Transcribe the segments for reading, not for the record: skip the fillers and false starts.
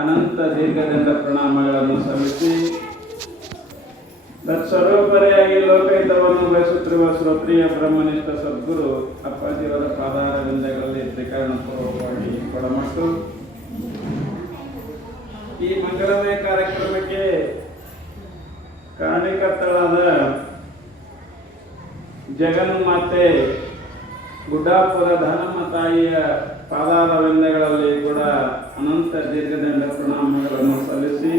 ಅನಂತ ದೀರ್ಘದಿಂದ ಪ್ರಣಾಮಗಳನ್ನು ಸಲ್ಲಿಸಿ ಸರ್ವೋಪರಿಯಾಗಿ ಲೋಕಹಿತವನ್ನು ಬಯಸುತ್ತಿರುವ ಶ್ರೋತ್ರಿಯ ಬ್ರಹ್ಮನಿಷ್ಠ ಸದ್ಗುರು ಅಪ್ಪಾಜಿಯವರ ಪಾದಾರವಿಂದಗಳಲ್ಲಿ ತ್ರಿಕರಣಪೂರ್ವಕವಾಗಿ ಕೊಡಮಟ್ಟು ಈ ಮಂಗಳಮಯ ಕಾರ್ಯಕ್ರಮಕ್ಕೆ ಕಾರಣಕರ್ತಳಾದ ಜಗನ್ಮಾತೆ ಗುಡ್ಡಾಪುರ ಧನಮ್ಮ ತಾಯಿಯ ಪಾದಾರವಿಂದಗಳಲ್ಲಿ ಕೂಡ ಅನಂತ ದೀರ್ಘದಂಡ ಪ್ರಣಾಮಗಳನ್ನು ಸಲ್ಲಿಸಿ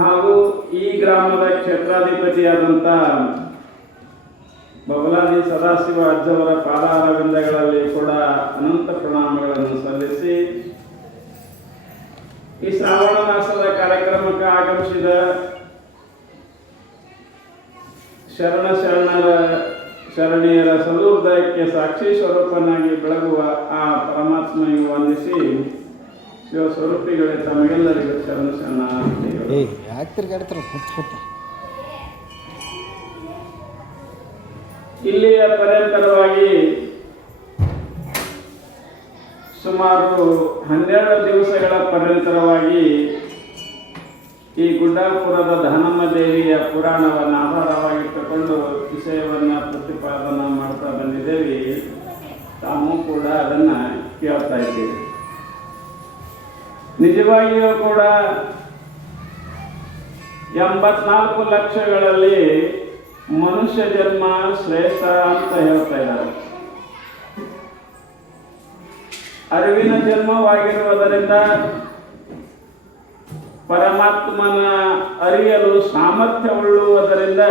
ಹಾಗೂ ಈ ಗ್ರಾಮದ ಕ್ಷೇತ್ರಾಧಿಪತಿಯಾದಂಥ ಬಬಲಾದಿ ಸದಾಶಿವ ಅಜ್ಜವರ ಪಾದಾರವಿಂದಗಳಲ್ಲಿ ಕೂಡ ಅನಂತ ಪ್ರಣಾಮಗಳನ್ನು ಸಲ್ಲಿಸಿ ಈ ಶ್ರಾವಣ ಮಾಸದ ಕಾರ್ಯಕ್ರಮಕ್ಕೆ ಆಗಮಿಸಿದ ಶರಣೀಯರ ಸದುರ್ದಯಕ್ಕೆ ಸಾಕ್ಷಿ ಸ್ವರೂಪನಾಗಿ ಬೆಳಗುವ ಆ ಪರಮಾತ್ಮನಿಗೆ ವಂದಿಸಿ ಶಿವಸ್ವರೂಪಿಗಳೇ ತಮಗೆಲ್ಲರಿಗೂ ಶರಣಾರ್ಥಿಗಳು. ಇಲ್ಲಿಯ ಪರ್ಯಂತರವಾಗಿ ಸುಮಾರು 12 ದಿವಸಗಳ ಪರ್ಯಂತರವಾಗಿ ಈ ಗುಡ್ಡಾಪುರದ ಧನಮ್ಮ ದೇವಿಯ ಪುರಾಣವನ್ನು ಆಧಾರವಾಗಿಟ್ಟುಕೊಂಡು ವಿಷಯವನ್ನು ಪ್ರತಿಪಾದನೆ ಮಾಡ್ತಾ ಬಂದಿದ್ದೇವೆ. ತಾವು ಕೂಡ ಅದನ್ನು ಕೇಳ್ತಾ ಇದ್ದೇವೆ. ನಿಜವಾಗಿಯೂ ಕೂಡ 84 ಲಕ್ಷಗಳಲ್ಲಿ ಮನುಷ್ಯ ಜನ್ಮ ಶ್ರೇಷ್ಠ ಅಂತ ಹೇಳ್ತಾ ಇದ್ದಾರೆ. ಅರಿವಿನ ಜನ್ಮವಾಗಿರುವುದರಿಂದ ಪರಮಾತ್ಮನ ಅರಿಯಲು ಸಾಮರ್ಥ್ಯವುಳ್ಳುವುದರಿಂದ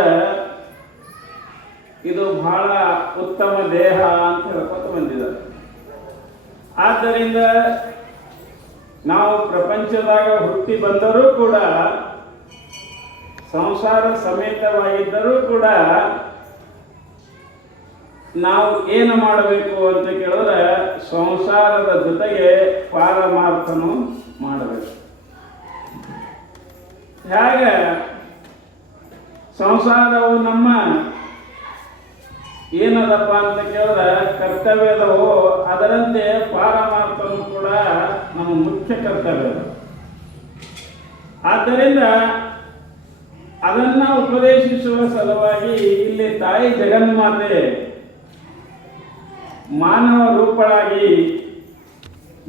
ಇದು ಬಹಳ ಉತ್ತಮ ದೇಹ ಅಂತ ಹೇಳ್ಕೊತ ಬಂದಿದ್ದಾರೆ. ಆದ್ದರಿಂದ ನಾವು ಪ್ರಪಂಚದಾಗ ಹುಟ್ಟಿ ಬಂದರೂ ಕೂಡ ಸಂಸಾರ ಸಮೇತವಾಗಿದ್ದರೂ ಕೂಡ ನಾವು ಏನು ಮಾಡಬೇಕು ಅಂತ ಕೇಳಿದ್ರೆ ಸಂಸಾರದ ಜೊತೆಗೆ ಪಾರಮಾರ್ಥನು ಮಾಡಬೇಕು. ಹೇಗೆ ಸಂಸಾರವು ನಮ್ಮ ಏನದಪ್ಪ ಅಂತ ಕೇಳಿದ್ರೆ ಕರ್ತವ್ಯದವು, ಅದರಂತೆ ಪಾರಮಾರ್ಥನು ಕೂಡ ನಮ್ಮ ಮುಖ್ಯ ಕರ್ತವ್ಯ. ಆದ್ದರಿಂದ ಅದನ್ನ ಉಪದೇಶಿಸುವ ಸಲುವಾಗಿ ಇಲ್ಲಿ ತಾಯಿ ಜಗನ್ಮಾತೆ ಮಾನವ ರೂಪಳಾಗಿ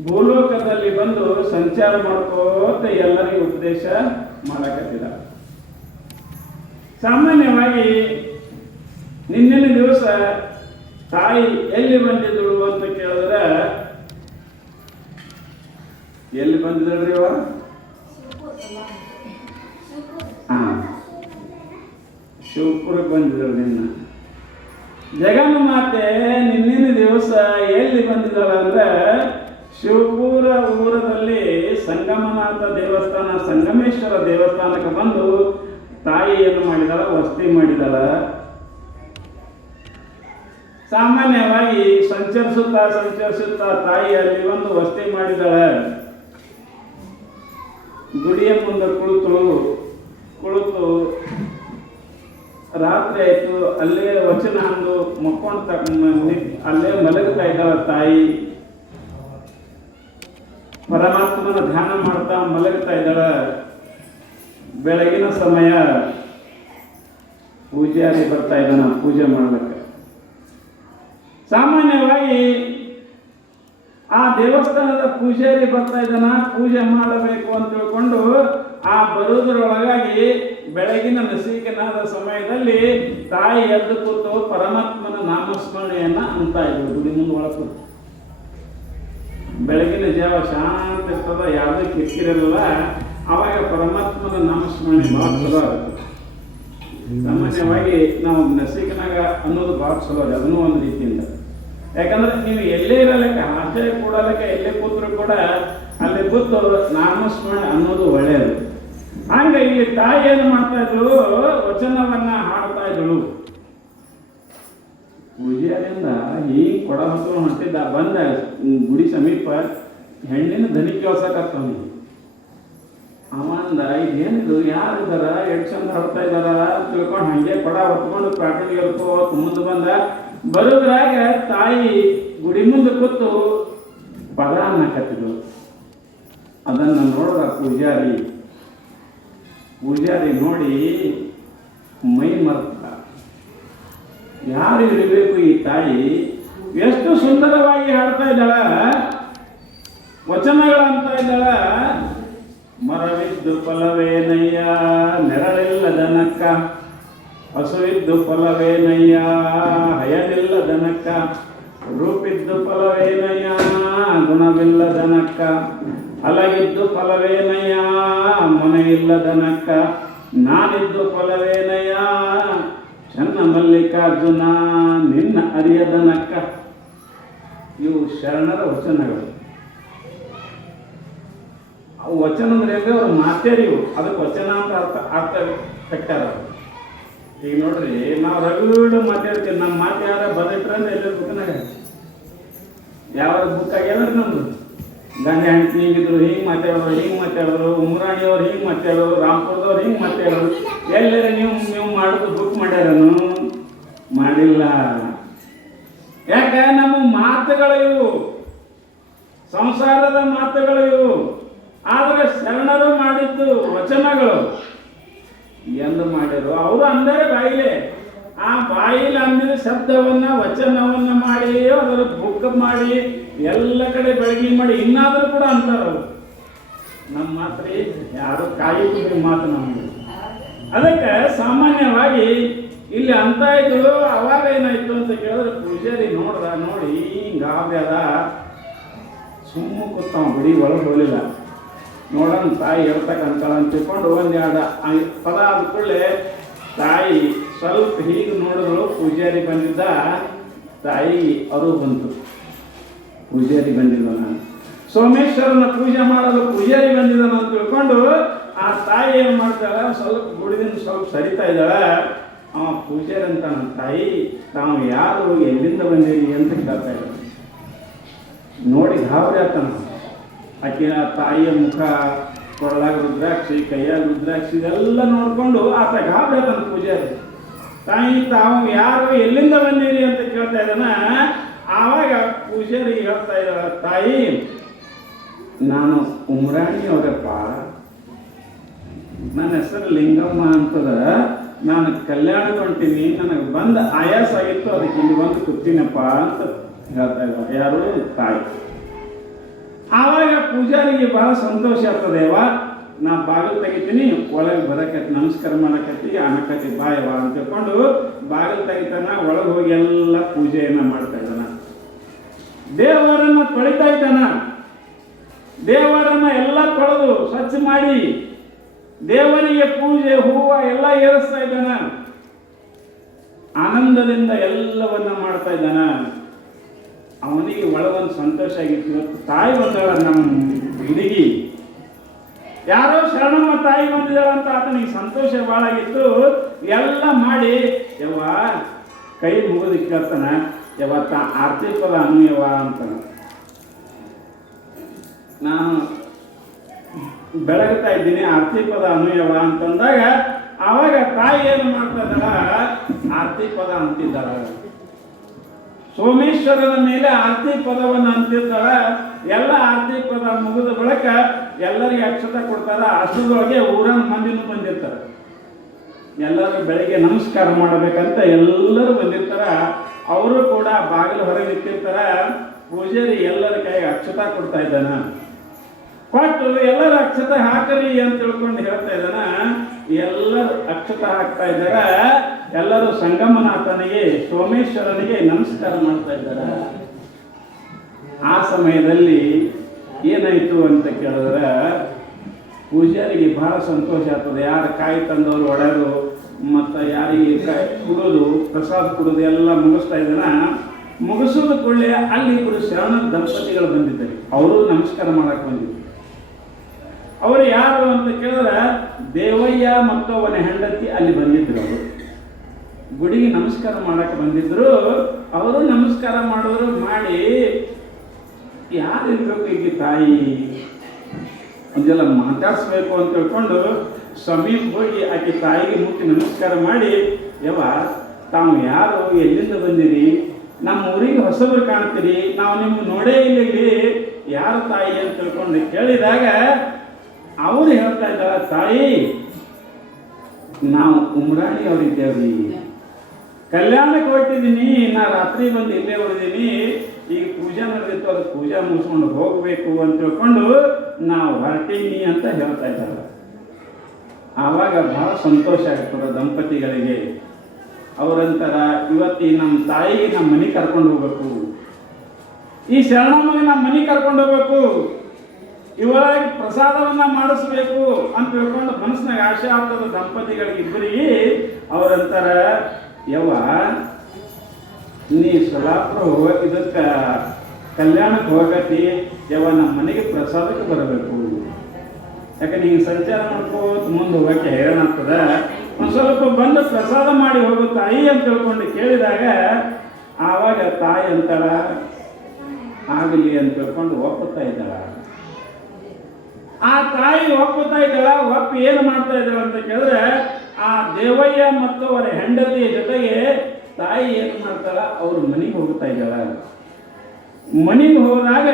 ಭೂಲೋಕದಲ್ಲಿ ಬಂದು ಸಂಚಾರ ಮಾಡ್ಕೋತ ಎಲ್ಲರಿಗೂ ಉಪದೇಶ ಮಾಡಕತ್ತಿದ. ಸಾಮಾನ್ಯವಾಗಿ ನಿನ್ನಿನ ದಿವಸ ತಾಯಿ ಎಲ್ಲಿ ಬಂದಿದ್ದಳು ಅಂತ ಕೇಳಿದ್ರೆ, ಎಲ್ಲಿ ಬಂದಿದ್ದಳ್ರಿ ಅವ? ಶಿವಪುರಕ್ಕೆ ಬಂದಿದ್ದಳು. ನಿನ್ನ ಜಗನ್ಮಾತೆ ನಿನ್ನಿನ ದಿವಸ ಎಲ್ಲಿ ಬಂದಿದ್ದಳು ಅಂದ್ರೆ ಶಿವಪುರ ಊರದಲ್ಲಿ ಸಂಗಮನಾಥ ದೇವಸ್ಥಾನ, ಸಂಗಮೇಶ್ವರ ದೇವಸ್ಥಾನಕ್ಕೆ ಬಂದು ತಾಯಿ ಏನು ಮಾಡಿದಾಳ? ವಸತಿ ಮಾಡಿದಾಳ. ಸಾಮಾನ್ಯವಾಗಿ ಸಂಚರಿಸುತ್ತಾ ತಾಯಿ ಅಲ್ಲಿ ಒಂದು ವಸತಿ ಮಾಡಿದಾಳ. ಗುಡಿಯ ಮುಂದೆ ಕುಳಿತು ರಾತ್ರಿ ಆಯ್ತು, ಅಲ್ಲೇ ವಚನ ಅಂದು ಮಕ್ಕೊಂಡು ಅಲ್ಲೇ ಮಲಗ್ತಾ ಇದ್ದಾಳ ತಾಯಿ. ಪರಮಾತ್ಮನ ಧ್ಯಾನ ಮಾಡ್ತಾ ಮಲಗ್ತಾ ಇದ್ದಾಳ. ಬೆಳಗಿನ ಸಮಯ ಪೂಜಾರಿ ಬರ್ತಾ ಇದ್ದಾನ ಪೂಜೆ ಮಾಡ್ಲಿಕ್ಕೆ. ಸಾಮಾನ್ಯವಾಗಿ ಆ ದೇವಸ್ಥಾನದ ಪೂಜಾರಿ ಬರ್ತಾ ಇದ್ದಾನ, ಪೂಜೆ ಮಾಡಬೇಕು ಅಂತ ತಿಳ್ಕೊಂಡು ಆ ಬರುವುದರೊಳಗಾಗಿ ಬೆಳಗಿನ ನಸಿಕನಾದ ಸಮಯದಲ್ಲಿ ತಾಯಿ ಎದ್ದು ಕೂತು ಪರಮಾತ್ಮನ ನಾಮಸ್ಮರಣೆಯನ್ನ ಅಂತ ಇದ್ರು. ಗುಡಿ ಮುಂದೆ ಒಳಗೆ ಬೆಳಗಿನ ಜಾವ ಶಾಂತ ಇರ್ತದ, ಯಾವುದೇ ಕಿರಿಕಿರಲ್ಲ. ಆವಾಗ ಪರಮಾತ್ಮನ ನಾಮಸ್ಮರಣೆ ಭಾಳ ಚಲೋ ಆಗುತ್ತೆ. ಸಾಮಾನ್ಯವಾಗಿ ನಾವು ನಸಿಕನಾಗ ಅನ್ನೋದು ಭಾಳ ಚಲೋ ಇದೆ, ಅದನ್ನೂ ಒಂದು ರೀತಿಯಿಂದ. ಯಾಕಂದ್ರೆ ನೀವು ಎಲ್ಲೇ ಇರಲಿಕ್ಕೆ, ಆಚೆ ಕೂಡಲಿಕ್ಕೆ ಎಲ್ಲೇ ಕೂತ್ರು ಕೂಡ ಅಲ್ಲಿ ಕೂತು ನಾಮಸ್ಮರಣೆ ಅನ್ನೋದು ಒಳ್ಳೆಯದು. ಹಂಗೆ ಇಲ್ಲಿ ತಾಯಿ ಏನು ಮಾಡ್ತಾ ಇದ್ಳು? ವಚನವನ್ನ ಹಾಡ್ತಾ ಇದ್ದಳು. ಪೂಜೆಯಿಂದ ಈ ಕೊಡ ಹೊತ್ತು ಹೊಂಟಿದ್ದ ಬಂದ ಗುಡಿ ಸಮೀಪ ಹೆಣ್ಣಿನ ದನಿ ಕೇಳ್ಸಕತ್ತವನಿ. ಅವಂದ ಇದೇನಿದು, ಯಾರಿದಾರ, ಎಷ್ಟು ಚಂದ ಹಾಡ್ತಾ ಇದಾರ ತಿಳ್ಕೊಂಡು ಹಂಗೆ ಕೊಡ ಹೊತ್ಕೊಂಡು ಪ್ಯಾಟರ್ನ್ ಇರ್ಕೋತ್ ಮುಂದೆ ಬಂದ. ಬರೋದ್ರಾಗ ತಾಯಿ ಗುಡಿ ಮುಂದೆ ಕೂತು ಪದ ಅನ್ನಕತ್ತಿದ್ರು. ಅದನ್ನು ನೋಡಿದ ಪೂಜಾರಿ ನೋಡಿ ಮೈ ಮರ್ತ, ಯಾರು ಇರಬೇಕು ಈ ತಾಯಿ, ಎಷ್ಟು ಸುಂದರವಾಗಿ ಹಾಡ್ತಾ ಇದ್ದಾಳ, ವಚನಗಳಂತ ಇದ್ದಾಳ. ಮರವಿದ್ದು ಫಲವೇನಯ್ಯ ನೆರಳಿಲ್ಲದನಕ್ಕ, ಹಸುವಿದ್ದು ಫಲವೇನಯ್ಯ ಹಯನಿಲ್ಲದನಕ್ಕ, ರೂಪಿದ್ದು ಫಲವೇನಯ್ಯ ಗುಣವಿಲ್ಲದನಕ್ಕ, ಅಲಗಿದ್ದು ಫಲವೇನಯ್ಯ ಮನೆಯಿಲ್ಲದನಕ್ಕ, ನಾನಿದ್ದು ಫಲವೇನಯ್ಯ ಚನ್ನ ಮಲ್ಲಿಕಾರ್ಜುನ ನಿನ್ನ ಅರಿಯದನಕ್ಕ. ಇವು ಶರಣರ ವಚನಗಳು. ಅವು ವಚನ ಅಂದ್ರೆ ಅವ್ರು ಮಾತೇರಿವು, ಅದಕ್ಕೆ ವಚನ ಅಂತ ಅರ್ಥ ಕಟ್ಟಾರ. ಈಗ ನೋಡ್ರಿ, ನಾವು ರಗಡ ಮಾತಾಡ್ತೀವಿ, ನಮ್ಮ ಮಾತು ಯಾರ ಬದಿಟ್ರೆ ಅಂದ್ರೆ ಎಲ್ಲ ಬುಕ್ನಾಗ ಯಾವ ಬುಕ್ ಆಗ್ಯಾವ ನಮ್ದು. ಗಂಡ ಹೆಂಡತಿ ಹಿಂಗಿದ್ರು ಹಿಂಗೆ ಮಾತಾಡೋರು, ಉಮ್ರಾಣಿಯವ್ರು ಹಿಂಗೆ ಮಾತಾಡೋರು, ರಾಮ್ಪುರದವ್ರು ಹಿಂಗೆ ಮಾತಾಡೋರು. ಎಲ್ಲರ ನೀವು ಮಾಡೋದು ಬುಕ್ ಮಾಡ್ಯಾರನು? ಮಾಡಿಲ್ಲ. ಯಾಕೆ? ನಮ್ಮ ಮಾತುಗಳು ಇವು, ಸಂಸಾರದ ಮಾತುಗಳು ಇವು. ಆದರೆ ಶರಣರು ಮಾಡಿದ್ದು ವಚನಗಳು ಎಂದು ಮಾಡಿದ್ರು. ಅವರು ಅಂದರೆ ಬಾಯಿಲೆ, ಆ ಬಾಯಿಲೆ ಅಂದಿದ ಶಬ್ದವನ್ನ ವಚನವನ್ನ ಮಾಡಿ ಅದರ ಬುಕ್ ಮಾಡಿ ಎಲ್ಲ ಕಡೆ ಬೆಳಗ್ಗೆ ಮಾಡಿ ಇನ್ನಾದರೂ ಕೂಡ ಅಂತಾರ. ನಮ್ಮ ಮಾತ್ರ ಯಾರು ಕಾಯಿ ಮಾತು ನಮ್ಗೆ. ಅದಕ್ಕೆ ಸಾಮಾನ್ಯವಾಗಿ ಇಲ್ಲಿ ಅಂತ ಇದ್ರು. ಅವಾಗ ಏನಾಯ್ತು ಅಂತ ಕೇಳಿದ್ರೆ, ಪೂಜಾರಿ ನೋಡಿ ಹಿಂಗಾವ್ಯದ ಸುಮ್ಮ ಕೂತಾವ, ಬಿಡಿ ಒಳಗೆ ಹೋಗಲಿಲ್ಲ. ನೋಡೋಣ ತಾಯಿ ಹೇಳ್ತಕ್ಕಂತಾಳ ಅಂತ ತಿಳ್ಕೊಂಡು ಒಂದೆರಡು ಪದ ಆದ ಕೂಡಲೇ ತಾಯಿ ಸ್ವಲ್ಪ ಹೀಗೆ ನೋಡಿದ್ರು. ಪೂಜಾರಿ ಬಂದಿದ್ದ, ತಾಯಿ ಅರು ಬಂತು. ಪೂಜಾರಿ ಬಂದಿದ್ದ, ನಾನು ಸೋಮೇಶ್ವರನ ಪೂಜೆ ಮಾಡಲು ಪೂಜಾರಿ ಬಂದಿದ್ದಾನ ಅಂತ ತಿಳ್ಕೊಂಡು ಆ ತಾಯಿ ಏನು ಮಾಡ್ತಾಳ, ಸ್ವಲ್ಪ ಗುಡಿದಿಂದ ಸ್ವಲ್ಪ ಸರಿತಾ ಇದ್ದಾಳ. ಅವ ಪೂಜಾರಿ ಅಂತ ನನ್ನ ತಾಯಿ, ತಾವು ಯಾರು ಎಲ್ಲಿಂದ ಬಂದಿರಿ ಅಂತ ಕೇಳ್ತಾ ಇದ್ದಾನೆ. ನೋಡಿ ಗಾಬರಿ ಆತನ. ಆಕಿನ ತಾಯಿಯ ಮುಖ, ಕೊರಳಾಗ ರುದ್ರಾಕ್ಷಿ, ಕೈಯಾಗ ರುದ್ರಾಕ್ಷಿ ಇದೆಲ್ಲ ನೋಡ್ಕೊಂಡು ಆತ ಗಾಬರಿ ಆತನ ಪೂಜಾರಿ. ತಾಯಿ ತಾವು ಯಾರು ಎಲ್ಲಿಂದ ಬಂದಿರಿ ಅಂತ ಕೇಳ್ತಾ ಇದ್ದಾನ. ಆವಾಗ ಪೂಜಾರಿ ಹೇಳ್ತಾ ಇದ್ದಾಳ, ತಾಯಿ ನಾನು ಉಮ್ರಾಣಿ ಅವರಪ್ಪ, ನನ್ನ ಹೆಸರು ಲಿಂಗಮ್ಮ ಅಂತದ, ನಾನು ಕಲ್ಯಾಣಕ್ಕೆ ಹೊಂಟೀನಿ, ನನಗೆ ಬಂದ ಆಯಾಸ ಆಗಿತ್ತು, ಅದಕ್ಕೆ ಇಲ್ಲಿ ಬಂದು ಕೂತೀನಪ್ಪ ಅಂತ ಹೇಳ್ತಾ ಇದ್ದಾಳ. ಯಾರು? ತಾಯಿ. ಆವಾಗ ಪೂಜಾರಿಗೆ ಬಹಳ ಸಂತೋಷ ಆಗ್ತದೇವ, ನಾ ಬಾಗಿಲು ತೆಗಿತೀನಿ, ಒಳಗೆ ಬರಕತ್ತಿ ನಮಸ್ಕಾರ ಮಾಡಕತ್ತಿ, ಅನ್ನಕತ್ತಿ ಬಾಯವ ಅಂತ ತಿಳ್ಕೊಂಡು ಬಾಗಿಲು ತೆಗಿತಾನ. ಒಳಗೆ ಹೋಗಿ ಎಲ್ಲ ಪೂಜೆಯನ್ನ ಮಾಡ್ತಾ ಇದ್ದಾನ. ದೇವರನ್ನ ತೊಳಿತಾ ಇದ್ದಾನ. ದೇವರನ್ನ ಎಲ್ಲ ತೊಳೆದು ಸ್ವಚ್ಛ ಮಾಡಿ ದೇವರಿಗೆ ಪೂಜೆ ಹೂವ ಎಲ್ಲ ಏರಿಸ್ತಾ ಇದ್ದಾನ. ಆನಂದದಿಂದ ಎಲ್ಲವನ್ನ ಮಾಡ್ತಾ ಇದ್ದಾನ. ಅವನಿಗೆ ಒಳಗೊಂದು ಸಂತೋಷ ಆಗಿತ್ತು. ಇವತ್ತು ತಾಯಿ ಬಂದಾಳ ನಮ್ಮ ಹುಡುಗಿ, ಯಾರೋ ಶರಣಮ್ಮ ತಾಯಿ ಬಂದಿದ್ದಾಳ ಅಂತ ಆತನಿಗೆ ಸಂತೋಷ ಭಾಳ ಆಗಿತ್ತು. ಎಲ್ಲ ಮಾಡಿ ಯವ್ವ ಕೈ ಮುಗಿದು ಕೇಳ್ತಾನ, ಯಾವತ್ತ ಆರ್ತಿ ಪದ ಅನುಯವ ಅಂತ. ನಾನು ಬೆಳಗ್ತಾ ಇದ್ದೀನಿ, ಆರ್ತಿ ಪದ ಅನುಯವ ಅಂತಂದಾಗ ಆವಾಗ ತಾಯಿ ಏನು ಮಾಡ್ತಾ ಇದ್ದಾಳ, ಆರ್ತಿ ಪದ ಅಂತಿದ್ದಾಳ. ಸೋಮೇಶ್ವರನ ಮೇಲೆ ಆರ್ತಿ ಪದವನ್ನು ಅಂತಿರ್ತಾಳ. ಎಲ್ಲ ಆರ್ತಿ ಪದ ಮುಗಿದ ಬಳಿಕ ಎಲ್ಲರಿಗೆ ಅಕ್ಷತೆ ಕೊಡ್ತಾರ. ಅಷ್ಟರೊಳಗೆ ಊರನ್ನ ಮಂದಿನೂ ಬಂದಿರ್ತಾರೆ. ಎಲ್ಲರೂ ಬೆಳಿಗ್ಗೆ ನಮಸ್ಕಾರ ಮಾಡಬೇಕಂತ ಎಲ್ಲರೂ ಬಂದಿರ್ತಾರ. ಅವರು ಕೂಡ ಬಾಗಿಲು ಹೊರಗೆ ನಿಂತಿರ್ತಾರ. ಪೂಜಾರಿ ಎಲ್ಲರ ಕೈಗೆ ಅಕ್ಷತಾ ಕೊಡ್ತಾ ಇದ್ದಾನ. ಕೊಟ್ಟು ಎಲ್ಲರೂ ಅಕ್ಷತೆ ಹಾಕರಿ ಅಂತ ತಿಳ್ಕೊಂಡು ಹೇಳ್ತಾ ಇದ್ದಾನ. ಎಲ್ಲರೂ ಅಕ್ಷತೆ ಹಾಕ್ತಾ ಇದ್ದಾರ. ಎಲ್ಲರೂ ಸಂಗಮನಾಥನಿಗೆ, ಸೋಮೇಶ್ವರನಿಗೆ ನಮಸ್ಕಾರ ಮಾಡ್ತಾ ಇದ್ದಾರ. ಆ ಸಮಯದಲ್ಲಿ ಏನಾಯ್ತು ಅಂತ ಕೇಳಿದ್ರೆ, ಪೂಜಾರಿಗೆ ಬಹಳ ಸಂತೋಷ ಆಗ್ತದೆ. ಯಾರು ಕಾಯಿ ತಂದವರು ಒಡೆದು ಮತ್ತು ಯಾರಿಗೆ ಕಾಯಿ ಕುಡೋದು, ಪ್ರಸಾದ ಕುಡೋದು ಎಲ್ಲ ಮುಗಿಸ್ತಾ ಇದ್ದಾನ. ಮುಗಿಸೋದು ಕೂಡಲೇ ಅಲ್ಲಿ ಇಬ್ಬರು ಶರಣ ದಂಪತಿಗಳು ಬಂದಿದ್ದಾರೆ. ಅವರು ನಮಸ್ಕಾರ ಮಾಡಕ್ಕೆ ಬಂದಿದ್ರು. ಅವರು ಯಾರು ಅಂತ ಕೇಳಿದ್ರೆ, ದೇವಯ್ಯ ಮತ್ತು ಅವನ ಹೆಂಡತಿ ಅಲ್ಲಿ ಬಂದಿದ್ರು. ಅವರು ಗುಡಿಗೆ ನಮಸ್ಕಾರ ಮಾಡಕ್ಕೆ ಬಂದಿದ್ರು. ಅವರು ನಮಸ್ಕಾರ ಮಾಡೋರು ಮಾಡಿ, ಯಾರು ಇರ್ಬೇಕು ಈಗ ತಾಯಿ ಅದೆಲ್ಲ ಮಾತಾಡಿಸ್ಬೇಕು ಅಂತ ತಿಳ್ಕೊಂಡು ಸಮೀಪ ಹೋಗಿ ಆಕೆ ತಾಯಿಗೆ ಮುಟ್ಟಿ ನಮಸ್ಕಾರ ಮಾಡಿ, ಯವ್ವ ತಾವು ಯಾರು, ಎಲ್ಲಿಂದ ಬಂದಿರಿ, ನಮ್ಮ ಊರಿಗೆ ಹೊಸಬರು ಕಾಣ್ತೀರಿ, ನಾವು ನಿಮ್ಗೆ ನೋಡೇ ಇಲ್ಲಿ, ಯಾರು ತಾಯಿ ಅಂತ ತಿಳ್ಕೊಂಡು ಕೇಳಿದಾಗ ಅವರು ಹೇಳ್ತಾ ಇದ್ದಾರೆ, ತಾಯಿ ನಾವು ಉಮ್ರಾಣಿ ಅವರಿದ್ದೇವ್ರಿ, ಕಲ್ಯಾಣಕ್ಕೆ ಹೊರಟಿದ್ದೀನಿ, ನಾ ರಾತ್ರಿ ಬಂದು ಇಲ್ಲೇ ಉಳಿದೀನಿ, ಈಗ ಪೂಜೆ ನಡೆದಿತ್ತು ಅದು ಪೂಜೆ ಮುಗಿಸ್ಕೊಂಡು ಹೋಗಬೇಕು ಅಂತ ತಿಳ್ಕೊಂಡು ನಾವು ಹೊರಟೀನಿ ಅಂತ ಹೇಳ್ತಾ ಇದ್ದಾರೆ. ಆವಾಗ ಬಹಳ ಸಂತೋಷ ಆಗ್ತದೆ ದಂಪತಿಗಳಿಗೆ. ಅವರಂತರ ಇವತ್ತಿ ನಮ್ಮ ತಾಯಿಗೆ ನಮ್ಮ ಮನೆ ಕರ್ಕೊಂಡು ಹೋಗ್ಬೇಕು, ಈ ಶರಣಮ್ಮಗೆ ನಮ್ಮ ಮನೆ ಕರ್ಕೊಂಡು ಹೋಗ್ಬೇಕು, ಇವರಾಗಿ ಪ್ರಸಾದವನ್ನ ಮಾಡಿಸ್ಬೇಕು ಅಂತ ತಿಳ್ಕೊಂಡು ಮನಸ್ಸಿನಾಗ ಆಶೆ ಆಗ್ತದ ದಂಪತಿಗಳಿಗೆ ಇಬ್ಬರಿಗೆ. ಅವರಂತರ ಯವ್ವ ನೀ ಸೊಲ್ಲಾಪುರ ಇದಕ್ಕೆ ಕಲ್ಯಾಣಕ್ಕೆ ಹೋಗತಿ, ಯವ್ವ ನಮ್ಮ ಮನೆಗೆ ಪ್ರಸಾದಕ್ಕೆ ಬರಬೇಕು, ಯಾಕಂದ್ರೆ ಹಿಂಗೆ ಸಂಚಾರ ಮಾಡ್ಕೋತ ಮುಂದೆ ಹೋಗಕ್ಕೆ ಹೈರಾಣ ಆಗ್ತದ, ಒಂದು ಸ್ವಲ್ಪ ಬಂದು ಪ್ರಸಾದ ಮಾಡಿ ಹೋಗು ತಾಯಿ ಅಂತ ತಿಳ್ಕೊಂಡು ಕೇಳಿದಾಗ ಆವಾಗ ತಾಯಿ ಅಂತಾಳ ಆಗಲಿ ಅಂತ ತಿಳ್ಕೊಂಡು ಒಪ್ಪುತ್ತಾ ಇದ್ದಾಳ. ಆ ತಾಯಿ ಒಪ್ಪುತ್ತಾ ಇದ್ದಾಳ. ಒಪ್ಪಿ ಏನು ಮಾಡ್ತಾ ಇದ್ದಾಳ ಅಂತ ಕೇಳಿದ್ರೆ, ಆ ದೇವಯ್ಯ ಮತ್ತು ಅವರ ಹೆಂಡತಿಯ ಜೊತೆಗೆ ತಾಯಿ ಏನು ಮಾಡ್ತಾಳ, ಅವ್ರ ಮನೆಗೆ ಹೋಗ್ತಾ ಇದ್ದಾಳ. ಮನೆಗೆ ಹೋದಾಗ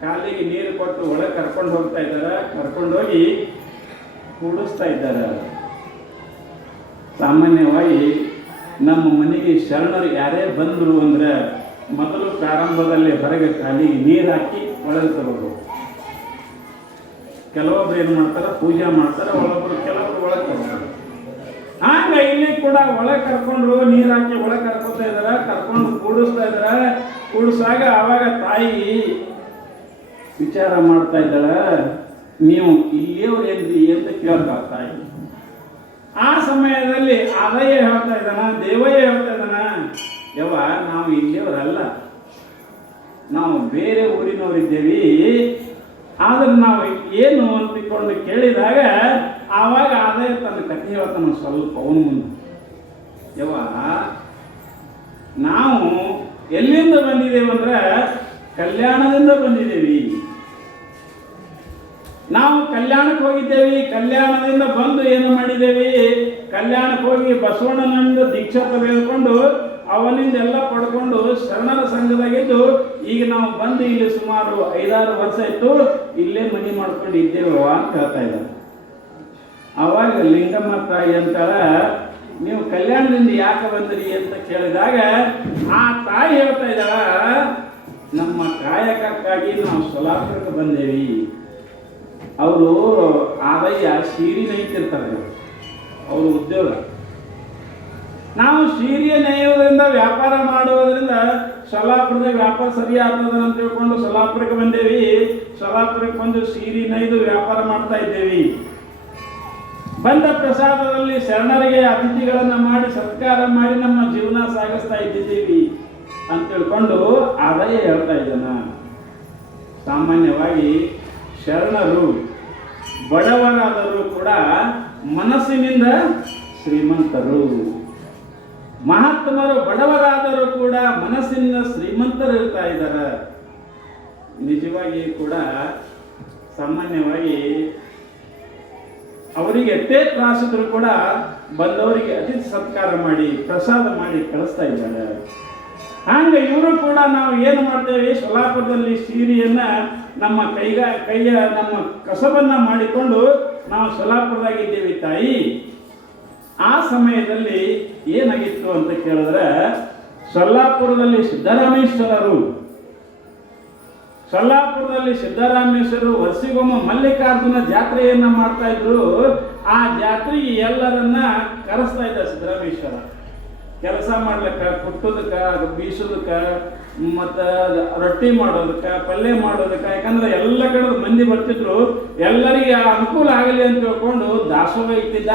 ಕಾಲಿಗೆ ನೀರು ಕೊಟ್ಟು ಒಳಗೆ ಕರ್ಕೊಂಡು ಹೋಗ್ತಾ ಇದ್ದಾರೆ. ಕರ್ಕೊಂಡೋಗಿ ಕೂಡಿಸ್ತಾ ಇದ್ದಾರೆ. ಸಾಮಾನ್ಯವಾಗಿ ನಮ್ಮ ಮನೆಗೆ ಶರಣರು ಯಾರೇ ಬಂದರು ಅಂದ್ರೆ ಮೊದಲು ಪ್ರಾರಂಭದಲ್ಲಿ ಹೊರಗೆ ಕಾಲಿಗೆ ನೀರು ಹಾಕಿ ಒಳಗೆ ತಗೋದು. ಕೆಲವೊಬ್ರು ಏನು ಮಾಡ್ತಾರೆ, ಪೂಜೆ ಮಾಡ್ತಾರೆ, ಕೆಲವೊಬ್ರು ಒಳಗೆ ತಗೋತಾರೆ. ಹಂಗ ಇಲ್ಲಿ ಕೂಡ ಒಳಗೆ ಕರ್ಕೊಂಡು ನೀರು ಹಾಕಿ ಒಳಗೆ ಕರ್ಕೊತಾ ಇದಾರೆ, ಕರ್ಕೊಂಡು ಕೂಡಿಸ್ತಾ ಇದಾರೆ. ಕೂಡಿಸಾಗ ಆವಾಗ ತಾಯಿ ವಿಚಾರ ಮಾಡ್ತಾ ಇದ್ದಾಳ, ನೀವು ಇಲ್ಲಿಯವ್ರು ಏನ್ರಿ ಅಂತ ಕೇಳ್ತಾ ತಾಯಿ. ಆ ಸಮಯದಲ್ಲಿ ಆದಯ್ಯ ಹೇಳ್ತಾ ಇದ್ದಾನ, ದೇವಯ್ಯ ಹೇಳ್ತಾ ಇದ್ದಾನ, ಯವ್ವ ನಾವು ಇಲ್ಲಿಯವರಲ್ಲ, ನಾವು ಬೇರೆ ಊರಿನವರಿದ್ದೇವೆ, ಆದ್ರೆ ನಾವು ಏನು ಅಂತಿಕೊಂಡು ಕೇಳಿದಾಗ ಆವಾಗ ಆದಯ್ಯ ತನ್ನ ಕಥೆ ಹೇಳ್ತಾನ ಸ್ವಲ್ಪ ಅವನು ಮುಂದೆ. ಯವ್ವ ನಾವು ಎಲ್ಲಿಂದ ಬಂದಿದ್ದೇವಂದ್ರೆ ಕಲ್ಯಾಣದಿಂದ ಬಂದಿದ್ದೇವೆ, ನಾವು ಕಲ್ಯಾಣಕ್ಕೆ ಹೋಗಿದ್ದೇವೆ. ಕಲ್ಯಾಣದಿಂದ ಬಂದು ಏನು ಮಾಡಿದ್ದೇವೆ, ಕಲ್ಯಾಣಕ್ಕೆ ಹೋಗಿ ಬಸವಣ್ಣನಿಂದ ದೀಕ್ಷಾ ತೆಗೆದುಕೊಂಡು ಅವನಿಂದ ಎಲ್ಲ ಪಡ್ಕೊಂಡು ಶರಣರ ಸಂಘದಾಗಿದ್ದು ಈಗ ನಾವು ಬಂದು ಇಲ್ಲಿ ಸುಮಾರು 5-6 ವರ್ಷ ಇತ್ತು, ಇಲ್ಲೇ ಮನೆ ಮಾಡ್ಕೊಂಡು ಇದ್ದೇವೆ ಅಂತ ಹೇಳ್ತಾ ಇದ್ದಾರೆ. ಅವಾಗ ಲಿಂಗಮ್ಮ ತಾಯಿ ಅಂತಾಳ, ನೀವು ಕಲ್ಯಾಣದಿಂದ ಯಾಕೆ ಬಂದ್ರಿ ಅಂತ ಕೇಳಿದಾಗ ಆ ತಾಯಿ ಹೇಳ್ತಾ ಇದ್ದಾಳ, ನಮ್ಮ ಕಾಯಕಕ್ಕಾಗಿ ನಾವು ಸೊಲ್ಲಾಪುರಕ್ಕೆ ಬಂದೇವಿ. ಅವರು ಆದಯ್ಯ ಸೀರೆ ನೇಯ್ತಿರ್ತಾರೆ, ಅವರು ಉದ್ಯೋಗ. ನಾವು ಸೀರೆ ನೇಯೋದ್ರಿಂದ ವ್ಯಾಪಾರ ಮಾಡುವುದರಿಂದ ಸೊಲ್ಲಾಪುರದ ವ್ಯಾಪಾರ ಸರಿ ಆಗ್ತದ ಅಂತ ತಿಳ್ಕೊಂಡು ಸೊಲ್ಲಾಪುರಕ್ಕೆ ಬಂದೇವಿ. ಸೊಲ್ಲಾಪುರಕ್ಕೆ ಬಂದು ಸೀರೆ ನೇಯ್ದು ವ್ಯಾಪಾರ ಮಾಡ್ತಾ ಇದ್ದೇವೆ. ಬಂದ ಪ್ರಸಾದದಲ್ಲಿ ಶರಣರಿಗೆ ಅತಿಥಿಗಳನ್ನು ಮಾಡಿ ಸತ್ಕಾರ ಮಾಡಿ ನಮ್ಮ ಜೀವನ ಸಾಗಿಸ್ತಾ ಇದ್ದೀವಿ ಅಂತ ತಿಳ್ಕೊಂಡು ಆದಾಯ ಹೇಳ್ತಾ ಇದ್ದಾನ. ಸಾಮಾನ್ಯವಾಗಿ ಶರಣರು ಬಡವರಾದರೂ ಕೂಡ ಮನಸ್ಸಿನಿಂದ ಶ್ರೀಮಂತರು, ಮಹಾತ್ಮರು ಬಡವರಾದರೂ ಕೂಡ ಮನಸ್ಸಿನಿಂದ ಶ್ರೀಮಂತರು ಇರ್ತಾ ಇದ್ದಾರೆ. ನಿಜವಾಗಿ ಕೂಡ ಸಾಮಾನ್ಯವಾಗಿ ಅವರಿಗೆ ಎಷ್ಟೇ ತ್ರಾಸಿದ್ರು ಕೂಡ ಬಂದವರಿಗೆ ಅತಿಥಿ ಸತ್ಕಾರ ಮಾಡಿ ಪ್ರಸಾದ ಮಾಡಿ ಕಳಿಸ್ತಾ ಇದ್ದಾರೆ. ಹಂಗೆ ಇವರು ಕೂಡ ನಾವು ಏನು ಮಾಡ್ತೇವೆ, ಸೊಲ್ಲಾಪುರದಲ್ಲಿ ಸೀರೆಯನ್ನ ನಮ್ಮ ಕೈಯ ನಮ್ಮ ಕಸಬನ್ನ ಮಾಡಿಕೊಂಡು ನಾವು ಸೊಲ್ಲಾಪುರದಾಗಿದ್ದೇವೆ ತಾಯಿ. ಆ ಸಮಯದಲ್ಲಿ ಏನಾಗಿತ್ತು ಅಂತ ಕೇಳಿದ್ರೆ, ಸೊಲ್ಲಾಪುರದಲ್ಲಿ ಸಿದ್ದರಾಮೇಶ್ವರರು ವರ್ಷಿಗೊಮ್ಮೆ ಮಲ್ಲಿಕಾರ್ಜುನ ಜಾತ್ರೆಯನ್ನ ಮಾಡ್ತಾ ಇದ್ರು. ಆ ಜಾತ್ರೆಗೆ ಎಲ್ಲರನ್ನ ಕರೆಸ್ತಾ ಇದ್ದ ಸಿದ್ದರಾಮೇಶ್ವರ. ಕೆಲಸ ಮಾಡ್ಲಿಕ್ಕ, ಕುಟ್ಟೋದಕ್ಕ, ಬೀಸೋದಕ್ಕ, ಮತ್ತು ರೊಟ್ಟಿ ಮಾಡೋದಕ್ಕೆ, ಪಲ್ಯ ಮಾಡೋದಕ್ಕೆ. ಯಾಕಂದ್ರೆ ಎಲ್ಲ ಕಡೆ ಮಂದಿ ಬರ್ತಿದ್ರು, ಎಲ್ಲರಿಗೆ ಅನುಕೂಲ ಆಗಲಿ ಅಂತ ತಿಳ್ಕೊಂಡು ದಾಸೋಹ ಇಟ್ಟಿದ್ದ.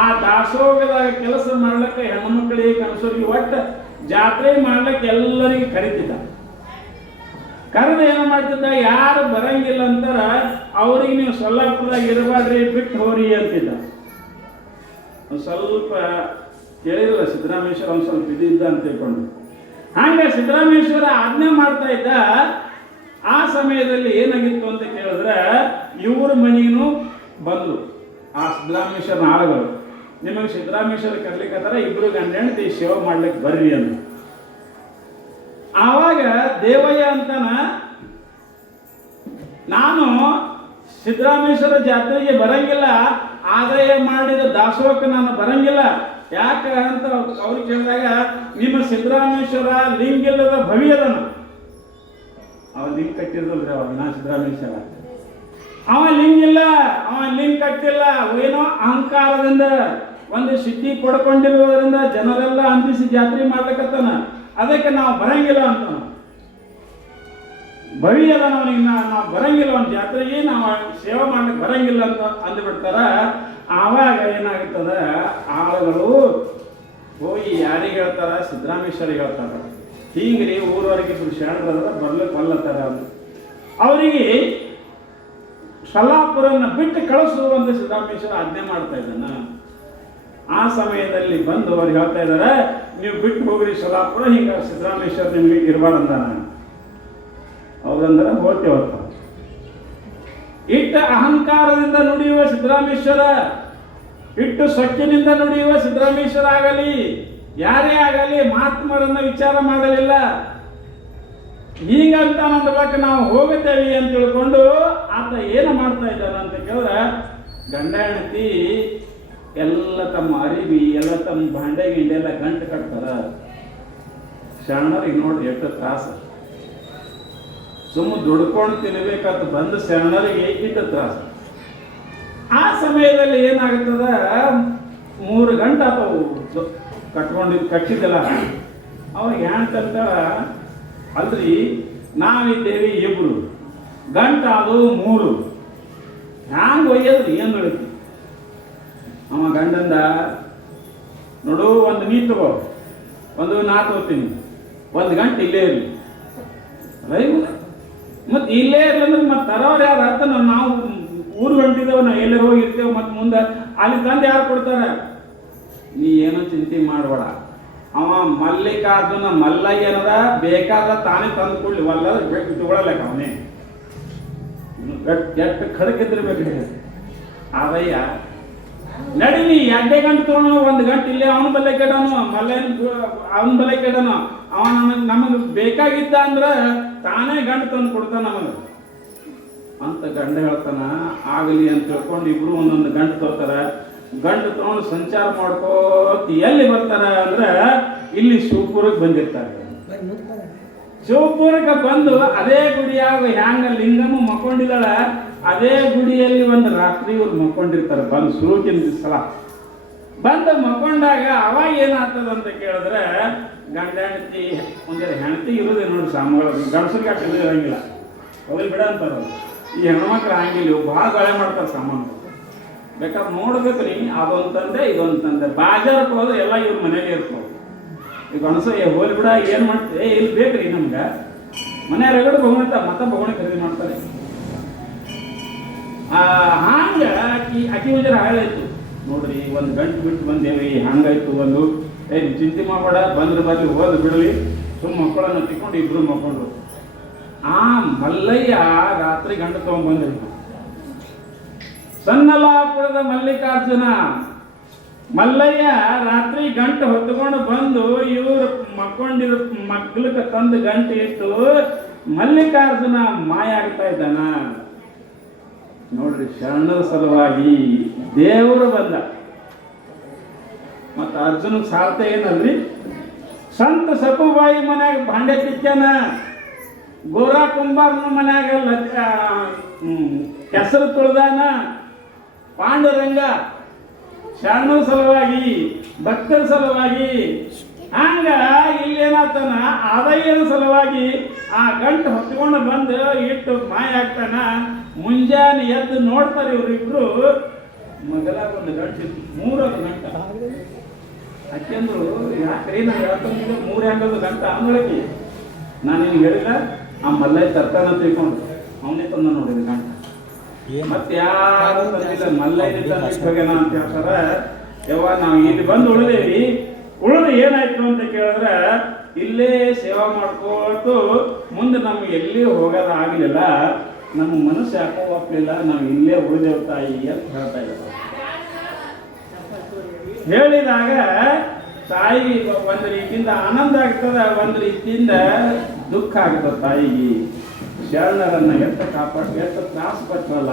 ಆ ದಾಸೋಹದಾಗ ಕೆಲಸ ಮಾಡ್ಲಿಕ್ಕೆ ಹೆಣ್ಮಕ್ಳಿಗೆ ಕನಸರಿಗೆ ಒಟ್ಟು ಜಾತ್ರೆ ಮಾಡ್ಲಿಕ್ಕೆ ಎಲ್ಲರಿಗೆ ಕರಿತಿದ್ದ. ಕರೆದು ಏನು ಮಾಡ್ತಿದ್ದ, ಯಾರು ಬರಂಗಿಲ್ಲ ಅಂತಾರ ಅವ್ರಿಗೆ ನೀವು ಸೊಲ್ಲಾಪುರದಾಗ ಇರಬಾರ್ರಿ, ಬಿಟ್ಟು ಹೋರಿ ಅಂತಿದ್ದ. ಒಂದು ಸ್ವಲ್ಪ ಕೇಳಿರಲ್ಲ ಸಿದ್ದರಾಮೇಶ್ವರ, ಒಂದು ಸ್ವಲ್ಪ ಇದ್ದ ಅಂತ ತಿಳ್ಕೊಂಡು. ಹಂಗೆ ಸಿದ್ದರಾಮೇಶ್ವರ ಆಜ್ಞೆ ಮಾಡ್ತಾ ಇದ್ದ. ಆ ಸಮಯದಲ್ಲಿ ಏನಾಗಿತ್ತು ಅಂತ ಕೇಳಿದ್ರೆ, ಇವ್ರ ಮನೆಗೂ ಬಂದು ಆ ಸಿದ್ದರಾಮೇಶ್ವರನ ಆಳುಗಳು, ನಿಮಗೆ ಸಿದ್ದರಾಮೇಶ್ವರ ಕರ್ಲಿಕ್ಕತ್ತಾರ, ಇಬ್ರು ಗಂಡ ಹೆಂಡತಿ ಸೇವೆ ಮಾಡ್ಲಿಕ್ಕೆ ಬರ್ರಿ ಅಂತ. ಆವಾಗ ದೇವಯ್ಯ ಅಂತಾನ ನಾನು ಸಿದ್ದರಾಮೇಶ್ವರ ಜಾತ್ರೆಗೆ ಬರಂಗಿಲ್ಲ, ಆದಾಯ ಮಾಡಿದ ದಾಸೋಹಕ್ಕೆ ನಾನು ಬರಂಗಿಲ್ಲ. ಯಾಕೆ ಅಂತ ಅವ್ರು ಕೇಳಿದಾಗ, ನಿಮ್ಮ ಸಿದ್ದರಾಮೇಶ್ವರ ಲಿಂಗಿಲ್ಲದ ಭವಿಯದನ. ಅವ ಲಿಂಗ್ ಕಟ್ಟಿರೋದ್ರಿ ಅವ ನಾ ಸಿದ್ದರಾಮೇಶ್ವರ. ಅವ ಲಿಂಗಿಲ್ಲ, ಅವ ಲಿಂಗ್ ಕಟ್ಟಿಲ್ಲ. ಏನೋ ಅಹಂಕಾರದಿಂದ ಒಂದು ಸಿದ್ಧಿ ಪಡ್ಕೊಂಡಿರೋದ್ರಿಂದ ಜನರೆಲ್ಲ ಅಂದಿಸಿ ಜಾತ್ರೆ ಮಾಡ್ಲಿಕ್ಕತ್ತಾನ. ಅದಕ್ಕೆ ನಾವು ಬರಂಗಿಲ್ಲ ಅಂತ ಭವಿಯಲ್ಲ, ಅವನಿಗೆ ನಾವು ಬರಂಗಿಲ್ಲ, ಒಂದು ಜಾತ್ರೆಗೆ ನಾವು ಸೇವೆ ಮಾಡ್ಲಿಕ್ಕೆ ಬರಂಗಿಲ್ಲ ಅಂತ ಅಂದ್ಬಿಡ್ತಾರ. ಆವಾಗ ಏನಾಗುತ್ತದ, ಆಳುಗಳು ಹೋಗಿ ಯಾರಿಗೆ ಹೇಳ್ತಾರ, ಸಿದ್ದರಾಮೇಶ್ವರಿಗೆ ಹೇಳ್ತಾರ. ಹಿಂಗ್ರಿ ಊರವರೆಗೆ ಇಬ್ರು ಶರಣರ ಬರ್ಲಿಕ್ಕೆ ಬಲ್ಲತ್ತಾರ. ಅವರಿಗೆ ಶಲಾಪುರನ್ನ ಬಿಟ್ಟು ಕಳಿಸುವಂತ ಸಿದ್ದರಾಮೇಶ್ವರ ಆಜ್ಞೆ ಮಾಡ್ತಾ ಇದ್ದಾನ. ಆ ಸಮಯದಲ್ಲಿ ಬಂದು ಅವ್ರಿಗೆ ಹೇಳ್ತಾ ಇದ್ದಾರೆ, ನೀವು ಬಿಟ್ಟು ಹೋಗ್ರಿ ಶಲಾಪುರ, ಹಿಂಗ ಸಿದ್ದರಾಮೇಶ್ವರ ನಿಮಗೆ ಇರಬಾರ್ದಂದಾನ. ಅವ್ರಂದ್ರೆ ಹೋಗ್ತೇವತ್ತ. ಇಟ್ಟ ಅಹಂಕಾರದಿಂದ ನುಡಿಯುವ ಸಿದ್ದರಾಮೇಶ್ವರ, ಇಟ್ಟು ಸೊಕ್ಕಿನಿಂದ ನುಡಿಯುವ ಸಿದ್ದರಾಮೇಶ್ವರ ಆಗಲಿ, ಯಾರೇ ಆಗಲಿ ಮಹಾತ್ಮರನ್ನ ವಿಚಾರ ಮಾಡಲಿಲ್ಲ. ಹೀಗಂತ ನಂದಬೇಕು ನಾವು ಹೋಗುತ್ತೇವೆ ಅಂತ ತಿಳ್ಕೊಂಡು ಆತ ಏನು ಮಾಡ್ತಾ ಇದ್ದಾನ ಅಂತ ಕೇಳಿದ್ರೆ, ಗಂಡ ಹೆಂಡತಿ ಎಲ್ಲ ತಮ್ಮ ಅರಿವಿ ಎಲ್ಲ ತಮ್ಮ ಭಾಂಡೆ ಗಿಂಡೆ ಎಲ್ಲ ಗಂಟು ಕಟ್ತಾರ. ಶರಣರಿಗೆ ನೋಡ್ರಿ ಎಷ್ಟು ತ್ರಾಸ. ಸುಮ್ಮ ದುಡ್ಕೊಂಡು ತಿನ್ಬೇಕಂತ ಬಂದು ಶರಣರಿಗೆ ಇಟ್ಟು ತ್ರಾಸ. ಆ ಸಮಯದಲ್ಲಿ ಏನಾಗುತ್ತದ, 3 ಗಂಟೆ ಆತವು ಕಟ್ಟಿದ್ದಲ್ಲ. ಅವ್ರಿಗೆ ಹ್ಯಾಂತಂತ ಅಲ್ರಿ, ನಾವಿದ್ದೇವೆ 2 ಗಂಟೆ ಅದು 3 ಹ್ಯಾಂಗ ಒಯ್ಯದ್ರಿ ಏನು ಹೇಳ್ತಿ. ಅವ ಗಂಡಂದ, ನೋಡು, ಒಂದು ನೀ ತಗೋ, ಒಂದು ನಾ ತಗೋತೀನಿ, 1 ಗಂಟೆ ಇಲ್ಲೇ ಇರಲಿ. ಮತ್ತೆ ಇಲ್ಲೇ ಇರ್ಲಂದ್ರೆ ಮತ್ತೆ ತರೋರು ಯಾರು ಅಂತ ನಾವು ಊರು ಹೊಂಟಿದ್ದೇವೆ, ನಾವು ಎಲ್ಲೇ ಹೋಗಿರ್ತೇವೆ, ಮತ್ತೆ ಮುಂದೆ ಅಲ್ಲಿ ತಂದು ಯಾರು ಕೊಡ್ತಾರೆ. ನೀ ಏನೋ ಚಿಂತೆ ಮಾಡಬೇಡ. ಅವ ಮಲ್ಲಿಕಾರ್ಜುನ ಮಲ್ಲಯ್ಯ ಏನದ ಬೇಕಾದ ತಾನೇ ತಂದು ಕೊಡ್ಲಿ, ಒಲ್ಲದ ಬೇಕು ತಗೊಳ್ಳಲೇಕ. ಅವನೇ ಎಷ್ಟು ಖಡಕಿದ್ದಿರ್ಬೇಕು. ಆದಯ್ಯ ನಡೀಲಿ, 2 ಗಂಟೆ ತೊಗೊಂಡು 1 ಗಂಟೆ ಇಲ್ಲೇ ಅವನ ಬಲ್ಲೆ ಕೆಡನು, ಮಲ್ಲಯ್ಯನ ಅವನ ಬಲ್ಲೆ ಕೆಡನು. ಅವ ನಮಗೆ ಬೇಕಾಗಿದ್ದ ಅಂದ್ರೆ ತಾನೇ ಗಂಟು ತಂದು ಕೊಡ್ತಾನ ನಮಗೆ ಅಂತ ಗಂಡ ಹೇಳ್ತಾನ. ಆಗಲಿ ಅಂತ ತಿಳ್ಕೊಂಡು ಇಬ್ರು ಒಂದೊಂದು ಗಂಟು ತಗೋತಾರ. ಗಂಟು ತಗೊಂಡು ಸಂಚಾರ ಮಾಡ್ಕೋತ ಎಲ್ಲಿ ಬರ್ತಾರ ಅಂದ್ರೆ, ಇಲ್ಲಿ ಶಿವಪುರಕ್ಕೆ ಬಂದಿರ್ತಾರೆ. ಶಿವಪುರಕ್ಕೆ ಬಂದು ಅದೇ ಗುಡಿಯಾಗ ಹ್ಯಾಂಗ ಲಿಂಗಮ್ಮ ಮಕ್ಕೊಂಡಿದ್ದಾಳ, ಅದೇ ಗುಡಿಯಲ್ಲಿ ಒಂದು ರಾತ್ರಿ ಇವ್ರು ಮಕ್ಕೊಂಡಿರ್ತಾರೆ. ಬಂದು ಸುರುಕಿನ ಸಲ ಬಂದು ಮಕ್ಕೊಂಡಾಗ ಅವಾಗ ಏನಾಗ್ತದ ಅಂತ ಕೇಳಿದ್ರೆ, ಗಂಡ ಹೆಂಡತಿ ಒಂದೆರಡು ಹೆಂಡತಿ ಇರೋದೇ ನೋಡಿ ಸಾಮಗಳು. ಗಂಡಸರಿಗೆ ಅಷ್ಟು ಇರಂಗಿಲ್ಲ, ಹೋಗಿ ಬಿಡ ಅಂತಾರ. ಈ ಹೆಣ್ಮಕ್ಳು ಹಂಗಿಲ್ಲ, ಭಾಳ ಗಳೆ ಮಾಡ್ತಾರೆ ಸಾಮಾನು. ಬೇಕಾದ್ರೆ ನೋಡ್ಬೇಕು ನೀ, ಅದೊಂದು ತಂದೆ ಇದೊಂದು ತಂದೆ. ಬಾಜಾರಕ್ಕೆ ಹೋದ್ರೆ ಎಲ್ಲ ಇವ್ರ ಮನೇಲಿ ಇರ್ತಾವೆ. ಈಗ ಅನ್ಸ ಹೋಗಿ ಬಿಡ, ಏನು ಮಾಡ್ತೇವೆ, ಇಲ್ಲಿ ಬೇಕ್ರಿ ನಮ್ಗೆ ಮನೆ ರಗಡೆ ಬಗೋಣ ಮತ್ತೆ ಬಗೋಣ ಖರೀದಿ ಮಾಡ್ತಾರೆ. ಹಂಗ ಅಕ್ಕಿ ಉಜರ ಹಾಳಾಯ್ತು ನೋಡ್ರಿ. 1 ಗಂಟೆ ಬಿಟ್ಟು ಬಂದೇವಿ, ಹಂಗಾಯ್ತು. ಒಂದು ಚಿಂತೆ ಮಾಡಬೇಡ, ಬಂದ್ರೆ ಬರ್ಲಿ, ಹೋದ್ ಬಿಡಲಿ, ಸುಮ್ಮ ಮಕ್ಕಳನ್ನ ತಿಕ್ಕೊಂಡು ಇಬ್ರು ಮಕ್ಕೊಂಡ್ರು. ಆ ಮಲ್ಲಯ್ಯ ರಾತ್ರಿ ಗಂಟು ತಗೊಂಡ್ಬಂದ್ರಿ. ಸನ್ನಲಾಪುರದ ಮಲ್ಲಿಕಾರ್ಜುನ ಮಲ್ಲಯ್ಯ ರಾತ್ರಿ ಗಂಟು ಹೊತ್ಕೊಂಡು ಬಂದು ಇವರು ಮಕ್ಕೊಂಡಿರೋ ಮಗ್ಲಕ್ಕೆ ತಂದು ಗಂಟು ಇಟ್ಟು ಮಲ್ಲಿಕಾರ್ಜುನ ಮಾಯ ಆಗ್ತಾ ಇದ್ದಾನ ನೋಡ್ರಿ. ಶರಣರ ಸಲುವಾಗಿ ದೇವರು ಬಂದ. ಮತ್ತು ಅರ್ಜುನ ಸಾರ್ಥ ಏನಲ್ರಿ, ಸಂತ ಸಕುಬಾಯಿ ಮನ್ಯಾಗ ಭಾಂಡೆ ತಿಕ್ಕ್ಯಾನ, ಗೋರಾ ಕುಂಬಾರನ ಮನ್ಯಾಗ ಕೆಸರು ತುಳ್ದಾನ. ಪಾಂಡುರಂಗ ಶರಣರ ಸಲುವಾಗಿ, ಭಕ್ತರ ಸಲುವಾಗಿ, ಹಂಗ ಇಲ್ಲೇನಾಗ್ತಾನ, ಆದಾಯನ ಸಲುವಾಗಿ ಆ ಗಂಟು ಹೊತ್ಕೊಂಡು ಬಂದು ಇಟ್ಟು ಮಾಯ ಆಗ್ತಾನ. ಮುಂಜಾನೆ ಎದ್ದು ನೋಡ್ತಾರೆ ಇವರಿಬ್ರು, ಮಗಲಾಗ ಒಂದು ಗಂಟೆ 3 ಗಂಟೆ. ಯಾಕೆಂದ್ರು ಯಾಕ್ರಿ ನಾನು ಹೇಳ್ತಂದ್ರೆ 3 ಹೆಂಗದು ಗಂಟೆ ಅಂಗಳಕ್ಕೆ ನಾನು ನಿನ್ಗೆ ಹೇಳಿಲ್ಲ. ಆ ಮಲ್ಲಯ್ಯ ತರ್ತಾನ ತಿಳ್ಕೊಂಡು ಅವನೇ ತಂದ ನೋಡಿದ ಗಂಟೆ. ಮತ್ತೆ ಯಾರು ತಂದಿಲ್ಲ, ಮಲ್ಲಯ್ಯ ತಂದಿಟ್ಬೇಕೇನ ಅಂತ ಹೇಳ್ತಾರ. ಯಾವಾಗ ನಾವು ಇಲ್ಲಿ ಬಂದು ಉಳಿದೇವಿ, ಉಳಿದು ಏನಾಯ್ತು ಅಂತ ಕೇಳಿದ್ರೆ, ಇಲ್ಲೇ ಸೇವಾ ಮಾಡ್ಕೋತು ಮುಂದೆ ನಮ್ಗೆ ಎಲ್ಲಿ ಹೋಗೋದು ಆಗಲಿಲ್ಲ. ನಮ್ಮ ಮನಸ್ಸು ಯಾಕೋ ಒಪ್ಪಲಿಲ್ಲ, ನಾವು ಇಲ್ಲೇ ಉಳಿದೇವ್ ತಾಯಿ ಅಂತ ಹೇಳ್ತಾ ಇದ್ದಾರೆ. ಹೇಳಿದಾಗ ತಾಯಿಗೆ ಒಂದು ರೀತಿಯಿಂದ ಆನಂದ ಆಗ್ತದ, ಒಂದು ರೀತಿಯಿಂದ ದುಃಖ ಆಗ್ತದೆ ತಾಯಿಗೆ. ಶರಣರನ್ನ ಎಷ್ಟು ತ್ರಾಸ ಪಟ್ಟಲ್ಲ,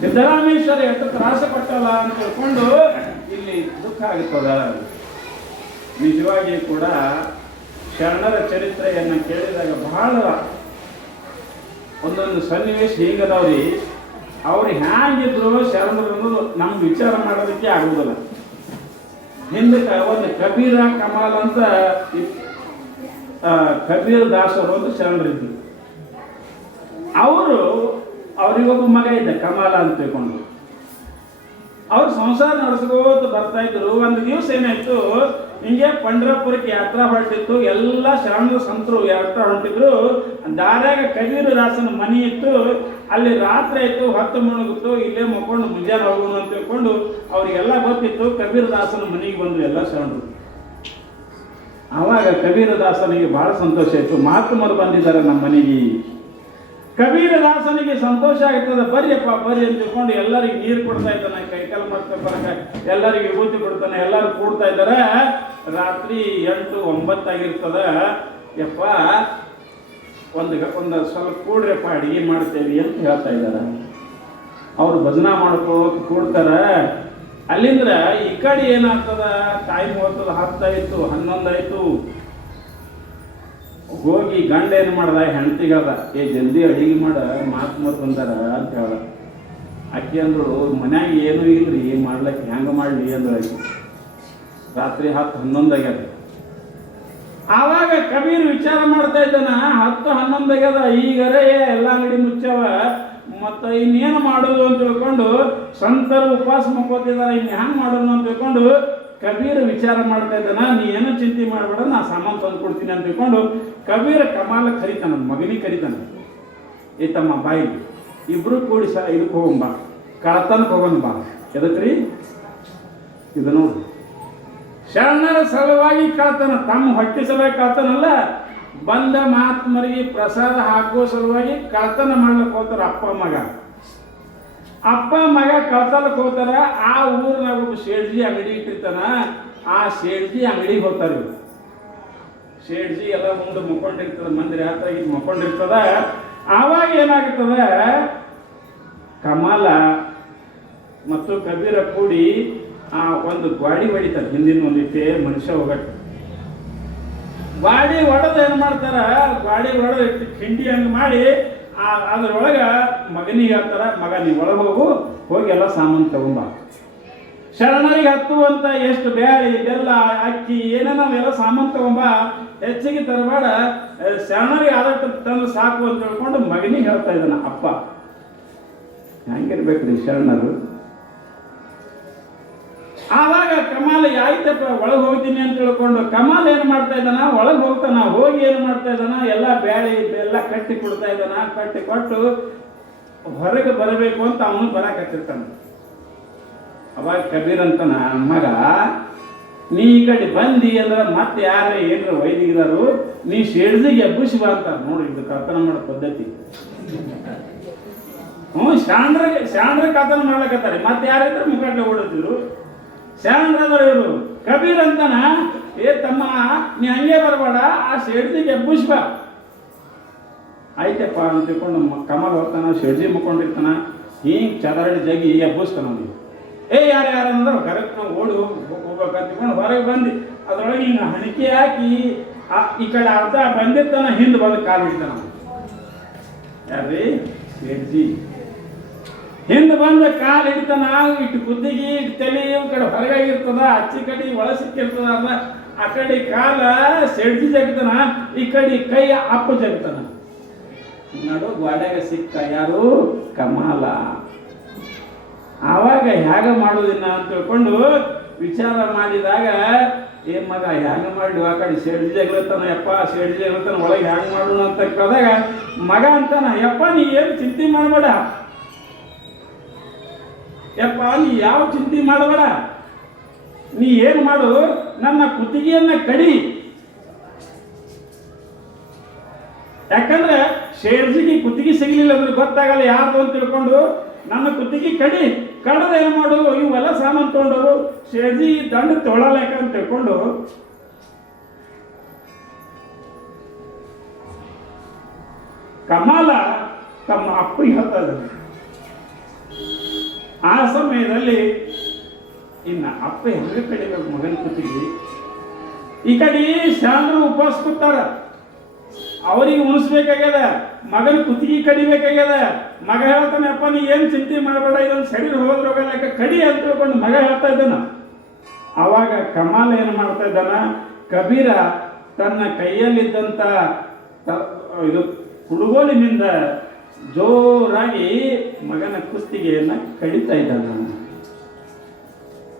ಸಿದ್ದರಾಮೇಶ್ವರ ಎಷ್ಟು ತ್ರಾಸ ಪಟ್ಟಲ್ಲ ಅಂತ ತಿಳ್ಕೊಂಡು ಇಲ್ಲಿ ದುಃಖ ಆಗುತ್ತದ. ನಿಜವಾಗಿ ಕೂಡ ಶರಣರ ಚರಿತ್ರೆಯನ್ನು ಕೇಳಿದಾಗ ಬಹಳ ಒಂದೊಂದು ಸನ್ನಿವೇಶ ಹೀಗದವ್ರಿ. ಅವ್ರು ಹ್ಯಾಂಗಿದ್ರು ಶರಣರು ಅನ್ನೋದು ನಮ್ಗೆ ವಿಚಾರ ಮಾಡೋದಕ್ಕೆ ಆಗುವುದಿಲ್ಲ. ಹಿಂದಕ್ಕೆ ಒಂದು ಕಬೀರ ಕಮಾಲ್ ಅಂತ ಕಬೀರ್ ದಾಸರು ಅಂತ ಶರಣರಿದ್ರು. ಅವ್ರಿಗೊಬ್ಬ ಮಗ ಇದ್ದ ಕಮಾಲ ಅಂತ ತಿಳ್ಕೊಂಡು ಅವ್ರು ಸಂಸಾರ ನಡೆಸ್ಕೋತ ಬರ್ತಾ ಇದ್ರು. ಒಂದು ದಿವಸ ಏನಾಯ್ತು, ಹಿಂಗೆ ಪಂಢರಪುರಕ್ಕೆ ಯಾತ್ರಾ ಹೊರಟಿತ್ತು. ಎಲ್ಲ ಶರಣರು ಸಂತರು ಯಾತ್ರಾ ಹೊರಟಿದ್ರು. ದಾರ್ಯಾಗ ಕಬೀರ ದಾಸನ ಮನೆ ಇತ್ತು. ಅಲ್ಲಿ ರಾತ್ರಿ ಆಯ್ತು, ಹೊತ್ತು ಮುಳುಗಿತ್ತು. ಇಲ್ಲೇ ಮಕ್ಕೊಂಡು ಮುಂಜಾನೆ ಹೋಗೋಣ ಅಂತ ತಿಳ್ಕೊಂಡು ಅವ್ರಿಗೆಲ್ಲ ಗೊತ್ತಿತ್ತು. ಕಬೀರ ದಾಸನ ಮನೆಗೆ ಬಂದ್ರು ಎಲ್ಲ ಶರಣರು. ಆವಾಗ ಕಬೀರ ದಾಸನಿಗೆ ಬಹಳ ಸಂತೋಷ ಆಯ್ತು. ಮಹಾತ್ಮರು ಬಂದಿದ್ದಾರೆ ನಮ್ಮ ಮನೆಗೆ. ಕಬೀರ ದಾಸನಿಗೆ ಸಂತೋಷ ಆಗ್ತದೆ, ಬರ್ರಿಯಪ್ಪ ಬರ್ರಿ ಅಂತ ತಿಳ್ಕೊಂಡು ಎಲ್ಲರಿಗೆ ನೀರು ಕೊಡ್ತಾ ಇದ್ದಾನೆ, ಕೈಕಾಲು ಮಾಡ್ತಾ ಎಲ್ಲರಿಗೆ ವಿಭೂತಿ ಕೊಡ್ತಾನೆ. ಎಲ್ಲರೂ ಕೂಡ್ತಾ ಇದ್ದಾರೆ. ರಾತ್ರಿ 8-9 ಆಗಿರ್ತದ. ಯಪ್ಪ ಒಂದು ಸ್ವಲ್ಪ ಕೂಡ್ರಪ್ಪ, ಅಡಿಗೆ ಮಾಡ್ತೇವೆ ಅಂತ ಹೇಳ್ತಾ ಇದ್ದಾರೆ. ಅವ್ರು ಭಜನಾ ಮಾಡ್ಕೋತ ಕೂಡ್ತಾರ. ಅಲ್ಲಿಂದ್ರ ಈ ಕಡೆ ಏನಾಗ್ತದ, ಟೈಮ್ ಹೋಗ್ತದ, 10 ಆಯ್ತು, 11 ಆಯ್ತು. ಹೋಗಿ ಗಂಡ ಏನು ಮಾಡ್ದ, ಹೆಂಡತಿಗದ, ಜಲ್ದಿ ಅಡಿಗೆ ಮಾಡ, ಮಾತು ಬಂದಾರ ಅಂತ ಹೇಳ್ದ. ಅಕ್ಕಿ ಅಂದ್ರು, ಮನ್ಯಾಗ ಏನೂ ಇಲ್ರಿ, ಮಾಡ್ಲಿಕ್ಕೆ ಹೆಂಗ ಮಾಡ್ಲಿ ಅಂದ್ರೆ ರಾತ್ರಿ 10-11 ಆಗ್ಯದ. ಆವಾಗ ಕಬೀರ್ ವಿಚಾರ ಮಾಡ್ತಾ ಇದ್ದಾನ, 10-11 ಆಗ್ಯದ, ಈಗರೇ ಎಲ್ಲ ಅಂಗಡಿ ಮುಚ್ಚವ, ಮತ್ತು ಇನ್ನೇನು ಮಾಡೋದು ಅಂತ ತಿಳ್ಕೊಂಡು ಸಂತರು ಉಪವಾಸ ಮಕ್ಕೋತಿದಾರ, ಇನ್ನು ಹೆಂಗೆ ಮಾಡೋದು ಅಂತ ತಿಳ್ಕೊಂಡು ಕಬೀರ್ ವಿಚಾರ ಮಾಡ್ತಾ ಇದ್ದಾನ. ನೀ ಏನೋ ಚಿಂತೆ ಮಾಡಬೇಡ, ನಾ ಸಾಮಾನು ತಂದು ಕೊಡ್ತೀನಿ ಅಂತ ತಿಳ್ಕೊಂಡು ಕಬೀರ ಕಮಾಲ ಕರಿತಾನ, ಮಗನಿಗೆ ಕರಿತಾನ. ಏತಮ್ಮ ಬಾಯಿ, ಇಬ್ರು ಕೂಡಿ ಇದಕ್ಕೆ ಹೋಗಂಬ, ಕಳತನಕ್ಕೆ ಹೋಗೋಣ ಬಾ. ಎದಕ್ರಿ ಇದು ನೋಡಿ, ಶರಣರ ಸಲುವಾಗಿ ಕಳ್ತಾನ, ತಮ್ಮ ಹೊಟ್ಟೆ ಸಲುವಾಗಿ ಕಳ್ತಾನಲ್ಲ, ಬಂದ ಮಹಾತ್ಮರಿಗೆ ಪ್ರಸಾದ ಹಾಕುವ ಸಲುವಾಗಿ ಕಳ್ತನ ಮಾಡ್ಲಿಕ್ಕೆ ಹೋಗ್ತಾರ ಅಪ್ಪ ಮಗ ಕಳ್ತನಕ್ಕೆ ಹೋಗ್ತಾರ. ಆ ಊರಿನಾಗ ಒಬ್ಬ ಶೇಡ್ಜಿ ಅಂಗಡಿ ಇಟ್ಟಿರ್ತಾನ. ಆ ಶೇಡ್ಜಿ ಅಂಗಡಿಗೆ ಹೋಗ್ತಾರೆ. ಶೇಡ್ಜಿ ಎಲ್ಲ ಮುಂದೆ ಮುಕ್ಕೊಂಡಿರ್ತದ, ಮಂದಿರ ಹತ್ರ ಈಗ ಮುಕ್ಕೊಂಡಿರ್ತದ. ಆವಾಗ ಏನಾಗ್ತದ, ಕಮಾಲ ಮತ್ತು ಕಬೀರ ಕೂಡಿ ಒಂದು ಗಾಡಿ ಹೊಡಿತಾರೆ. ಹಿಂದಿನ ಒಂದಿಟ್ಟೆ ಮನುಷ್ಯ ಹೋಗಕ್ಕೆ ಗಾಡಿ ಹೊಡೆದು ಏನು ಮಾಡ್ತಾರ, ಗಾಡಿ ಹೊಡೆದು ಕಿಂಡಿ ಹಂಗೆ ಮಾಡಿ ಅದ್ರೊಳಗ ಮಗನಿಗೆ ಹೇಳ್ತಾರ, ಮಗ ನೀವು ಒಳಗೆ ಹೋಗಿ ಎಲ್ಲ ಸಾಮಾನು ತಗೊಂಬ. ಶರಣರಿಗೆ ಹತ್ತುವಂತ ಎಷ್ಟು ಬ್ಯಾಳಿ ಬೆಲ್ಲ ಅಕ್ಕಿ ಏನೇನೋ ಎಲ್ಲ ಸಾಮಾನು ತಗೊಂಬ, ಹೆಚ್ಚಿಗೆ ತರಬೇಡ, ಶರಣರಿಗೆ ಆದಷ್ಟು ತಂದು ಸಾಕು ಅಂತ ಹೇಳ್ಕೊಂಡು ಮಗನಿಗೆ ಹೇಳ್ತಾ ಇದ್ದಾನ ಅಪ್ಪ. ಹೆಂಗಿರ್ಬೇಕ್ರಿ ಶರಣರು. ಆವಾಗ ಕಮಾಲ ಆಯ್ತಪ್ಪ ಒಳಗೆ ಹೋಗ್ತೀನಿ ಅಂತ ತಿಳ್ಕೊಂಡು ಕಮಾಲ್ ಏನು ಮಾಡ್ತಾ ಇದ್ದಾನ, ಒಳಗೆ ಹೋಗ್ತಾನ. ಹೋಗಿ ಏನು ಮಾಡ್ತಾ ಇದ್ದಾನ, ಎಲ್ಲ ಬ್ಯಾಳಿ ಬೆಲ್ಲ ಕಟ್ಟಿ ಕೊಡ್ತಾ ಇದ್ದಾನ. ಕಟ್ಟಿ ಕೊಟ್ಟು ಹೊರಗೆ ಬರಬೇಕು ಅಂತ ಅವನು ಬರಕತ್ತಿರ್ತಾನ. ಅವಾಗ ಕಬೀರ್ ಅಂತಾನ, ಮಗ ನೀ ಈ ಕಡೆ ಬಂದಿ ಅಂದ್ರೆ ಮತ್ತೆ ಯಾರೇ ಏನ್ರ ವೈದಿಕರು, ನೀ ಶೇಡ್ಜಿಗೆ ಎಬ್ಬಿಸಿ ಬಾ ಅಂತ. ನೋಡಿ, ಇದು ಕರ್ತನ ಮಾಡೋ ಪದ್ಧತಿ. ಶಾಂಡ್ರ ಕರ್ತನ ಮಾಡ್ಲಕತ್ತಾರೆ. ಮತ್ತೆ ಯಾರಿದ್ರೆ ಮುಖಾಟ್ಲೆ ಓಡುತ್ತಿದ್ರು. ಶರಣರಾದವರು ಇವರು. ಕಬೀರ್ ಅಂತಾನ, ತಮ್ಮ ನೀ ಹಂಗೆ ಬರಬೇಡ, ಆ ಶೇಡ್ಜಿಗೆ ಎಬ್ಬಿಸಿ ಬಾ. ಆಯ್ತಪ್ಪ ಅಂತ ತಿಳ್ಕೊಂಡು ಕಮಲ್ ಹೋಗ್ತಾನ, ಶೆಡ್ಜಿ ಮುಕ್ಕೊಂಡಿರ್ತಾನ. ಹಿಂಗೆ ಚದರಡಿ ಜಗಿ ಎಬ್ಬಿಸ್ತಾನ. ಅವ್ನಿಗೆ ಯಾರು ಅಂದ್ರೆ ಕರೆಕ್ಟ್ ನಾವು ಓಡಿ ಹೋಗ್ಬೇಕಂತ ತಿಳ್ಕೊಂಡು ಹೊರಗೆ ಬಂದು ಅದ್ರೊಳಗೆ ಹಿಂಗೆ ಹಣಿಕೆ ಹಾಕಿ ಈ ಕಡೆ ಅರ್ಧ ಬಂದಿರ್ತಾನ, ಹಿಂದೆ ಬಂದು ಕಾಲು ಹಿಡ್ತಾನ. ಯಾರ್ರಿ ಶೆಡ್ಜಿ ಹಿಂದೆ ಬಂದ ಕಾಲು ಹಿಡ್ತಾನ. ಇಟ್ಟು ಕುದ್ದಿಗೆ ಇಟ್ಟು ತಲೆ ಇವ್ ಕಡೆ ಹೊರಗಾಗಿರ್ತದ, ಅಚ್ಚಿ ಕಡೆ ಒಳ ಸಿಕ್ಕಿರ್ತದ. ಅದ ಆ ಕಡೆ ಕಾಲ ಶೆಡ್ಜಿ ಜಗ್ತಾನ, ಈ ಕಡೆ ಕೈ ಅಪ್ಪ ಜಗ್ತಾನ. ನಡು ಗೋಡೆಗೆ ಸಿಕ್ಕ ಯಾರು, ಕಮಾಲ. ಆವಾಗ ಹೇಗ ಮಾಡೋದಿನ್ನ ಅಂತ ತಿಳ್ಕೊಂಡು ವಿಚಾರ ಮಾಡಿದಾಗ, ಮಗ ಹ್ಯಾಂಗ ಮಾಡಿ ಆ ಕಡೆ ಶೆಡ್ಜಿ ಜಗ್ಲತ್ತಾನ, ಯಪ್ಪ ಶೆಡ್ಜಿ ಜಗ್ಲತ್ತಾನ, ಒಳಗೆ ಹ್ಯಾಂಗ ಮಾಡೋಣ ಅಂತ ಕೇಳಿದಾಗ ಮಗ ಅಂತಾನ, ಯಪ್ಪ ನೀ ಏನು ಚಿಂತೆ ಮಾಡಬೇಡ, ಯಪ್ಪ ನೀ ಯಾವ ಚಿಂತೆ ಮಾಡಬೇಡ, ನೀ ಏನು ಮಾಡು, ನನ್ನ ಕುತ್ತಿಗೆಯನ್ನ ಕಡಿ. ಯಾಕಂದ್ರೆ ಶೇಡ್ಜಿಗೆ ಕುತ್ತಿಗೆ ಸಿಗಲಿಲ್ಲ ಅಂದ್ರೆ ಗೊತ್ತಾಗಲ್ಲ ಯಾರ್ದು ಅಂತ ತಿಳ್ಕೊಂಡು ನನ್ನ ಕುತ್ತಿಗೆ ಕಡಿ. ಕಡದ ಏನು ಮಾಡು, ಇವೆಲ್ಲ ಸಾಮಾನು ತಗೊಂಡವರು ಶೇಡ್ಜಿ ದಂಡ ತೊಳಲೇಕ ಅಂತ ತಿಳ್ಕೊಂಡು ಕಮಾಲ ತಮ್ಮ ಅಪ್ಪಿಗೆ ಹೇಳ್ತಾ ಇದ್ದಾನೆ. ಆ ಸಮಯದಲ್ಲಿ ಇನ್ನು ಅಪ್ಪ ಹೆಂಗೆ ಕಡಿಬೇಕು ಮಗನ ಕುತ್ತಿಗೆ? ಈ ಕಡೆ ಶಾಂದ್ರು ಉಪವಾಸ ಕೊಟ್ಟಾರ, ಅವರಿಗೆ ಉಣಿಸ್ಬೇಕಾಗ್ಯದ, ಮಗನ ಕುತ್ತಿಗೆ ಕಡಿಬೇಕಾಗ್ಯದ. ಮಗ ಹೇಳ್ತಾನೆ, ಅಪ್ಪ ನೀ ಏನು ಚಿಂತೆ ಮಾಡಬೇಡ, ಇದೊಂದು ಶರೀರ ಹೋದ್ರೋಗಲ್ಲ ಕಡಿ ಅಂತ ತಿಳ್ಕೊಂಡು ಮಗ ಹೇಳ್ತಾ ಇದ್ದಾನ. ಆವಾಗ ಕಮಾಲ್ ಏನು ಮಾಡ್ತಾ ಇದ್ದಾನ, ಕಬೀರ ತನ್ನ ಕೈಯಲ್ಲಿದ್ದಂಥ ಇದು ಕುಡುಗೋಲಿನಿಂದ ಜೋರಾಗಿ ಮಗನ ಕುತ್ತಿಗೆಯನ್ನು ಕಡಿತಾ ಇದ್ದಾನ.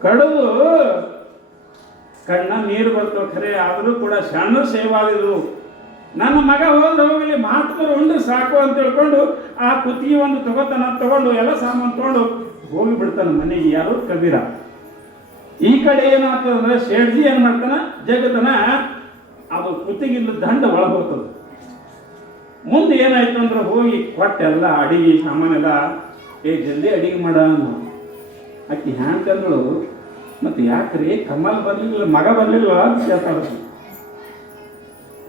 ಕಡಿದು ಕಣ್ಣ ನೀರು ಬರ್ತವೆ ಖರೆ, ಆದರೂ ಕೂಡ ಸಣ್ಣ ಸೇವಾದಿದ್ರು. ನನ್ನ ಮಗ ಹೋಗಲಿ ಮಹಾತ್ಮರು ಉಂಡ್ರೆ ಸಾಕು ಅಂತ ತಿಳ್ಕೊಂಡು ಆ ಕುತ್ತಿಗೆ ಒಂದು ತಗೊಂಡು ಎಲ್ಲ ಸಾಮಾನು ತಗೊಂಡು ಹೋಗಿ ಬಿಡ್ತಾನೆ ಮನೆಗೆ. ಯಾರು? ಕಬೀರ. ಈ ಕಡೆ ಏನಾಗ್ತದಂದ್ರೆ ಶೇಡ್ಜಿ ಏನ್ ಮಾಡ್ತಾನ, ಜಗತ್ತನ ಅದು ಕುತ್ತಿಗಿಲ್ಲ ದಂಡ ಒಳಗೆ ಹೋಗ್ತದೆ. ಮುಂದೆ ಏನಾಯ್ತು ಅಂದ್ರೆ ಹೋಗಿ ಕೊಟ್ಟೆಲ್ಲ ಅಡಿಗೆ ಸಾಮಾನೆಲ್ಲ, ಜಲ್ದಿ ಅಡಿಗೆ ಮಾಡ ಆಕಿ ಹ್ಯಾಂಡ್ಕಂದಳು. ಮತ್ತೆ ಯಾಕ್ರಿ ಕಮಲ್ ಬರ್ಲಿಲ್ಲ, ಮಗ ಬರ್ಲಿಲ್ಲ ಅಂತ ಕೇಳ್ತಾಳ.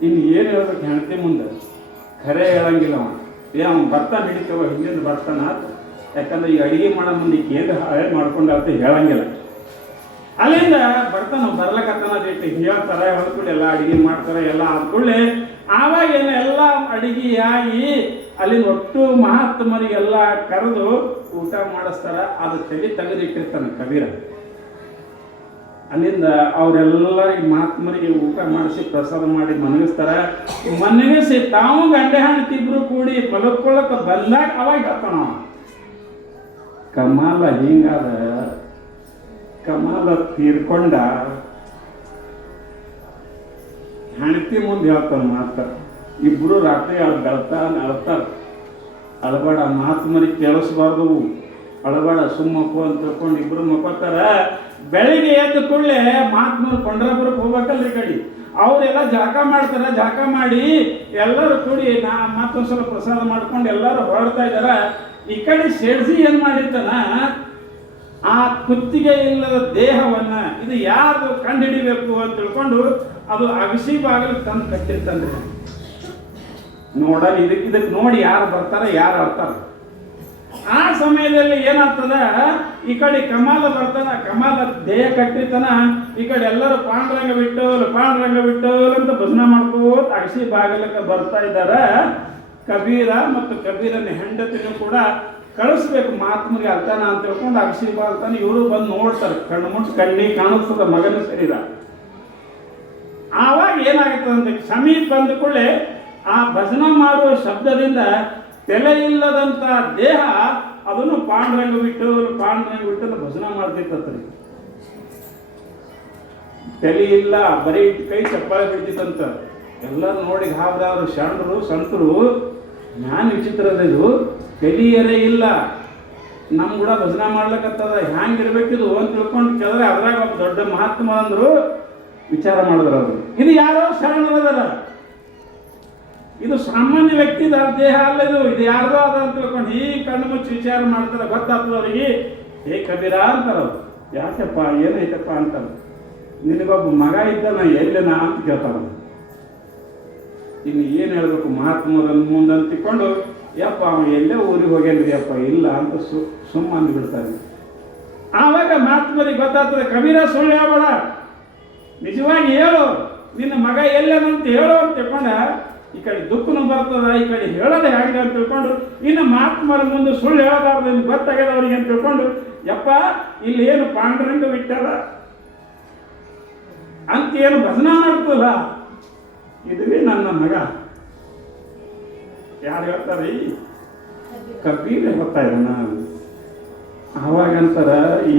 ಇನ್ನು ಏನು ಹೇಳ್ಬೇಕು ಹೆಣ್ತಿ ಮುಂದೆ? ಖರೆ ಹೇಳಂಗಿಲ್ಲ ಅವ. ಅವ್ನು ಬರ್ತಾನೆ ಹಿಡಿತವ, ಹಿಂದಿಂದ ಬರ್ತಾನ. ಯಾಕಂದ್ರೆ ಈ ಅಡಿಗೆ ಮಾಡೋ ಮುಂದೆ ಏನು ಹಾಳು ಮಾಡ್ಕೊಂಡು ಅಂತ ಹೇಳಂಗಿಲ್ಲ. ಅಲ್ಲಿಂದ ಬರ್ತಾನ, ಬರ್ಲಕತ್ತಾನ ಹೇಳ್ತಾರ, ಹೊಂದ್ಕೊಂಡು ಎಲ್ಲ ಅಡಿಗೆ ಮಾಡ್ತಾರ. ಎಲ್ಲ ಆದ್ಕೊಳ್ಳೆ ಆವಾಗ ಏನು ಎಲ್ಲ ಅಡಿಗೆ ಆಗಿ ಅಲ್ಲಿಂದ ಒಟ್ಟು ಮಹಾತ್ಮರಿಗೆಲ್ಲ ಕರೆದು ಊಟ ಮಾಡಿಸ್ತಾರ. ಅದು ತಲೆ ತೆಗೆದಿಟ್ಟಿರ್ತಾನೆ ಕಬೀರ. ಅಲ್ಲಿಂದ ಅವರೆಲ್ಲರಿಗೆ ಮಹಾತ್ಮರಿಗೆ ಊಟ ಮಾಡಿಸಿ ಪ್ರಸಾದ ಮಾಡಿ ಮನಗಿಸ್ತಾರ. ಮನಗಿಸಿ ತಾವು ಗಂಡೆ ಹೆಣ್ತಿಬ್ರು ಕೂಡಿ ಮಲಕ್ಕೊಳ್ಳಕ್ಕೆ ಬಂದಾಗ ಅವಾಗ ಹೇಳ್ತಾನ, ಕಮಾಲ ಹಿಂಗಾದ, ಕಮಾಲ ತೀರ್ಕೊಂಡ. ಹೆಣ್ತಿ ಮುಂದೆ ಹೇಳ್ತಾನ ಮಾತ. ಇಬ್ರು ರಾತ್ರಿ ಅಳ್ತಾರ. ಅಳಬೇಡ, ಮಹಾತ್ಮರಿಗೆ ಕೇಳಿಸ್ಬಾರ್ದು, ಅಳಬೇಡ, ಸುಮ್ಮಪ್ಪು ಅಂತ ತಿಳ್ಕೊಂಡು ಇಬ್ರು ಮಕ್ಕೋತಾರ. ಬೆಳಿಗ್ಗೆ ಎದ್ದು ಕೂಡಲೇ ಮಹಾತ್ಮರು ಪಂಡ್ರಾಪುರಕ್ಕೆ ಹೋಗ್ಬೇಕಲ್ರಿ ಕಡೆ. ಅವರೆಲ್ಲ ಜಳಕ ಮಾಡ್ತಾರೆ. ಜಳಕ ಮಾಡಿ ಎಲ್ಲರೂ ಕೂಡಿ ಮತ್ತೊಂದು ಸ್ವಲ್ಪ ಪ್ರಸಾದ ಮಾಡ್ಕೊಂಡು ಎಲ್ಲರೂ ಹೊರಡ್ತಾ ಇದ್ದಾರ. ಈ ಕಡೆ ಶೆಡ್ಸಿ ಏನ್ ಮಾಡಿರ್ತಾನ, ಆ ಕುತ್ತಿಗೆ ಇಲ್ಲದ ದೇಹವನ್ನ ಇದು ಯಾರು ಕಂಡು ಹಿಡಿಬೇಕು ಅಂತ ತಿಳ್ಕೊಂಡು ಅದು ಅಗಸಿ ಬಾಗಿಲು ತಂದು ಕಟ್ಟಿರ್ತಾನೆ. ನೋಡಲಿ ಇದಕ್ಕೆ ನೋಡಿ ಯಾರು ಬರ್ತಾರ, ಯಾರು ಅರ್ತಾರ. ಆ ಸಮಯದಲ್ಲಿ ಏನಾಗ್ತದ, ಈ ಕಡೆ ಕಮಾಲ ಬರ್ತಾನ, ಕಮಾಲ ದೇಹ ಕಟ್ಟಿರ್ತಾನ. ಈ ಕಡೆ ಎಲ್ಲರೂ ಪಾಂಡುರಂಗ ಬಿಟ್ಟು ಅಂತ ಭಜನೆ ಮಾಡ್ಕೋತ ಅಗಸಿ ಬಾಗಿಲಕ್ಕೆ ಬರ್ತಾ ಇದ್ದಾರ. ಕಬೀರ ಮತ್ತು ಕಬೀರನ ಹೆಂಡತಿನೂ ಕೂಡ ಕಳಿಸ್ಬೇಕು ಮಹಾತ್ಮರಿಗೆ ಅರ್ತಾನ ಅಂತ ತಿಳ್ಕೊಂಡು ಅಗಸಿ ಬಾಗ್ತಾನೆ. ಇವರು ಬಂದು ನೋಡ್ತಾರೆ, ಕಣ್ಣು ಮುಟ್ಟು ಕಣ್ಣಿಗೆ ಕಾಣಿಸ್ತದ ಮಗನ ಶರೀರ. ಆವಾಗ ಏನಾಗುತ್ತದಂತೆ, ಸಮೀಪ ಬಂದ ಕೂಡಲೇ ಆ ಭಜನೆ ಮಾಡುವ ಶಬ್ದದಿಂದ ತಲೆ ಇಲ್ಲದಂತ ದೇಹ ಅದನ್ನು ಪಾಂಡುರಂಗ ಬಿಟ್ಟು ಭಜನೆ ಮಾಡ್ತಿತ್ತಂತ್ರಿ. ತಲೆ ಇಲ್ಲ, ಬರೀ ಕೈ ಚಪ್ಪಾಳೆ ಬಿಡ್ತಿತ್ತಂತ. ಎಲ್ಲರೂ ನೋಡಿ ಗಾಬರಾದ್ರು. ಶರಣರು ಸಂತರು, ಜ್ಞಾನ ವಿಚಿತ್ರದಿದು, ತಲೆಯರೇ ಇಲ್ಲ, ನಮ್ ಕೂಡ ಭಜನೆ ಮಾಡ್ಲಕ್ಕತ್ತದ, ಹ್ಯಾಂಗಿರ್ಬೇಕಿದು ಅಂತ ತಿಳ್ಕೊಂಡು ಕೇಳಿದ್ರೆ ಅದ್ರಾಗ ಒಬ್ಬ ದೊಡ್ಡ ಮಹಾತ್ಮ ಅಂದ್ರು. ವಿಚಾರ ಮಾಡಿದ್ರು ಅವರು, ಇದು ಯಾರೋ ಶರಣರದಾರ, ಇದು ಸಾಮಾನ್ಯ ವ್ಯಕ್ತಿ ದೇಹ ಅಲ್ಲ, ಇದು ಯಾರ್ದೋ ಅದ ಅಂತ ತಿಳ್ಕೊಂಡು ಈ ಕಣ್ಣು ಮುಚ್ಚಿ ವಿಚಾರ ಮಾಡ್ತಾರೆ. ಗೊತ್ತಾಗ್ತದ ಅವರಿಗೆ. ಹೇ ಕಬೀರ ಅಂತಾರ. ಯಾಕಪ್ಪ ಏನೈತಪ್ಪ ಅಂತಾರ. ನಿನಗೊಬ್ಬ ಮಗ ಇದ್ದಾನ, ಎಲ್ಲನ ಅಂತ ಕೇಳ್ತಾರ. ಇನ್ನು ಏನು ಹೇಳ್ಬೇಕು ಮಹಾತ್ಮರನ್ನ ಮುಂದೆ ಅಂತ ತಿಳ್ಕೊಂಡು, ಯಪ್ಪ ಅವ ಎಲ್ಲೇ ಊರಿಗೆ ಹೋಗ್ಯಾನ್ರಿ ಅಪ್ಪ, ಇಲ್ಲ ಅಂತ ಸುಮ್ಮ ಅಂದ್ಬಿಡ್ತಾರೆ. ಆವಾಗ ಮಹಾತ್ಮರಿಗೆ ಗೊತ್ತಾಗ್ತದೆ, ಕಬೀರ ಸುಳ್ಳು ಹೇಳ್ಬೇಡ, ನಿಜವಾಗಿ ಹೇಳು, ನಿನ್ನ ಮಗ ಎಲ್ಲನಂತ ಹೇಳು ಅಂತ ತಿಳ್ಕೊಂಡ ಈ ಕಡೆ ದುಃಖನೂ ಬರ್ತದ, ಈ ಕಡೆ ಹೇಳೋದು ಹೇಗೆ ಅಂತ ತಿಳ್ಕೊಂಡು ಇನ್ನು ಮಹಾತ್ಮರ ಮುಂದೆ ಸುಳ್ಳು ಹೇಳಬಾರ್ದು ಇನ್ನು ಗೊತ್ತಾಗ್ಯದ ಅವ್ರಿಗೆ ಅಂತ ತಿಳ್ಕೊಂಡು, ಯಪ್ಪ ಇಲ್ಲಿ ಏನು ಪಾಂಡುರಂಗ ಬಿಟ್ಟಾರ ಅಂತ ಏನು ಭಜನೆ ಮಾಡ್ತಲ್ಲ, ಇದುವೇ ನನ್ನ ಮಗ. ಯಾರು ಹೇಳ್ತಾರೀ? ಕಬೀರ ಹೇಳ್ತಾ ಇದ್ದಾನ. ಅವಾಗಂತಾರ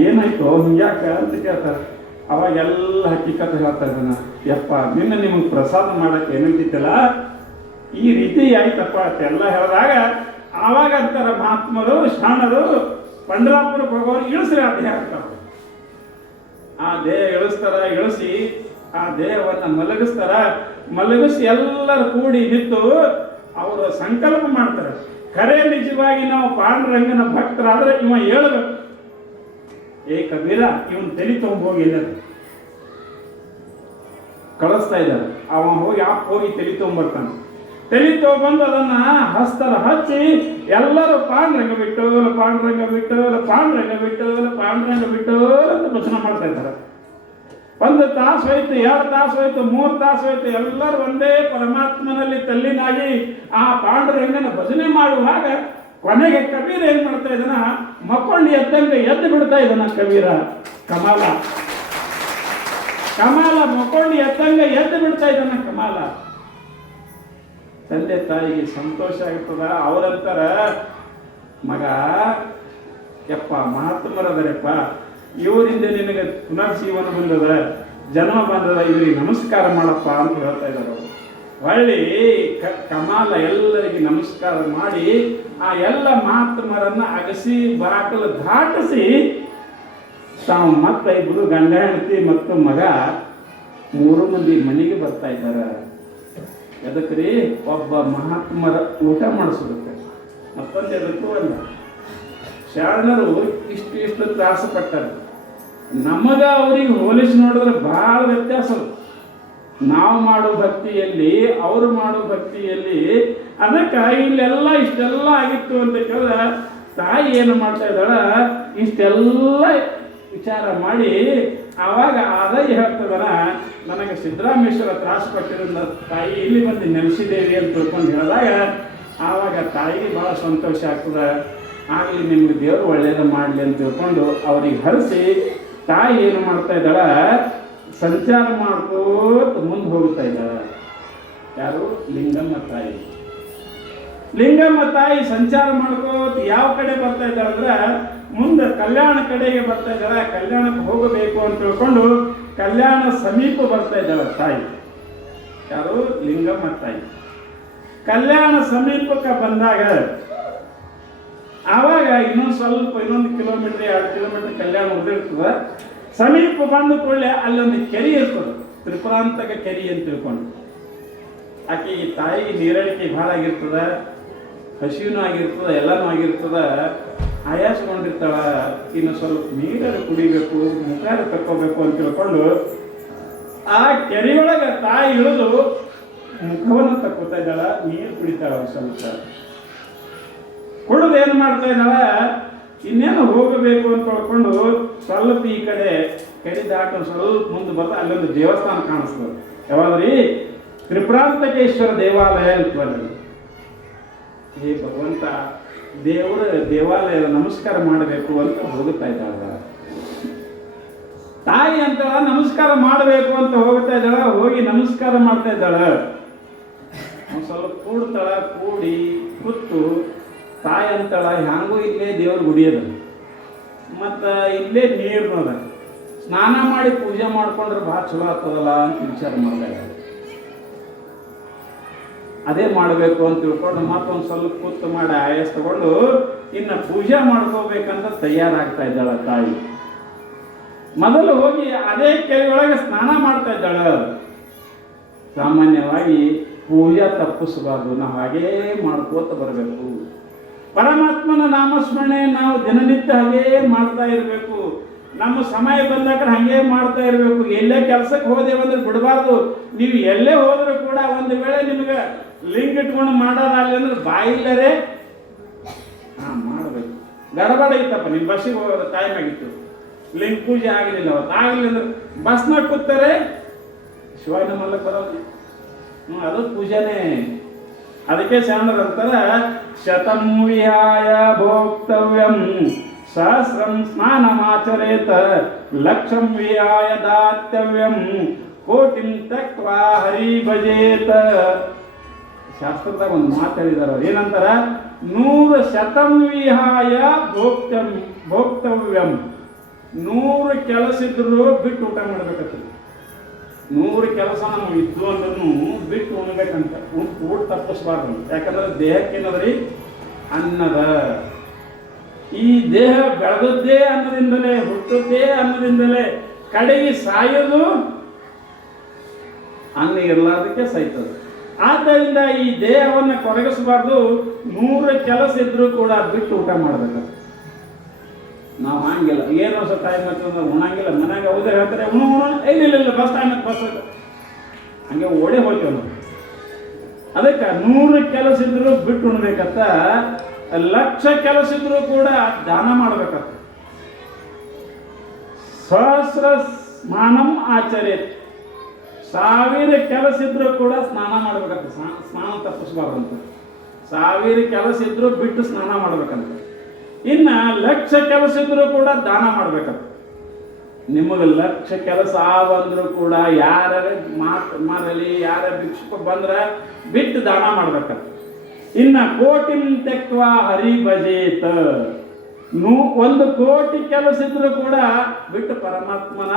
ಏನಾಯ್ತು ಹಿಂಗ್ಯಾಕ ಅಂತ ಕೇಳ್ತಾರ. ಅವಾಗೆಲ್ಲ ಹಕ್ಕಿಕತೆ ಹೇಳ್ತಾ ಇದ್ದಾನ. ಯಪ್ಪ ನಿಮಗೆ ಪ್ರಸಾದ ಮಾಡಕ್ಕೆ ಏನಂತಿತ್ತಲ್ಲ, ಈ ರೀತಿ ಆಯ್ತಪ್ಪ ಎಲ್ಲ ಹೇಳಿದಾಗ ಆವಾಗ ಅಂತಾರ ಮಹಾತ್ಮರು ಶಾಣರು, ಪಂಡ್ರಾಪುರಕ್ಕೆ ಹೋಗೋರು ಇಳಿಸ್ರಿ ಆ ದೇಹ ಆಗ್ತಾರ. ಆ ದೇಹ ಇಳಿಸಿ ಆ ದೇಹವನ್ನು ಮಲಗಿಸಿ ಎಲ್ಲರೂ ಕೂಡಿ ನಿಂತು ಅವರು ಸಂಕಲ್ಪ ಮಾಡ್ತಾರೆ. ಖರೆ ನಿಜವಾಗಿ ನಾವು ಪಾಂಡುರಂಗನ ಭಕ್ತರಾದ್ರೆ ಇವ ಹೇಳ್ಬೇಕು, ಏ ಕಬೀರ ಇವನ್ ತಲೆ ತಗೊಂಡ್ಬೋಗಿ ಎಲ್ಲದು ಕಳಿಸ್ತಾ ಇದ್ದಾರೆ. ಅವ ಹೋಗಿ ತಲೆ ತಗೊಂಡ್ಬರ್ತಾನೆ. ತಲೆ ತಗೊಂಡು ಅದನ್ನ ಹಸ್ತರ ಹಚ್ಚಿ ಎಲ್ಲರೂ ಪಾಂಡ್ರಂಗ ಬಿಟ್ಟು ಪಾಂಡ್ರಂಗ ಬಿಟ್ಟು ಪಾಂಡ್ರಂಗ ಬಿಟ್ಟು ಪಾಂಡ್ರಂಗ ಬಿಟ್ಟು ಅಂತ ಭಜನೆ ಮಾಡ್ತಾ ಇದ್ದಾರೆ. 1 ತಾಸು ಹೋಯ್ತು, 2 ತಾಸು ಹೋಯ್ತು, 3 ತಾಸು ಹೋಯ್ತು, ಎಲ್ಲರೂ ಒಂದೇ ಪರಮಾತ್ಮನಲ್ಲಿ ತಲ್ಲಿನಾಗಿ ಆ ಪಾಂಡುರಂಗನ ಭಜನೆ ಮಾಡುವಾಗ ಕೊನೆಗೆ ಕಬೀರ ಏನ್ ಮಾಡ್ತಾ ಇದ್ದಾನ, ಮಕ್ಕೊಂಡು ಎದ್ದಂಗೆ ಎದ್ದು ಬಿಡ್ತಾ ಇದ್ದಾನ ಕಬೀರ. ಕಮಾಲ ಮಕ್ಕೊಂಡು ಎದ್ದಂಗೆ ಎದ್ದು ಬಿಡ್ತಾ ಇದ್ದಾನ ಕಮಾಲ. ತಂದೆ ತಾಯಿಗೆ ಸಂತೋಷ ಆಗ್ತದ. ಅವರಂತಾರ, ಮಗ ಯಪ್ಪ ಮಹಾತ್ಮರದರಪ್ಪ, ಇವರಿಂದ ನಿನಗೆ ಪುನರ್ಜೀವನ ಬಂದದ, ಜನ್ಮ ಬಂದದ, ಇವರಿಗೆ ನಮಸ್ಕಾರ ಮಾಡಪ್ಪ ಅಂತ ಹೇಳ್ತಾ ಇದ್ದಾರೆ ಅವರು. ಹೊಳ್ಳಿ ಕಮಾಲ ಎಲ್ಲರಿಗೆ ನಮಸ್ಕಾರ ಮಾಡಿ ಆ ಎಲ್ಲ ಮಹಾತ್ಮರನ್ನ ಅಗಸಿ ಬಾಕಲು ದಾಟಿಸಿ ತಾವು ಮತ್ತೆ 5 ಗಂಡ ಹೆಂಡತಿ ಮತ್ತು ಮಗ 3 ಮಂದಿ ಮನೆಗೆ ಬರ್ತಾ ಇದ್ದಾರೆ. ಎದಕ್ರಿ? ಒಬ್ಬ ಮಹಾತ್ಮರ ಊಟ ಮಾಡಿಸೋದಕ್ಕೆ, ಮತ್ತೊಂದು ಎದಕ್ಕೂ ಅಲ್ಲ. ಶರಣರು ಇಷ್ಟು ತ್ರಾಸ ಪಟ್ಟಾರೆ. ನಮಗ ಅವ್ರಿಗೆ ಹೋಲಿಸಿ ನೋಡಿದ್ರೆ ಬಹಳ ವ್ಯತ್ಯಾಸ. ನಾವು ಮಾಡೋ ಭಕ್ತಿಯಲ್ಲಿ ಅವರು ಮಾಡೋ ಭಕ್ತಿಯಲ್ಲಿ, ಅದಕ್ಕೆ ಇಲ್ಲೆಲ್ಲ ಇಷ್ಟೆಲ್ಲ ಆಗಿತ್ತು ಅಂತ ಕೇಳಿದ್ರೆ ತಾಯಿ ಏನು ಮಾಡ್ತಾ ಇದ್ದಾಳ, ಇಷ್ಟೆಲ್ಲ ವಿಚಾರ ಮಾಡಿ ಆವಾಗ ಅದೇ ಹೇಳ್ತದನ, ನನಗೆ ಸಿದ್ದರಾಮೇಶ್ವರ ತ್ರಾಸ ಪಟ್ಟಿರೋದ ತಾಯಿ ಇಲ್ಲಿ ಬಂದು ನೆಲೆಸಿದ್ದೇವೆ ಅಂತ ತಿಳ್ಕೊಂಡು ಹೇಳಿದಾಗ ಆವಾಗ ತಾಯಿಗೆ ಭಾಳ ಸಂತೋಷ ಆಗ್ತದೆ. ಆಗಲಿ ನಿಮ್ಗೆ ದೇವರು ಒಳ್ಳೇದು ಮಾಡಲಿ ಅಂತ ತಿಳ್ಕೊಂಡು ಅವ್ರಿಗೆ ಹರಿಸಿ ತಾಯಿ ಏನು ಮಾಡ್ತಾ ಇದ್ದಾಳ, ಸಂಚಾರ ಮಾಡ್ಕೋತ ಮುಂದೆ ಹೋಗ್ತಾ ಇದ್ದಾಳ. ಯಾರು? ಲಿಂಗಮ್ಮ ತಾಯಿ. ಲಿಂಗಮ್ಮ ತಾಯಿ ಸಂಚಾರ ಮಾಡ್ಕೋತ ಯಾವ ಕಡೆ ಬರ್ತಾ ಇದ್ದಾಳೆ ಅಂದ್ರೆ ಮುಂದೆ ಕಲ್ಯಾಣ ಕಡೆಗೆ ಬರ್ತಾ ಇದ್ದಾಳೆ. ಕಲ್ಯಾಣಕ್ಕೆ ಹೋಗಬೇಕು ಅಂತ ತಿಳ್ಕೊಂಡು ಕಲ್ಯಾಣ ಸಮೀಪ ಬರ್ತಾ ಇದ್ದಾಳೆ ತಾಯಿ. ಯಾರು? ಲಿಂಗಮ್ಮ ತಾಯಿ. ಕಲ್ಯಾಣ ಸಮೀಪಕ್ಕೆ ಬಂದಾಗ ಆವಾಗ ಇನ್ನೊಂದು ಕಿಲೋಮೀಟರ್ 2 ಕಿಲೋಮೀಟರ್ ಕಲ್ಯಾಣ ಉಳಿದಿರ್ತದೆ. ಸಮೀಪ ಬಂದ ಕೂಡಲೇ ಅಲ್ಲೊಂದು ಕೆರೆ ಇರ್ತದೆ, ತ್ರಿಪುರಾಂತಕ ಕೆರೆ ಅಂತ ತಿಳ್ಕೊಂಡು. ಆಕೆ ಈ ತಾಯಿ ನೀರಡಿಕೆ ಭಾಳ ಆಗಿರ್ತದ, ಹಸಿನೂ ಆಗಿರ್ತದ, ಎಲ್ಲನೂ ಆಗಿರ್ತದ. ಆಯಾಸಗೊಂಡಿರ್ತಾಳ. ಇನ್ನು ಸ್ವಲ್ಪ ನೀರು ಕುಡಿಬೇಕು, ಮುಖಾರ ತಕ್ಕೋಬೇಕು ಅಂತ ತಿಳ್ಕೊಂಡು ಆ ಕೆರೆಯೊಳಗೆ ತಾಯಿ ಇಳಿದು ಮುಖವನ್ನು ತಕ್ಕೋತಾ ಇದ್ದಾಳ, ನೀರು ಕುಡಿತಾಳ. ಸ್ವಲ್ಪ ಕುಡಿದು ಏನು ಮಾಡ್ತಾ ಇದ್ದಾಳ, ಇನ್ನೇನು ಹೋಗಬೇಕು ಅಂತ ತಿಳ್ಕೊಂಡು ಸ್ವಲ್ಪ ಈ ಕಡೆ ದಾಟು ಸ್ವಲ್ಪ ಮುಂದೆ ಬರ್ತಾ ಅಲ್ಲೊಂದು ದೇವಸ್ಥಾನ ಕಾಣಿಸ್ತದೆ. ಯಾವಾಗ್ರಿ? ತ್ರಿಪುರಾಂತಕೇಶ್ವರ ದೇವಾಲಯ ಅಂತ. ಹೇ ಭಗವಂತ, ದೇವರ ದೇವಾಲಯದ ನಮಸ್ಕಾರ ಮಾಡಬೇಕು ಅಂತ ಹೋಗುತ್ತಾ ಇದ್ದಾಳ ತಾಯಿ. ಅಂತ ನಮಸ್ಕಾರ ಮಾಡಬೇಕು ಅಂತ ಹೋಗ್ತಾ ಇದ್ದಾಳ. ಹೋಗಿ ನಮಸ್ಕಾರ ಮಾಡ್ತಾ ಇದ್ದಾಳ. ಸ್ವಲ್ಪ ಕೂಡ್ತಾಳ. ಕೂಡಿ ಕೂತು ತಾಯಿ ಅಂತಾಳ, ಹ್ಯಾಂಗೂ ಇಲ್ಲೇ ದೇವ್ರ ಗುಡಿಯದ, ಮತ್ತು ಇಲ್ಲೇ ನೀರ್ನದ, ಸ್ನಾನ ಮಾಡಿ ಪೂಜೆ ಮಾಡ್ಕೊಂಡ್ರೆ ಭಾಳ ಚಲೋ ಆಗ್ತದಲ್ಲ ಅಂತ ವಿಚಾರ ಮಾಡಿದಾಗ ಅದೇ ಮಾಡಬೇಕು ಅಂತ ತಿಳ್ಕೊಂಡು ಮತ್ತೊಂದು ಸ್ವಲ್ಪ ಕೂತು ಮಾಡಿ ಆಯಾಸ ತಗೊಂಡು ಇನ್ನು ಪೂಜೆ ಮಾಡ್ಕೋಬೇಕಂತ ತಯಾರಾಗ್ತಾ ಇದ್ದಾಳ ತಾಯಿ. ಮೊದಲು ಹೋಗಿ ಅದೇ ಕೆರೆಯೊಳಗೆ ಸ್ನಾನ ಮಾಡ್ತಾ ಇದ್ದಾಳ. ಸಾಮಾನ್ಯವಾಗಿ ಪೂಜೆ ತಪ್ಪಿಸಬಾರ್ದು, ನಾವು ಹಾಗೇ ಮಾಡ್ಕೋತ ಬರಬೇಕು. ಪರಮಾತ್ಮನ ನಾಮಸ್ಮರಣೆ ನಾವು ದಿನನಿತ್ಯ ಹಾಗೇ ಮಾಡ್ತಾ ಇರಬೇಕು. ನಮ್ಮ ಸಮಯ ಬಂದಾಗ ಹಾಗೇ ಮಾಡ್ತಾ ಇರಬೇಕು. ಎಲ್ಲೇ ಕೆಲಸಕ್ಕೆ ಹೋದೇವಂದ್ರೆ ಬಿಡಬಾರ್ದು. ನೀವು ಎಲ್ಲೇ ಹೋದರೂ ಕೂಡ ಒಂದು ವೇಳೆ ನಿಮಗೆ ಲಿಂಗ ಇಟ್ಕೊಂಡು ಮಾಡೋದಾಗಲಿ ಅಂದ್ರೆ ಬಾಯಿಲ್ಲರೆ ಮಾಡಬೇಕು. ಗಡಬಡ ಇತ್ತಪ್ಪ, ನಿಮ್ಮ ಬಸ್ಸಿಗೆ ಹೋಗೋದು ಟೈಮ್ ಆಗಿತ್ತು, ಲಿಂಗ ಪೂಜೆ ಆಗಲಿಲ್ಲ, ಅವತ್ತು ಆಗಲಿಲ್ಲ ಅಂದ್ರೆ ಬಸ್ನಾಗ ಕೂತಾರೆ ಶಿವಾಯ ಮಲ್ಲಕ್ಕೆ ಬರೋದು. ಅದು ಪೂಜೆನೇ. ಅದಕ್ಕೆ ಶರಣರು ಅಂತಾರ, ಶತಂ ವಿಹಾಯ ಭೋಕ್ತವ್ಯಂ ಸಹಸ್ರಂ ಸ್ನಾನಮಾಚರೇತ ಲಕ್ಷಂ ವಿಹಾಯ ದಾತವ್ಯಂ ಕೋಟಿಂ ತಕ್ವಾ ಹರಿ ಭಜೇತ. ಶಾಸ್ತ್ರದಾಗ ಒಂದು ಮಾತು ಹೇಳಿದಾರ, ಏನಂತಾರ? 100 ಶತಂ ವಿಹಾಯ ಭೋಕ್ತವ್ಯಂ. 100 ಕೆಲಸ ಇದ್ರು ಬಿಟ್ಟು ಊಟ ಮಾಡ್ಬೇಕಂತ. 100 ಕೆಲಸ ನಮ್ಗೆ ಇದ್ದು ಅಂದ್ರೂ ಬಿಟ್ಟು ಉಣ್ಬೇಕಂತ. ಊಟ ತಪ್ಪಿಸ್ಬಾರ್ದು. ಯಾಕಂದ್ರೆ ದೇಹಕ್ಕೇನದ್ರಿ? ಅನ್ನದ. ಈ ದೇಹ ಬೆಳೆದದ್ದೇ ಅನ್ನದಿಂದಲೇ, ಹುಟ್ಟದ್ದೇ ಅನ್ನದಿಂದಲೇ, ಕಡೆಗೆ ಸಾಯೋದು ಅನ್ನ ಇರಲಾರ್ದಕ್ಕೆ ಸಾಯ್ತದೆ. ಆದ್ದರಿಂದ ಈ ದೇಹವನ್ನು ಕೊರಗಿಸಬಾರ್ದು. 100 ಕೆಲಸ ಇದ್ರೂ ಕೂಡ ಬಿಟ್ಟು ಊಟ ಮಾಡ್ಬೇಕು. ನಾವು ಹಂಗಿಲ್ಲ, ಏನು ಹೊಸ ಟೈಮ್ ಆಗ್ತದೆ ಉಣಂಗಿಲ್ಲ. ಮನ್ಯಾಗ ಹೌದೇ ಹೇಳ್ತಾರೆ ಇಲ್ಲ ಬಸ್ ಟೈಮ್ ಬಸ್ ಹಂಗೆ ಓಡೇ ಹೋಗ್ತೇವೆ ನಾವು. ಅದಕ್ಕೆ 100 ಕೆಲಸ ಇದ್ರು ಬಿಟ್ಟು ಉಣ್ಬೇಕತ್ತ, 1,00,000 ಕೆಲಸ ಇದ್ರು ಕೂಡ ದಾನ ಮಾಡ್ಬೇಕತ್ತ. ಸಹಸ್ರ ಸ್ನಾನಂ ಆಚರೇತ್, 1000 ಕೆಲಸ ಇದ್ರು ಕೂಡ ಸ್ನಾನ ಮಾಡ್ಬೇಕಂತ. ಸ್ನಾನ ತಪ್ಪಿಸ್ಬಾರ್ದಂತ. 1000 ಕೆಲಸ ಇದ್ರು ಬಿಟ್ಟು ಸ್ನಾನ ಮಾಡ್ಬೇಕಂತ. ಇನ್ನು 1,00,000 ಕೆಲಸ ಇದ್ರು ಕೂಡ ದಾನ ಮಾಡ್ಬೇಕಂತ. ನಿಮಗೆ 1,00,000 ಕೆಲಸ ಬಂದ್ರು ಕೂಡ ಯಾರ ಮಾತು ಮರಲಿ, ಯಾರ ಭಿಕ್ಷುಕ ಬಂದ್ರೆ ಬಿಟ್ಟು ದಾನ ಮಾಡ್ಬೇಕಂತ. ಇನ್ನು ಕೋಟಿ ತೆಕ್ವ ಹರಿ ಭಜೇತ, 1 ಕೋಟಿ ಕೆಲಸ ಇದ್ರು ಕೂಡ ಬಿಟ್ಟು ಪರಮಾತ್ಮನ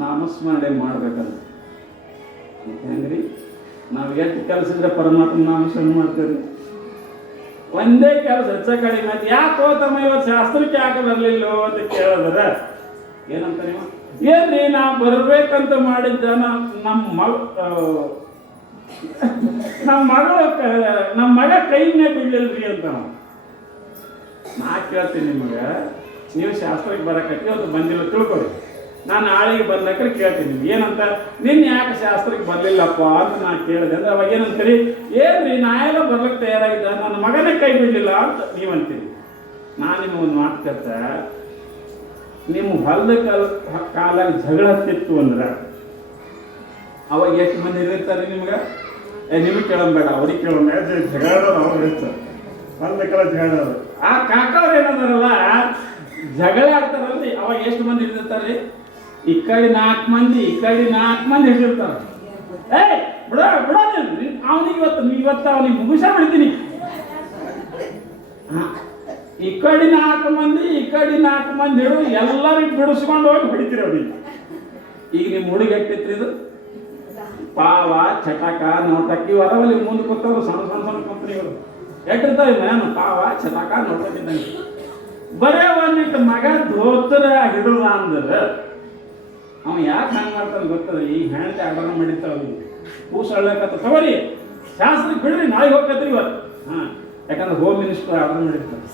ನಾಮಸ್ಮರಣೆ ಮಾಡ್ಬೇಕಂತ. ಹೆಂಗ್ರಿ? ನಾವು ಎಷ್ಟು ಕೆಲಸ ಇದ್ರೆ ಪರಮಾತ್ಮ ನಾಮಸ್ಮರಣೆ ಮಾಡ್ತೇವೆ? ಒಂದೇ ಕೆಲಸ ಹೆಚ್ಚ ಕಡಿಮೆ ಆಯ್ತು. ಯಾಕೆ ಹೋತಮ್ಮ ಇವತ್ತು ಶಾಸ್ತ್ರಕ್ಕೆ ಯಾಕೆ ಬರಲಿಲ್ಲೋ ಅಂತ ಕೇಳಿದ್ರೆ ಏನಂತ ನೀವು? ಏನ್ರಿ ನಾ ಬರ್ಬೇಕಂತ ಮಾಡಿದ್ದ ನಮ್ಮ ಮಗ ಕೈನೇ ಬಿಡ್ಲಿಲ್ರಿ ಅಂತ ನಾ ಕೇಳ್ತೀನಿ. ನಿಮಗೆ ನೀವು ಶಾಸ್ತ್ರಕ್ಕೆ ಬರಕತ್ತಿ, ಇವತ್ತು ಬಂದಿಲ್ಲ ತಿಳ್ಕೊಳ್ಳಿ. ನಾನು ನಾಳೆಗೆ ಬರ್ಲಕ್ರೆ ಕೇಳ್ತೀನಿ ನಿಮ್ಗೆ ಏನಂತ, ನಿನ್ನ ಯಾಕೆ ಶಾಸ್ತ್ರಕ್ಕೆ ಬರಲಿಲ್ಲಪ್ಪ ಅಂತ ನಾನು ಕೇಳಿದೆ ಅಂದ್ರೆ ಅವಾಗ ಏನಂತೀರಿ? ಏನ್ರಿ ನಾ ಎಲ್ಲ ಬರ್ಲಿಕ್ಕೆ ತಯಾರಾಗಿದ್ದ, ನನ್ನ ಮಗನೇ ಕೈ ಬಿಡಲಿಲ್ಲ ಅಂತ ನೀವಂತೀರಿ. ನಾನು ನಿಮಗೊಂದು ಮಾತು ಕೇಳ್ತ, ನಿಮ್ಮ ಹೊಲದ ಕಾಲಾಗ ಜಗಳ ಹತ್ತಿತ್ತು ಅಂದ್ರೆ ಅವಾಗ ಎಷ್ಟು ಮಂದಿ ಇರ್ತಾರೆ ನಿಮ್ಗೆ? ನಿಮಗೆ ಕೇಳೋಣ, ಅವ್ರಿಗೆ ಕೇಳೋಣ. ಜಗಳ ಅವ್ರು ಇರ್ತಾರೆ, ಹೊಲದ ಕಾಲ ಜಗಳ. ಆ ಕಾಕವ್ರು ಏನದಾರಲ್ಲ ಜಗಳ ಆಡ್ತಾರಲ್ರಿ, ಅವಾಗ ಎಷ್ಟು ಮಂದಿ ಇರ್ತಾರೆ? ಈ ಕಡೆ 4 ಮಂದಿ, ಈ ಕಡೆ 4 ಮಂದಿ ಹಿಡಿದಿರ್ತಾರ. ಬಿಡ ಅವನಿಗೆ ಇವತ್ತು ಅವನಿಗೆ ಮುಗಿಸ ಬಿಡ್ತೀನಿ. ಈ ಕಡೆ 4 ಮಂದಿ, ಈ ಕಡೆ 4 ಮಂದಿ ಹಿಡಿದು ಎಲ್ಲರಿಗೂ ಬಿಡಿಸ್ಕೊಂಡು ಹೋಗಿ ಹೊಡಿತೀರಿ ಅವ್ರಿಗೆ. ಈಗ ನಿಮ್ಮ ಹುಡುಗಿ ಎಟ್ಟಿತ್ರಿ ಇದು? ಪಾವ, ಚಟಕ, ನೋಟಕ್ಕಿ ಹೊರವಲ್ಲಿ ಮುಂದೆ ಕೂತವ್ರು ಸಣ್ಣ ಸಣ್ಣ ಸಣ್ಣ ಕಂಪ್ನಿಗಳು ಎಟ್ಟಿರ್ತಾವೆ. ನಾನು ಪಾವ, ಚಟಕ, ನೋಟಕ್ಕಿದ್ದಂಗೆ ಬರೇ ಒಂದಿಟ್ಟು ಮಗ ಧೋತ್ರ ಹಿಡಿದ ಅಂದ್ರೆ ಅವ ಯಾಕೆ ಹಂಗೆ ಮಾಡ್ತಾನೆ ಗೊತ್ತದ? ಈ ಹೆಣ್ತಿ ಆರ್ಡರ್ ಮಾಡಿರ್ತಾವ, ಕೂಸು ಅಳ್ಳಕತ್ತ, ತಗೋರಿ ಶಾಸ್ತ್ರಕ್ಕೆ ಬಿಡ್ರಿ, ನಾಳೆಗೆ ಹೋಗ್ತೈತ್ರಿ ಇವತ್ತು. ಯಾಕಂದ್ರೆ ಹೋಮ್ ಮಿನಿಸ್ಟರ್ ಆರ್ಡರ್ ಮಾಡಿರ್ತಾರೆ.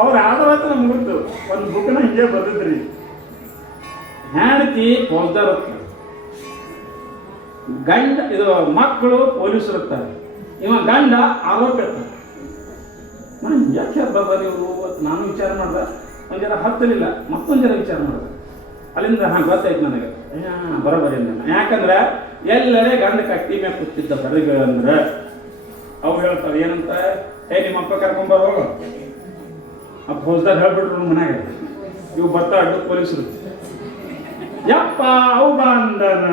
ಅವ್ರು ಆರ್ಡರ್ ಆಯ್ತು ನಮ್ಗೆ ಗೊತ್ತು. ಒಂದು ಬುಕ್ನ ಹಿಂಗೆ ಬರ್ದಿದ್ರಿ, ಹೆಣ್ತಿ ಫೌಜ್ದಾರ್ ಇರ್ತಾರೆ, ಗಂಡ ಇದು ಮಕ್ಕಳು ಪೊಲೀಸರು ಇರ್ತಾರೆ, ಇವ ಗಂಡ ಆರೋಪ ಇರ್ತಾರೆ. ನಾನು ಯಾಕೆ ಬರ್ಬಾರಿ ಇವರು? ನಾನು ವಿಚಾರ ಮಾಡ್ದೆ, ಒಂದು ಜನ ಹತ್ತಲಿಲ್ಲ, ಮತ್ತೊಂದು ಜನ ವಿಚಾರ ಮಾಡಿದೆ. ಅಲ್ಲಿಂದ ಗೊತ್ತಾಯ್ತು ನನಗೆ, ಬರೋಬರಿ ಅಂದ. ಯಾಕಂದ್ರೆ ಎಲ್ಲರೇ ಗಂಡ ಕಟ್ಟಿ ಮ್ಯಾಗ ಕೂತಿದ್ದ ಬರೀಗಳಂದ್ರೆ ಅವ್ರು ಹೇಳ್ತಾರೆ ಏನಂತ, ನಿಮ್ಮ ಅಪ್ಪ ಕರ್ಕೊಂಬರೋ ಆ ಫೌಜ್ದಾರ್ ಹೇಳ್ಬಿಟ್ರು ಮನ್ಯಾಗ. ಇವು ಬರ್ತಾ ಅಡ್ಡು ಪೊಲೀಸರು, ಯಪ್ಪ ಅವು ಬಾ ಅಂದನ.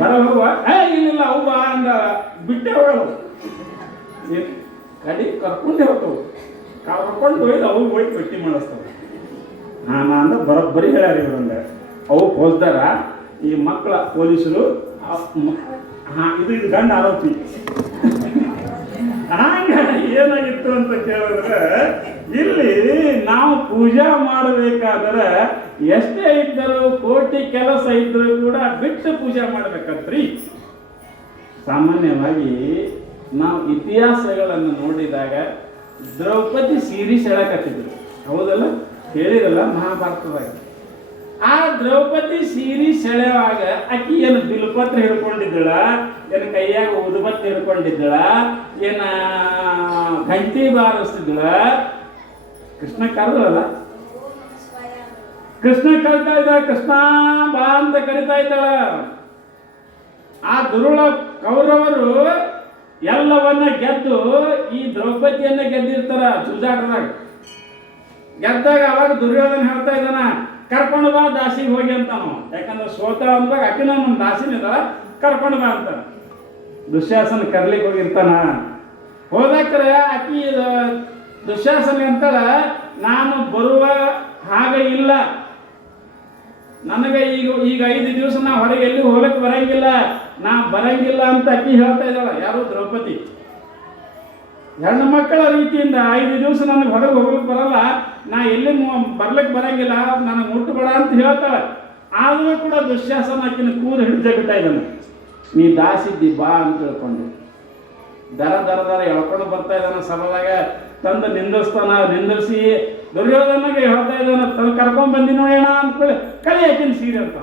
ಬರ ಹೋಗುವ, ಇಲ್ಲ ಅವು ಬಾ ಅಂದ, ಬಿಟ್ಟೆ ಹೋಗಲ್ಲ. ಕಡಿ ಕರ್ಕೊಂಡೇ ಹೋಗ್ತವು, ಕರ್ಕೊಂಡು ಹೋಯ್ತು ಅವು ಹೋಗಿ ಪಟ್ಟಿ ಮಾಡಿಸ್ತಾವೆ. ನಾನು ಅಂದ್ರೆ ಬರೋಬ್ಬರಿ ಹೇಳ್ಯಾರ ಇವ್ರಂಗೆ. ಅವು ಫೌಜ್ದಾರ, ಈ ಮಕ್ಕಳ ಪೊಲೀಸರು, ಇದು ಗಂಡ ಆರೋಪಿ. ಹಂಗ ಏನಾಗಿತ್ತು ಅಂತ ಕೇಳಿದ್ರೆ, ಇಲ್ಲಿ ನಾವು ಪೂಜಾ ಮಾಡಬೇಕಾದ್ರೆ ಎಷ್ಟೇ ಇದ್ದರೂ, ಕೋಟಿ ಕೆಲಸ ಇದ್ದರೂ ಕೂಡ ಬಿಟ್ಟು ಪೂಜೆ ಮಾಡ್ಬೇಕಂತ್ರಿ. ಸಾಮಾನ್ಯವಾಗಿ ನಾವು ಇತಿಹಾಸಗಳನ್ನು ನೋಡಿದಾಗ ದ್ರೌಪದಿ ಸೀರೆ ಸೆಳಕತ್ತಿದ್ರು, ಹೌದಲ್ಲ? ಹೇಳಿರಲ್ಲ ಮಹಾಭಾರತದಾಗ. ಆ ದ್ರೌಪದಿ ಸೀರೆ ಸೆಳೆಯುವಾಗ ಆಕಿ ಏನು ಬಿಲ್ಪತ್ರ ಹಿಡ್ಕೊಂಡಿದ್ದಳ, ಏನು ಕೈಯಾಗ ಉದುಬತ್ತಿ ಹಿಡ್ಕೊಂಡಿದ್ದಳ, ಏನ ಗಂಟಿ ಬಾರಿಸ್ತಿದ್ದಳ? ಕೃಷ್ಣ ಕರೆದಲ್ಲ, ಕೃಷ್ಣ ಕರಿತಾ ಇದ್ದಾಳ, ಕೃಷ್ಣ ಬಾ ಅಂತ ಕರಿತಾ ಇದ್ದಾಳ. ಆ ದುರುಳ ಕೌರವರು ಎಲ್ಲವನ್ನ ಗೆದ್ದು ಈ ದ್ರೌಪದಿಯನ್ನ ಗೆದ್ದಿರ್ತಾರ ಜೂಜಾಟದಾಗ. ಗೆದ್ದಾಗ ಅವಾಗ ದುರ್ಯೋಧನ ಹೇಳ್ತಾ ಇದ್ದಾನ, ಕರ್ಕೊಂಡು ಬಾ ದಾಸಿಗೆ ಹೋಗಿ ಅಂತ. ನಾವು ಯಾಕಂದ್ರೆ ಸೋತ ಅಂದಾಗ ಆಕಿನ ನಮ್ಮ ದಾಸಿನ ಇದ್ದಾಳ, ಕರ್ಕೊಂಡು ಬಾ ಅಂತ. ದುಶ್ಯಾಸನ ಕರ್ಲಿಕ್ಕೆ ಹೋಗಿರ್ತಾನ. ಹೋದಕ್ರೆ ಆಕಿ ದುಶ್ಯಾಸನ ಅಂತಾಳ, ನಾನು ಬರುವ ಹಾಗೆ ಇಲ್ಲ, ನನಗೆ ಈಗ 5 ದಿವಸ ನಾ ಹೊರಗೆ ಎಲ್ಲಿ ಹೋಗಕ್ಕೆ ಬರಂಗಿಲ್ಲ, ನಾ ಬರಂಗಿಲ್ಲ ಅಂತ ಅಕ್ಕಿ ಹೇಳ್ತಾ ಇದ್ದಾಳ. ಯಾರು? ದ್ರೌಪದಿ. ಹೆಣ್ಣು ಮಕ್ಕಳ ರೀತಿಯಿಂದ 5 ದಿವಸ ನನಗೆ ಹೊರಗೆ ಹೋಗ್ಲಿಕ್ಕೆ ಬರಲ್ಲ, ನಾ ಎಲ್ಲಿ ಬರ್ಲಿಕ್ಕೆ ಬರಂಗಿಲ್ಲ, ನನಗೆ ಮುಟ್ಟಬೇಡ ಅಂತ ಹೇಳ್ತಾಳೆ. ಆದರೂ ಕೂಡ ದುಶ್ಯಾಸನ ಆಕಿನ ಕೂರು ಹಿಡಿದೇ ಬಿಟ್ಟ ಇದ್ದಾನೆ. ನೀ ದಾಸಿದ್ದಿ ಬಾ ಅಂತ ತಿಳ್ಕೊಂಡು ದರ ಎಳ್ಕೊಂಡು ಬರ್ತಾ ಇದ್ದಾನೆ. ಸಭಾದಾಗ ತಂದು ನಿಂದಿರಿಸಿ ದುರ್ಯೋಧನಿಗೆ ಹೇಳ್ತಾ ಇದ್ದಾನೆ, ತಂದು ಕರ್ಕೊಂಡ್ ಬಂದಿನೋ ಏನ ಅಂದ್ಕೊಳ್ಳಿ, ಕಳಿ ಆಕಿನ ಸೀರೆ ಅಂತ.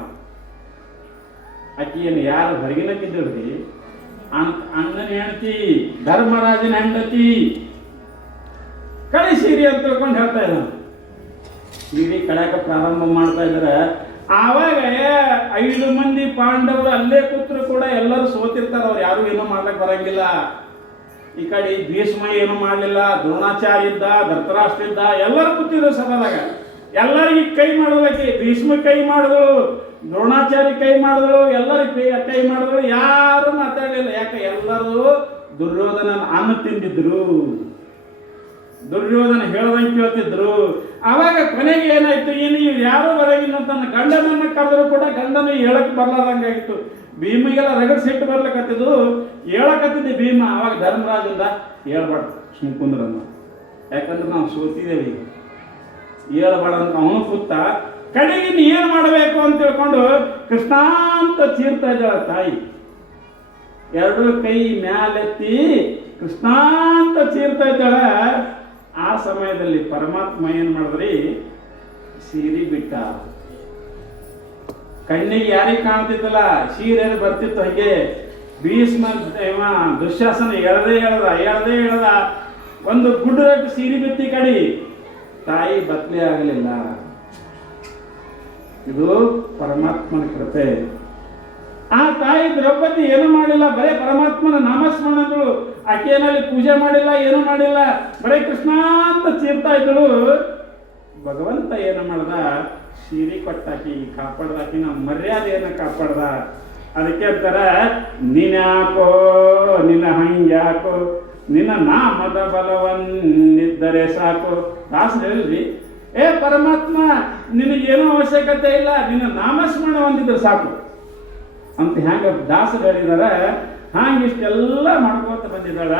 ಆಕಿಯನ್ನು ಯಾರು ಹೊರಗಿನಕ್ಕಿದ್ದಳ್ರಿ ಅಣ್ಣನ ಹೆಂಡತಿ, ಧರ್ಮರಾಜನ ಹೆಂಡತಿ ಕಳಿಸಿರಿ ಅಂತ ತಿಳ್ಕೊಂಡು ಹೇಳ್ತಾ ಇದ್ದಾನೆ. ಸೀರೆ ಕಳ್ಯಾಕ ಪ್ರಾರಂಭ ಮಾಡ್ತಾ ಇದ್ದಾರೆ. ಆವಾಗ 5 ಮಂದಿ ಪಾಂಡವರು ಅಲ್ಲೇ ಕೂತ್ರು ಕೂಡ ಎಲ್ಲರೂ ಸೋತಿರ್ತಾರೆ. ಅವ್ರು ಯಾರು ಏನೋ ಮಾಡ್ಲಿಕ್ಕೆ ಬರಂಗಿಲ್ಲ. ಈ ಕಡೆ ಭೀಷ್ಮ ಏನು ಮಾಡಲಿಲ್ಲ, ದ್ರೋಣಾಚಾರ್ಯ ಇದ್ದ, ಧೃತರಾಷ್ಟ್ರ ಇದ್ದ, ಎಲ್ಲರೂ ಕೂತಿದ್ರು ಸಭಾದಾಗ. ಎಲ್ಲರಿಗೆ ಕೈ ಮಾಡೋದಕ್ಕೆ ಭೀಷ್ಮ ಕೈ ಮಾಡಿದ್ರು, ದ್ರೋಣಾಚಾರ್ಯ ಕೈ ಮಾಡಿದ್ರು, ಎಲ್ಲರಿಗೆ ಕೈ ಮಾಡಿದ್ರು. ಯಾರು ಮಾತಾಡಲಿಲ್ಲ. ಯಾಕೆ? ಎಲ್ಲರೂ ದುರ್ಯೋಧನ ಅನ್ನ ತಿಂದಿದ್ರು, ದುರ್ಯೋಧನ ಹೇಳ್ದಂಗೆ ಕೇಳ್ತಿದ್ರು. ಆವಾಗ ಕೊನೆಗೆ ಏನಾಯ್ತು, ಇನ್ನು ಇವ್ರು ಯಾರೋ ಬರಂಗಿಲ್ಲ ತನ್ನ ಗಂಡನನ್ನ ಕರೆದ್ರು ಕೂಡ ಗಂಡನ ಹೇಳಕ್ ಬರ್ಲಾರ್ದಂಗಾಗಿತ್ತು. ಭೀಮಿಗೆಲ್ಲ ರಗಡ್ ಸಿಟ್ಟು ಬರ್ಲಕತ್ತಿದ್ದು, ಹೇಳಕತ್ತಿದ್ದೆ ಭೀಮ. ಅವಾಗ ಧರ್ಮರಾಜಂದ ಹೇಳ್ಬಾರ್ದು, ಸುಮ್ ಕುಂದ್ರನ್ನ, ಯಾಕಂದ್ರೆ ನಾವು ಸೋತಿದ್ದೇವೆ, ಈಗ ಹೇಳ್ಬೇಡ ಅಂತ ಅವನು ಕೂತ. ಕಡೆಗೆ ಇನ್ನು ಏನು ಮಾಡಬೇಕು ಅಂತ ತಿಳ್ಕೊಂಡು ಕೃಷ್ಣ ಅಂತ ಚೀರ್ತಾ ಇದ್ದಾಳ ತಾಯಿ. 2 ಕೈ ಮ್ಯಾಲೆತ್ತಿ ಕೃಷ್ಣ ಅಂತ ಚೀರ್ತಾ ಇದ್ದಾಳ. ಆ ಸಮಯದಲ್ಲಿ ಪರಮಾತ್ಮ ಏನ್ ಮಾಡಿದ್ರಿ, ಸೀರೆ ಬಿಟ್ಟ. ಕಣ್ಣಿಗೆ ಯಾರಿಗೆ ಕಾಣ್ತಿತ್ತಲ್ಲ, ಸೀರೆ ಬರ್ತಿತ್ತು. ಹಂಗೆ ಭೀಷ್ಮ ದುಶ್ಯಾಸನ ಎಳದ ಒಂದು ಗುಡ್ಡ ಸೀರೆ ಬಿತ್ತಿ ಕಡಿ. ತಾಯಿ ಬತ್ಲೆ ಆಗಲಿಲ್ಲ. ಇದು ಪರಮಾತ್ಮನ ಕೃಪೆ. ಆ ತಾಯಿ ದ್ರೌಪದಿ ಏನು ಮಾಡಿಲ್ಲ, ಬರೇ ಪರಮಾತ್ಮನ ನಾಮಸ್ಮರಣಗಳು. ಆಕೆಯಲ್ಲಿ ಪೂಜೆ ಮಾಡಿಲ್ಲ, ಏನು ಮಾಡಿಲ್ಲ, ಬರೇ ಕೃಷ್ಣ ಅಂತ ಚೀರ್ತಾ ಇದ್ದಳು. ಭಗವಂತ ಏನು ಮಾಡ್ದ, ಸೀರೆ ಕೊಟ್ಟಾಕಿ ಕಾಪಾಡ್ದಾಕಿ, ನಮ್ಮ ಮರ್ಯಾದೆಯನ್ನು ಕಾಪಾಡ್ದ. ಅದಕ್ಕೆ ಅಂತಾರ, ನೀನ್ಯಾಕೋ ನಿನ್ನ ಹಂಗ್ಯಾಕೋ ನಿನ್ನ ನಾಮದ ಬಲವನ್ನಿದ್ದರೆ ಸಾಕು. ದಾಸರು ಹೇಳ್ರಿ, ಏ ಪರಮಾತ್ಮ ನಿನಗೇನೋ ಅವಶ್ಯಕತೆ ಇಲ್ಲ, ನಿನ್ನ ನಾಮಸ್ಮರಣ ಹೊಂದಿದ್ರೆ ಸಾಕು ಅಂತ ಹ್ಯಾಂಗ ದಾಸರು ಹೇಳಿದಾರ. ಹಾಗಿಷ್ಟೆಲ್ಲ ಮಾಡ್ಕೋತ ಬಂದಿದ್ದಾಳ.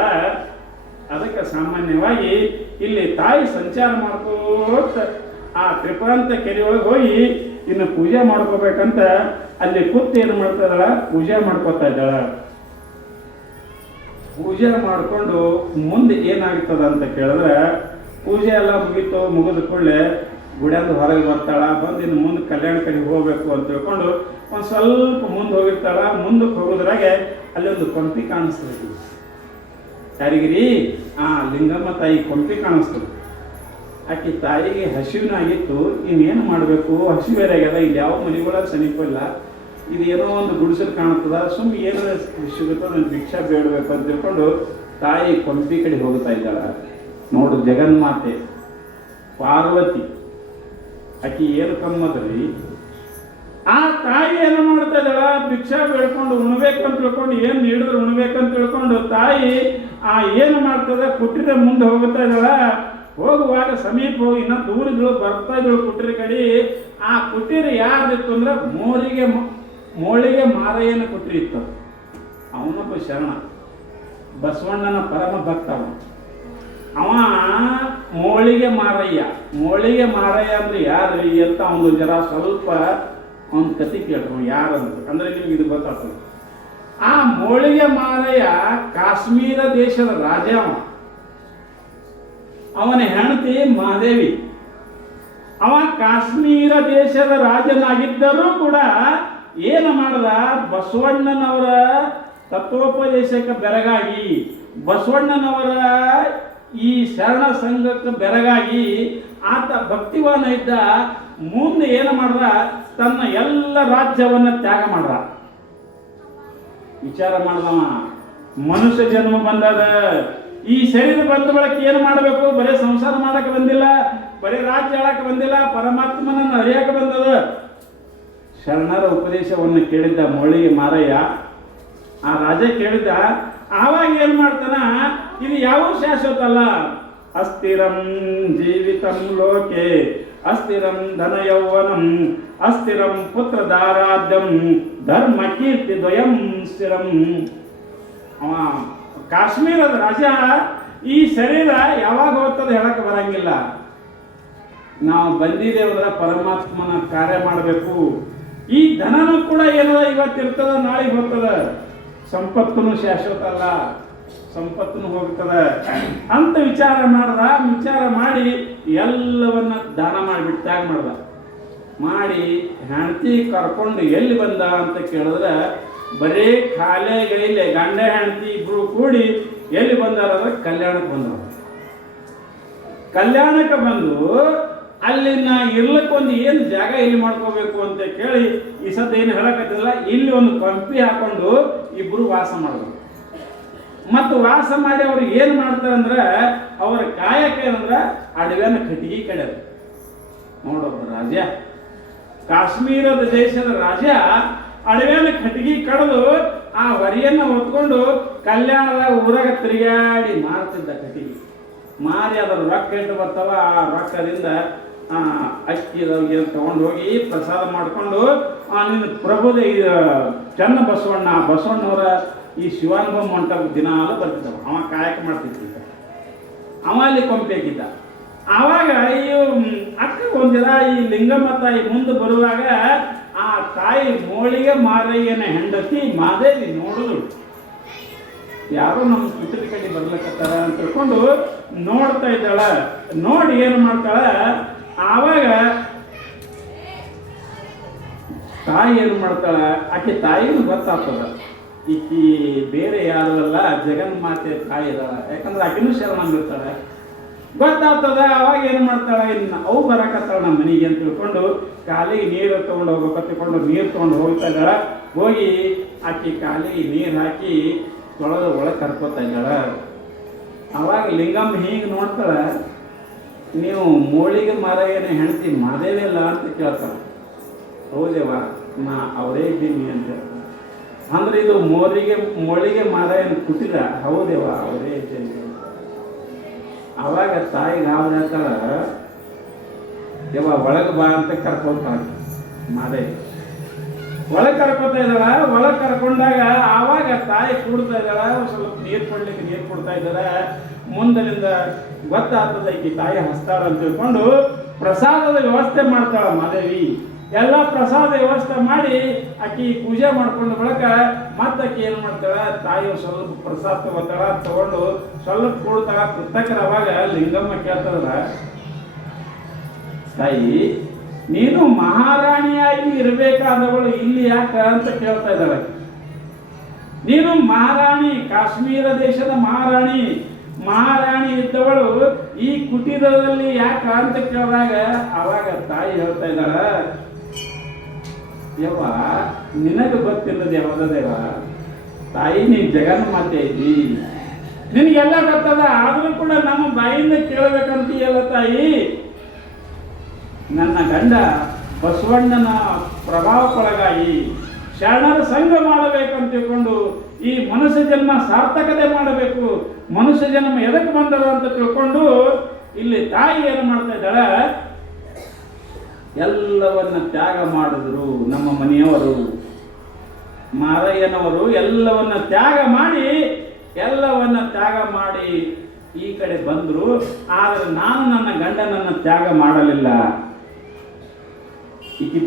ಅದಕ್ಕೆ ಸಾಮಾನ್ಯವಾಗಿ ಇಲ್ಲಿ ತಾಯಿ ಸಂಚಾರ ಮಾಡ್ಕೋತ ಆ ತ್ರಿಪುರಾಂತ ಕೆರೆ ಒಳಗೆ ಹೋಗಿ ಇನ್ನು ಪೂಜೆ ಮಾಡ್ಕೋಬೇಕಂತ ಅಲ್ಲಿ ಕೂತು ಏನು ಮಾಡ್ತಾ ಇದ್ದಾಳ, ಪೂಜೆ ಮಾಡ್ಕೋತಾ ಇದ್ದಾಳ. ಪೂಜೆ ಮಾಡಿಕೊಂಡು ಮುಂದೆ ಏನಾಗ್ತದ ಅಂತ ಕೇಳಿದ್ರೆ, ಪೂಜೆ ಎಲ್ಲ ಮುಗಿದ ಕೂಡಲೇ ಗುಡಿಯಂದು ಹೊರಗೆ ಬರ್ತಾಳ. ಬಂದು ಇನ್ನು ಮುಂದೆ ಕಲ್ಯಾಣ ಕಡೆಗೆ ಹೋಗ್ಬೇಕು ಅಂತ ತಿಳ್ಕೊಂಡು ಒಂದು ಸ್ವಲ್ಪ ಮುಂದೆ ಹೋಗಿರ್ತಾಳ. ಮುಂದಕ್ಕೆ ಹೋಗೋದ್ರಾಗೆ ಅಲ್ಲಿ ಒಂದು ಕೊಂಪಿ ಕಾಣಿಸ್ತದೆ. ಯಾರಿಗಿರಿ? ಆ ಲಿಂಗಮ್ಮ ತಾಯಿ ಕೊಂಪಿ ಕಾಣಿಸ್ತದೆ. ಆಕೆ ತಾಯಿಗೆ ಹಸಿವಿನಾಗಿತ್ತು. ಇನ್ನೇನು ಮಾಡಬೇಕು, ಹಸಿವೇರೆ ಆಗ್ಯದ, ಇಲ್ಲಿ ಯಾವ ಮನೆಗಳ ಸಮೀಪ ಇಲ್ಲ, ಇದು ಏನೋ ಒಂದು ಗುಡಿಸಲು ಕಾಣ್ತದ, ಸುಮ್ಮನೆ ಏನೋ ಸಿಗುತ್ತೋ ನಾನು ಭಿಕ್ಷಾ ಬೇಡಬೇಕು ಅಂತ ತಿಳ್ಕೊಂಡು ತಾಯಿ ಕೊಂಪಿ ಕಡೆ ಹೋಗ್ತಾ ಇದ್ದಾಳ. ನೋಡು, ಜಗನ್ಮಾತೆ ಪಾರ್ವತಿ ಆಕೆ ಏನು ಕಮ್ಮದ್ರಿ. ಆ ತಾಯಿ ಏನು ಮಾಡ್ತಾ ಇದ್ದಾಳ, ಭಿಕ್ಷಾ ಬೇಡ್ಕೊಂಡು ಉಣ್ಬೇಕು ಅಂತ ತಿಳ್ಕೊಂಡು, ಏನು ನೀಡಿದ್ರು ಉಣ್ಬೇಕಂತ ತಿಳ್ಕೊಂಡು ತಾಯಿ ಏನು ಮಾಡ್ತದ, ಕುಟ್ಟಿರ ಮುಂದೆ ಹೋಗ್ತಾ ಇದ್ದಾಳ. ಹೋಗುವಾಗ ಸಮೀಪ ಹೋಗಿ ಇನ್ನ ದೂರಿದ್ರು, ಬರ್ತಾ ಇದ್ರು ಕುಟ್ಟಿರ ಕಡೆ. ಆ ಕುಟ್ಟಿರ ಯಾರ್ದಿತ್ತು ಅಂದ್ರೆ ಮೋಳಿಗೆ ಮಾರಯ್ಯನ ಕುಟ್ಟಿರ ಇತ್ತು. ಅವನೊಬ್ಬ ಶರಣ, ಬಸವಣ್ಣನ ಪರಮ ಭಕ್ತ. ಅವ ಮೋಳಿಗೆ ಮಾರಯ್ಯ ಅಂದ್ರೆ ಯಾರು ಅಂತ ಅವನು ಜರ ಸ್ವಲ್ಪ ಅವನ ಕತೆ ಕೇಳ್ರು ಯಾರಂತ ಅಂದ್ರೆ ನಿಮ್ಗೆ ಇದು ಗೊತ್ತಾಗ್ತದೆ. ಆ ಮೋಳಿಗೆ ಮಾರಯ್ಯ ಕಾಶ್ಮೀರ ದೇಶದ ರಾಜ. ಅವನ ಹೆಂಡತಿ ಮಹಾದೇವಿ. ಅವ ಕಾಶ್ಮೀರ ದೇಶದ ರಾಜನಾಗಿದ್ದರೂ ಕೂಡ ಏನು ಮಾಡದ, ಬಸವಣ್ಣನವರ ತತ್ವೋಪದೇಶಕ್ಕೆ ಬೆರಗಾಗಿ, ಬಸವಣ್ಣನವರ ಈ ಶರಣ ಸಂಘಕ್ಕೆ ಬೆರಗಾಗಿ ಆತ ಭಕ್ತಿವಾನ ಇದ್ದ. ಮುಂದೆ ಏನು ಮಾಡ್ದ, ತನ್ನ ಎಲ್ಲ ರಾಜ್ಯವನ್ನು ತ್ಯಾಗ ಮಾಡ್ದ. ವಿಚಾರ ಮಾಡ್ದವ, ಮನುಷ್ಯ ಜನ್ಮ ಬಂದದ, ಈ ಶರೀರ ಬಂದ ಬಳಕ ಏನು ಮಾಡಬೇಕು, ಬರೀ ಸಂಸಾರ ಮಾಡಕ್ಕೆ ಬಂದಿಲ್ಲ, ಬರೀ ರಾಜ್ಯ ಆಳಕ್ಕೆ ಬಂದಿಲ್ಲ, ಪರಮಾತ್ಮನನ್ನು ಅರಿಯಕ್ಕೆ ಬಂದದ. ಶರಣರ ಉಪದೇಶವನ್ನು ಕೇಳಿದ್ದ ಮೋಳಿಗೆ ಮಾರಯ್ಯ. ಆ ರಾಜ ಕೇಳಿದ್ದ. ಆವಾಗ ಏನ್ ಮಾಡ್ತಾನ, ಇದು ಯಾವ ಶಾಶ್ವತ ಅಲ್ಲ. ಅಸ್ಥಿರಂ ಜೀವಿತಂ ಲೋಕೆ ಅಸ್ಥಿರಂ ಧನ ಯೌವನಂ ಅಸ್ಥಿರಂ ಪುತ್ರ ದಾರಾದ್ಯಂ ಧರ್ಮ ಕೀರ್ತಿ ದ್ವಯಂ ಸ್ಥಿರಂ. ಅವ ಕಾಶ್ಮೀರದ ರಾಜ. ಈ ಶರೀರ ಯಾವಾಗ ಹೋಗ್ತದ ಹೇಳಕ್ ಬರಂಗಿಲ್ಲ. ನಾವು ಬಂದಿದ್ದೇವಂದ್ರೆ ಪರಮಾತ್ಮನ ಕಾರ್ಯ ಮಾಡಬೇಕು. ಈ ಧನನೂ ಕೂಡ ಏನದ, ಇವತ್ತಿರ್ತದ, ನಾಳೆಗೆ ಹೋಗ್ತದ. ಸಂಪತ್ತನು ಶಾಶ್ವತ ಅಲ್ಲ, ಸಂಪತ್ತನು ಹೋಗ್ತದ ಅಂತ ವಿಚಾರ ಮಾಡಿ ಎಲ್ಲವನ್ನ ದಾನ ಮಾಡಿಬಿಟ್ಟು ತ್ಯಾಗ ಮಾಡ್ದ. ಮಾಡಿ ಹೆಂಡತಿ ಕರ್ಕೊಂಡು ಎಲ್ಲಿ ಬಂದ ಅಂತ ಕೇಳಿದ್ರೆ ಬರೀ ಖಾಲಿ ಗೈಲೆ ಗಂಡ ಹೆಂಡತಿ ಇಬ್ರು ಕೂಡಿ ಎಲ್ಲಿ ಬಂದಾರ ಅಂದ್ರೆ ಕಲ್ಯಾಣಕ್ಕೆ ಬಂದವರು. ಕಲ್ಯಾಣಕ್ಕೆ ಬಂದು ಅಲ್ಲಿ ನಾ ಇರ್ಲಕ್ಕೊಂದು ಏನು ಜಾಗ ಇಲ್ಲಿ ಮಾಡ್ಕೋಬೇಕು ಅಂತ ಕೇಳಿ ಈ ಸದ್ದ ಏನು ಹೇಳಕತ್ತಿಲ್ಲ, ಇಲ್ಲಿ ಒಂದು ಪಂಪಿ ಹಾಕೊಂಡು ಇಬ್ರು ವಾಸ ಮಾಡೋದು. ಮತ್ತು ವಾಸ ಮಾಡಿ ಅವ್ರು ಏನು ಮಾಡ್ತಾರೆ ಅಂದ್ರೆ ಅವ್ರ ಕಾಯಕ ಏನಂದ್ರೆ ಅಡವ್ಯಾನ ಕಟ್ಟಿಗೆ ಕಡೆದು. ನೋಡೋದು ರಾಜ, ಕಾಶ್ಮೀರದ ದೇಶದ ರಾಜ ಅಡವ್ಯಾನ ಕಟ್ಟಿಗೆ ಕಡಿದು ಆ ಹೊರಿಯನ್ನು ಹೊತ್ಕೊಂಡು ಕಲ್ಯಾಣದ ಊರಾಗ ತಿರುಗಾಡಿ ಮಾರ್ತಿದ್ದ. ಕಟ್ಟಿಗೆ ಮಾರಿ ಅದರ ರೊಕ್ಕ ಇಟ್ಟು ಬರ್ತಾವ, ಆ ರೊಕ್ಕದಿಂದ ಅಕ್ಕಿ ತಗೊಂಡು ಹೋಗಿ ಪ್ರಸಾದ ಮಾಡಿಕೊಂಡು ನಿನ್ನ ಪ್ರಭುದೇ ಚನ್ನ ಬಸವಣ್ಣವರ ಈ ಶಿವಾನುಭವ ಮಂಟಪ ದಿನಾಲು ಬರ್ತಿದ್ದವ. ಅವ ಕಾಯಕ ಮಾಡ್ತಿದ್ದ, ಅವ ಅಲ್ಲಿ ಕೊಂಪೆಗಿದ್ದ. ಆವಾಗ ಈ ಅಕ್ಕ ಒಂದಿನ ಈ ಲಿಂಗಮ್ಮ ತಾಯಿ ಮುಂದೆ ಬರುವಾಗ ಆ ತಾಯಿ ಮೋಳಿಗೆ ಮಾರಯ್ಯನ ಹೆಂಡತಿ ಮಾದೇವಿ ನೋಡಿದ್ರು. ಯಾರೋ ನಮ್ಮ ಕುಟುಂಬ ಕಡೆ ಬರ್ಲಕತ್ತಾರ ಅಂತ ತಿಳ್ಕೊಂಡು ನೋಡ್ತಾ ಇದ್ದಾಳ. ನೋಡಿ ಏನು ಮಾಡ್ತಾಳ, ಆವಾಗ ತಾಯಿ ಏನು ಮಾಡ್ತಾಳ, ಆಕೆ ತಾಯಿನೂ ಗೊತ್ತಾಗ್ತದ ಈಕಿ ಬೇರೆ ಯಾರು ಅಲ್ಲ ಜಗನ್ಮಾತೆ ತಾಯಿ ಇದಾಳ, ಯಾಕಂದ್ರೆ ಆಕೆನೂ ಶರಣಂದಿರ್ತಾಳೆ, ಗೊತ್ತಾಗ್ತದ. ಅವಾಗ ಏನು ಮಾಡ್ತಾಳ, ಇನ್ನು ಅವು ಬರಕತ್ತಾಳ ನಮ್ಮ ಮನೆಗೆ ಅಂತ ತಿಳ್ಕೊಂಡು ಕಾಲಿಗೆ ನೀರು ತೊಗೊಂಡು ಹೋಗ್ಬೇಕು ತಿಳ್ಕೊಂಡು ನೀರು ತೊಗೊಂಡು ಹೋಗ್ತಾ ಇದ್ದಾಳ. ಹೋಗಿ ಆಕೆ ಕಾಲಿಗೆ ನೀರು ಹಾಕಿ ತೊಳೆದು ಒಳಗೆ ಕರ್ಕೋತಾ ಇದ್ದಾಳ. ಅವಾಗ ಲಿಂಗಮ್ಮ ಹೀಗೆ ನೋಡ್ತಾಳ, ನೀವು ಮೋಳಿಗೆ ಮಾರಯ್ಯನ ಹೆಂಡತಿ ಮಾದೇವಿ ಅಲ್ಲ ಅಂತ ಕೇಳ್ತಾಳ. ಹೌದೇವ, ನಾ ಅವರೇ ಇದ್ದೀನಿ ಅಂತ. ಅಂದ್ರೆ ಇದು ಮೋಳಿಗೆ ಮಾರಯ್ಯನ ಕುಟಿದ. ಹೌದೇವ, ಅವರೇ ಇದ್ದೀನಿ. ಅವಾಗ ತಾಯಿಗೆ ಅವ್ರು ಹೇಳ್ತಾಳ, ಯವ್ವ ಒಳಗೆ ಬಾ ಅಂತ ಕರ್ಕೊತಾಳೆ. ಮಾದೇವಿ ಒಳಗೆ ಕರ್ಕೊತಾ ಇದ್ದಾಳ. ಒಳಗೆ ಕರ್ಕೊಂಡಾಗ ಆವಾಗ ತಾಯಿ ಕೂಡ್ತಾ ಇದ್ದಾಳ. ಸ್ವಲ್ಪ ನೀರು ಕೊಡ್ಲಿಕ್ಕೆ ನೀರು ಕೊಡ್ತಾ ಇದ್ದಾಳೆ. ಮುಂದರಿಂದ ಗೊತ್ತಾಗ್ತದ ಈಕಿ ತಾಯಿ ಹಸ್ತಾಳ ಅಂತ ತಿಳ್ಕೊಂಡು ಪ್ರಸಾದದ ವ್ಯವಸ್ಥೆ ಮಾಡ್ತಾಳ ಮಾದೇವಿ. ಎಲ್ಲ ಪ್ರಸಾದ ವ್ಯವಸ್ಥೆ ಮಾಡಿ ಆಕಿ ಪೂಜೆ ಮಾಡ್ಕೊಂಡು ಬಳಕ ಮತ್ತೆ ಆಕಿ ಏನು ಮಾಡ್ತಾಳ, ತಾಯಿ ಸ್ವಲ್ಪ ಪ್ರಸಾದ ತಗೋತಾಳ. ತಗೊಂಡು ಸ್ವಲ್ಪ ಕೊಡ್ತಾಳ. ಕೃತಕರ ಅವಾಗ ಲಿಂಗಮ್ಮ ಕೇಳ್ತಾಳ, ತಾಯಿ ನೀನು ಮಹಾರಾಣಿಯಾಗಿ ಇರಬೇಕಾದವಳು ಇಲ್ಲಿ ಯಾಕ ಅಂತ ಕೇಳ್ತಾ ಇದ್ದಾಳೆ. ನೀನು ಮಹಾರಾಣಿ, ಕಾಶ್ಮೀರ ದೇಶದ ಮಹಾರಾಣಿ ಇದ್ದವಳು ಈ ಕುಟೀರದಲ್ಲಿ ಯಾಕ ಅಂತ ಕೇಳಿದಾಗ ಅವಾಗ ತಾಯಿ ಹೇಳ್ತಾ ಇದ್ದಾಳ, ಯವ್ವ ನಿನಗೆ ಗೊತ್ತಿಲ್ಲದ ಯಾವ್ದ ದೇವ ತಾಯಿ, ನೀನ್ ಜಗನ್ಮಾತೆ ಐತಿ, ನಿನಗೆಲ್ಲ ಗೊತ್ತದ. ಆದ್ರೂ ಕೂಡ ನಮ್ಮ ಬಾಯಿಂದ ಕೇಳಬೇಕಂತೀಯಲ್ಲ ತಾಯಿ. ನನ್ನ ಗಂಡ ಬಸವಣ್ಣನ ಪ್ರಭಾವಕ್ಕೊಳಗಾಗಿ ಶರಣರ ಸಂಘ ಮಾಡಬೇಕಂತ ತಿಳ್ಕೊಂಡು ಈ ಮನುಷ್ಯ ಜನ್ಮ ಸಾರ್ಥಕತೆ ಮಾಡಬೇಕು, ಮನುಷ್ಯ ಜನ್ಮ ಎದಕ್ಕೆ ಬಂದರು ಅಂತ ತಿಳ್ಕೊಂಡು ಇಲ್ಲಿ ತಾಯಿ ಏನು ಮಾಡ್ತಾ ಇದ್ದಾಳ, ಎಲ್ಲವನ್ನ ತ್ಯಾಗ ಮಾಡಿದ್ರು. ನಮ್ಮ ಮನೆಯವರು ಮಾರಯ್ಯನವರು ಎಲ್ಲವನ್ನ ತ್ಯಾಗ ಮಾಡಿ ಈ ಕಡೆ ಬಂದರು. ಆದರೆ ನಾನು ನನ್ನ ಗಂಡನನ್ನು ತ್ಯಾಗ ಮಾಡಲಿಲ್ಲ. ಈಕಿ